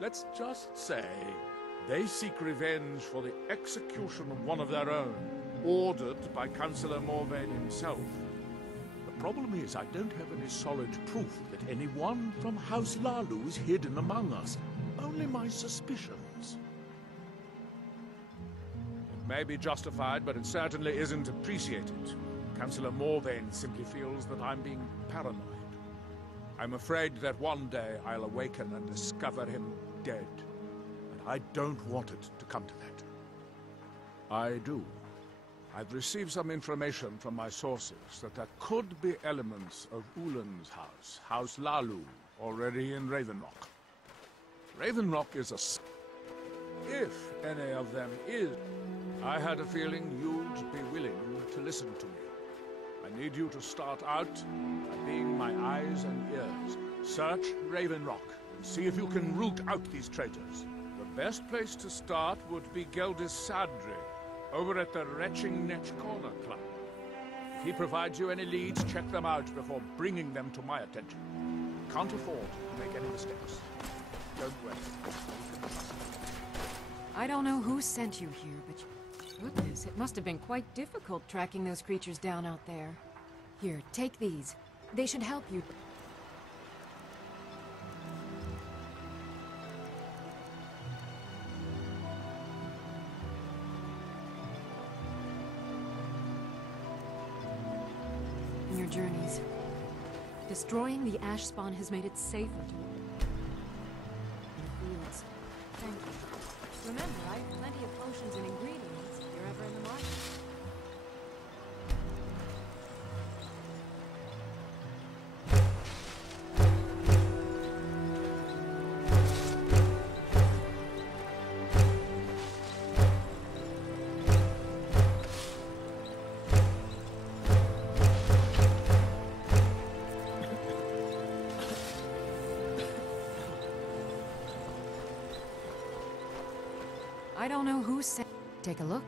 Let's just say they seek revenge for the execution of one of their own, ordered by Councillor Morvain himself. The problem is I don't have any solid proof that anyone from House Lalu is hidden among us. Only my suspicions. It may be justified, but it certainly isn't appreciated. Councillor Morvain simply feels that I'm being paranoid. I'm afraid that one day I'll awaken and discover him dead. And I don't want it to come to that. I do. I've received some information from my sources that there could be elements of Ulan's house, House Lalu, already in Ravenrock. Ravenrock is a... If any of them is, I had a feeling you'd be willing to listen to me. I need you to start out by being my eyes and ears. Search Ravenrock and see if you can root out these traitors. The best place to start would be Geldis Sadri, over at the Retching Netch Corner Club. If he provides you any leads, check them out before bringing them to my attention. Can't afford to make any mistakes. Don't wait. I don't know who sent you here, but goodness, it must have been quite difficult tracking those creatures down out there. Here, take these. They should help you. In your journeys. Destroying the ash spawn has made it safer to in the fields. Thank you. Remember, I have plenty of potions and ingredients if you're ever in the market. I don't know who sent... Take a look.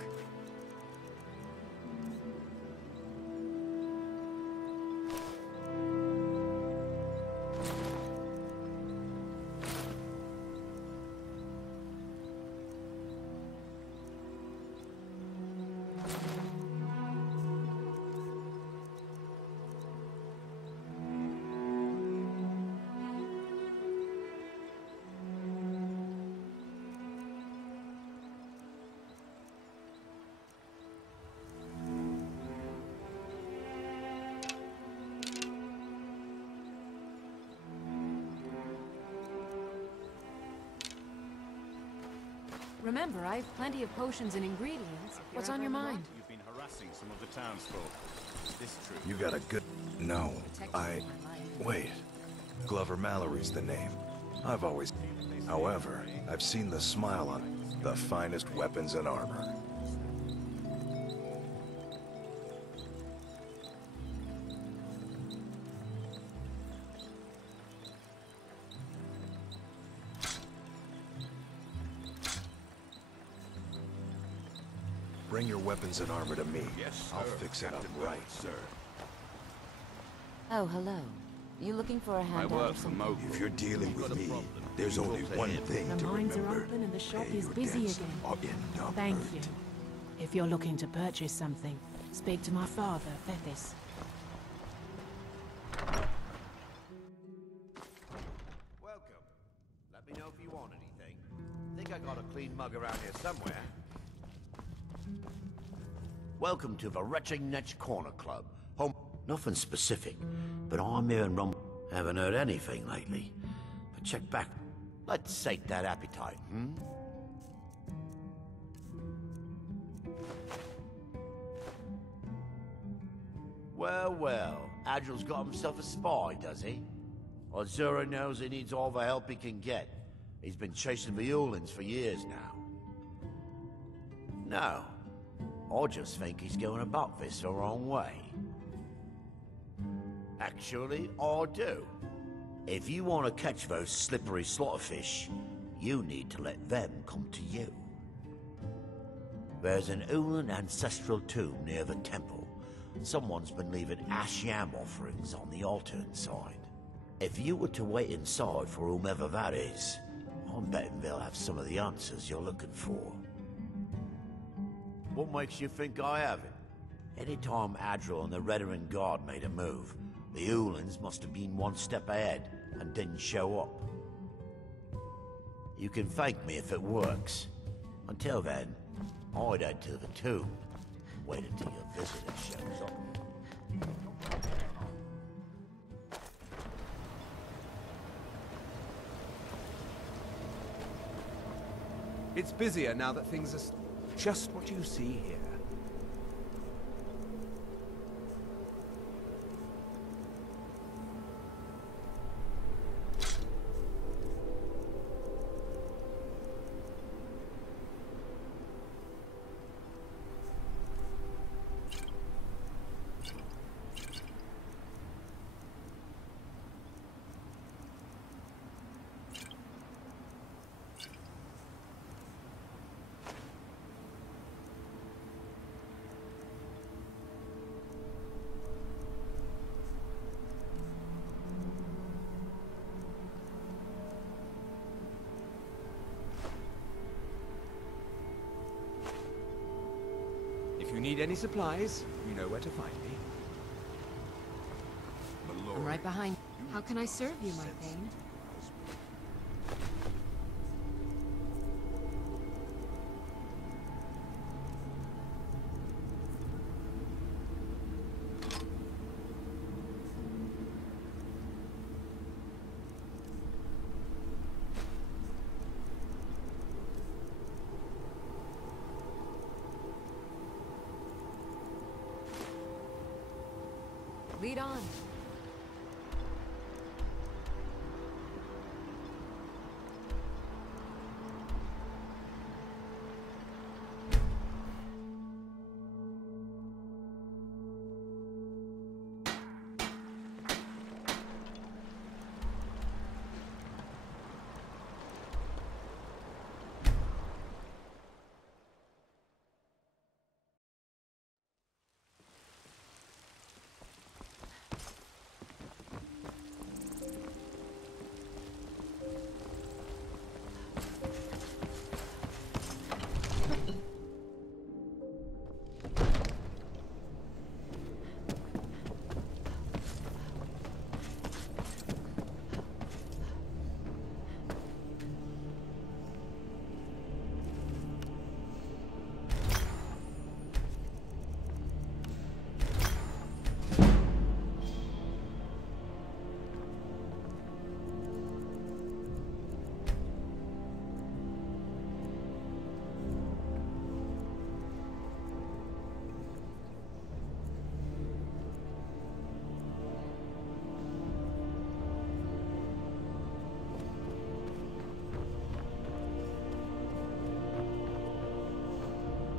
Remember, I have plenty of potions and ingredients. What's on your mind? You've been harassing some of the townsfolk. Is this true? You got a good... No, Wait. Glover Mallory's the name. I've always... However, I've seen the smile on it. The finest weapons and armor. Bring your weapons and armor to me. Yes, sir. I'll fix it up right, sir. Oh, hello. You looking for a handout? work for Mogul. If you're dealing with me, there's only one thing The to mines are remember. open and the shop Pay is your busy debts again. or end up Thank hurt. you. If you're looking to purchase something, speak to my father, Thethys. Welcome. Let me know if you want anything. Think I got a clean mug around here somewhere. Welcome to the Wretched Netch Corner Club. Home. Nothing specific, but I'm here and haven't heard anything lately. But check back. Let's sate that appetite, hmm? Well, well, Adril's got himself a spy, does he? Ozura knows he needs all the help he can get. He's been chasing the Ulans for years now. No, I just think he's going about this the wrong way. Actually, I do. If you want to catch those slippery slaughterfish, you need to let them come to you. There's an Ulan ancestral tomb near the temple. Someone's been leaving ash yam offerings on the altar inside. If you were to wait inside for whomever that is, I'm betting they'll have some of the answers you're looking for. What makes you think I haven't? Anytime Adril and the Redoran Guard made a move, the Ulans must have been one step ahead and didn't show up. You can thank me if it works. Until then, I'd head to the tomb. Wait until your visitor shows up. It's busier now that things are just what you see here. If you need any supplies, you know where to find me. I'm right behind. How can I serve you, my Thane? Lead on.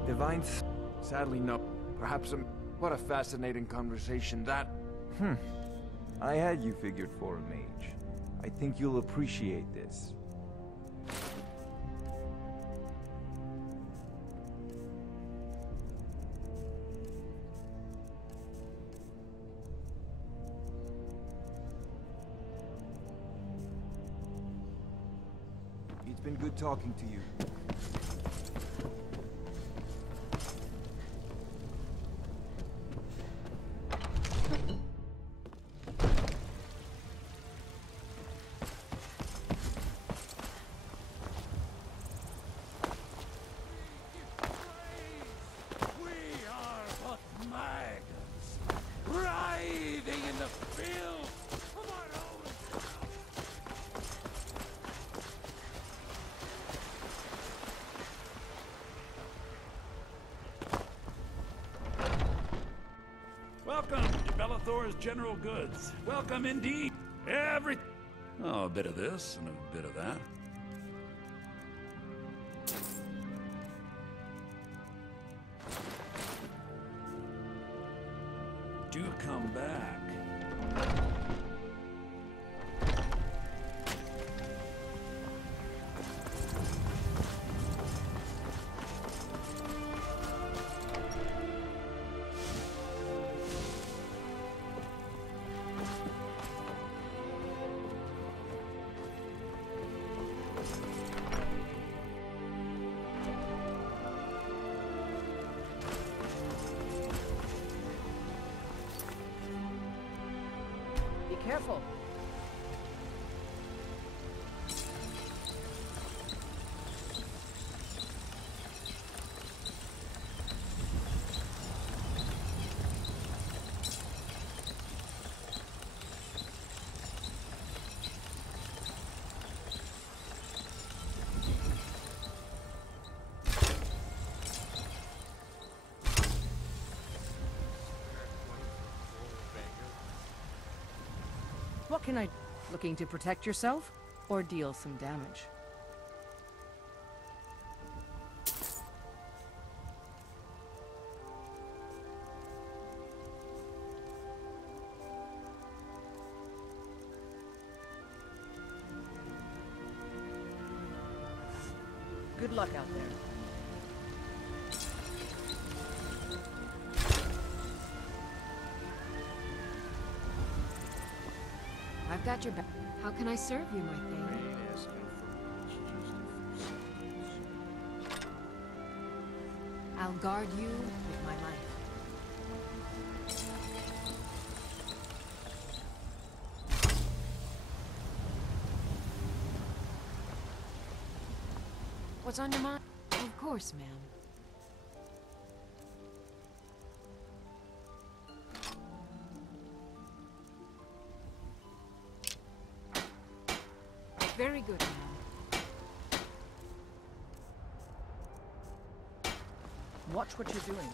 Divine sadly no. Perhaps what a fascinating conversation that... I had you figured for a mage. I think you'll appreciate this. been good talking to you. Welcome to Bellathor's General Goods. Welcome indeed. Oh, a bit of this and a bit of that. Do come back. Careful. What can I... Looking to protect yourself? Or deal some damage? Good luck out there. I've got your back. How can I serve you, my thing? I'll guard you with my life. What's on your mind? Of course, ma'am. Very good, ma'am. Watch what you're doing.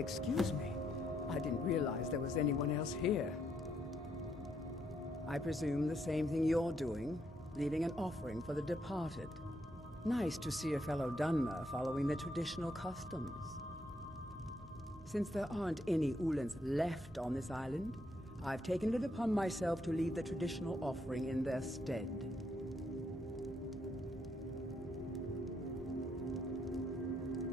Excuse me. I didn't realize there was anyone else here. I presume the same thing you're doing, leaving an offering for the departed. Nice to see a fellow Dunmer following the traditional customs. Since there aren't any Ulans left on this island, I've taken it upon myself to leave the traditional offering in their stead.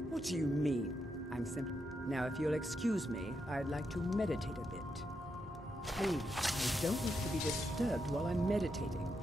What do you mean? I'm simply... Now, if you'll excuse me, I'd like to meditate a bit. Please, I don't wish to be disturbed while I'm meditating.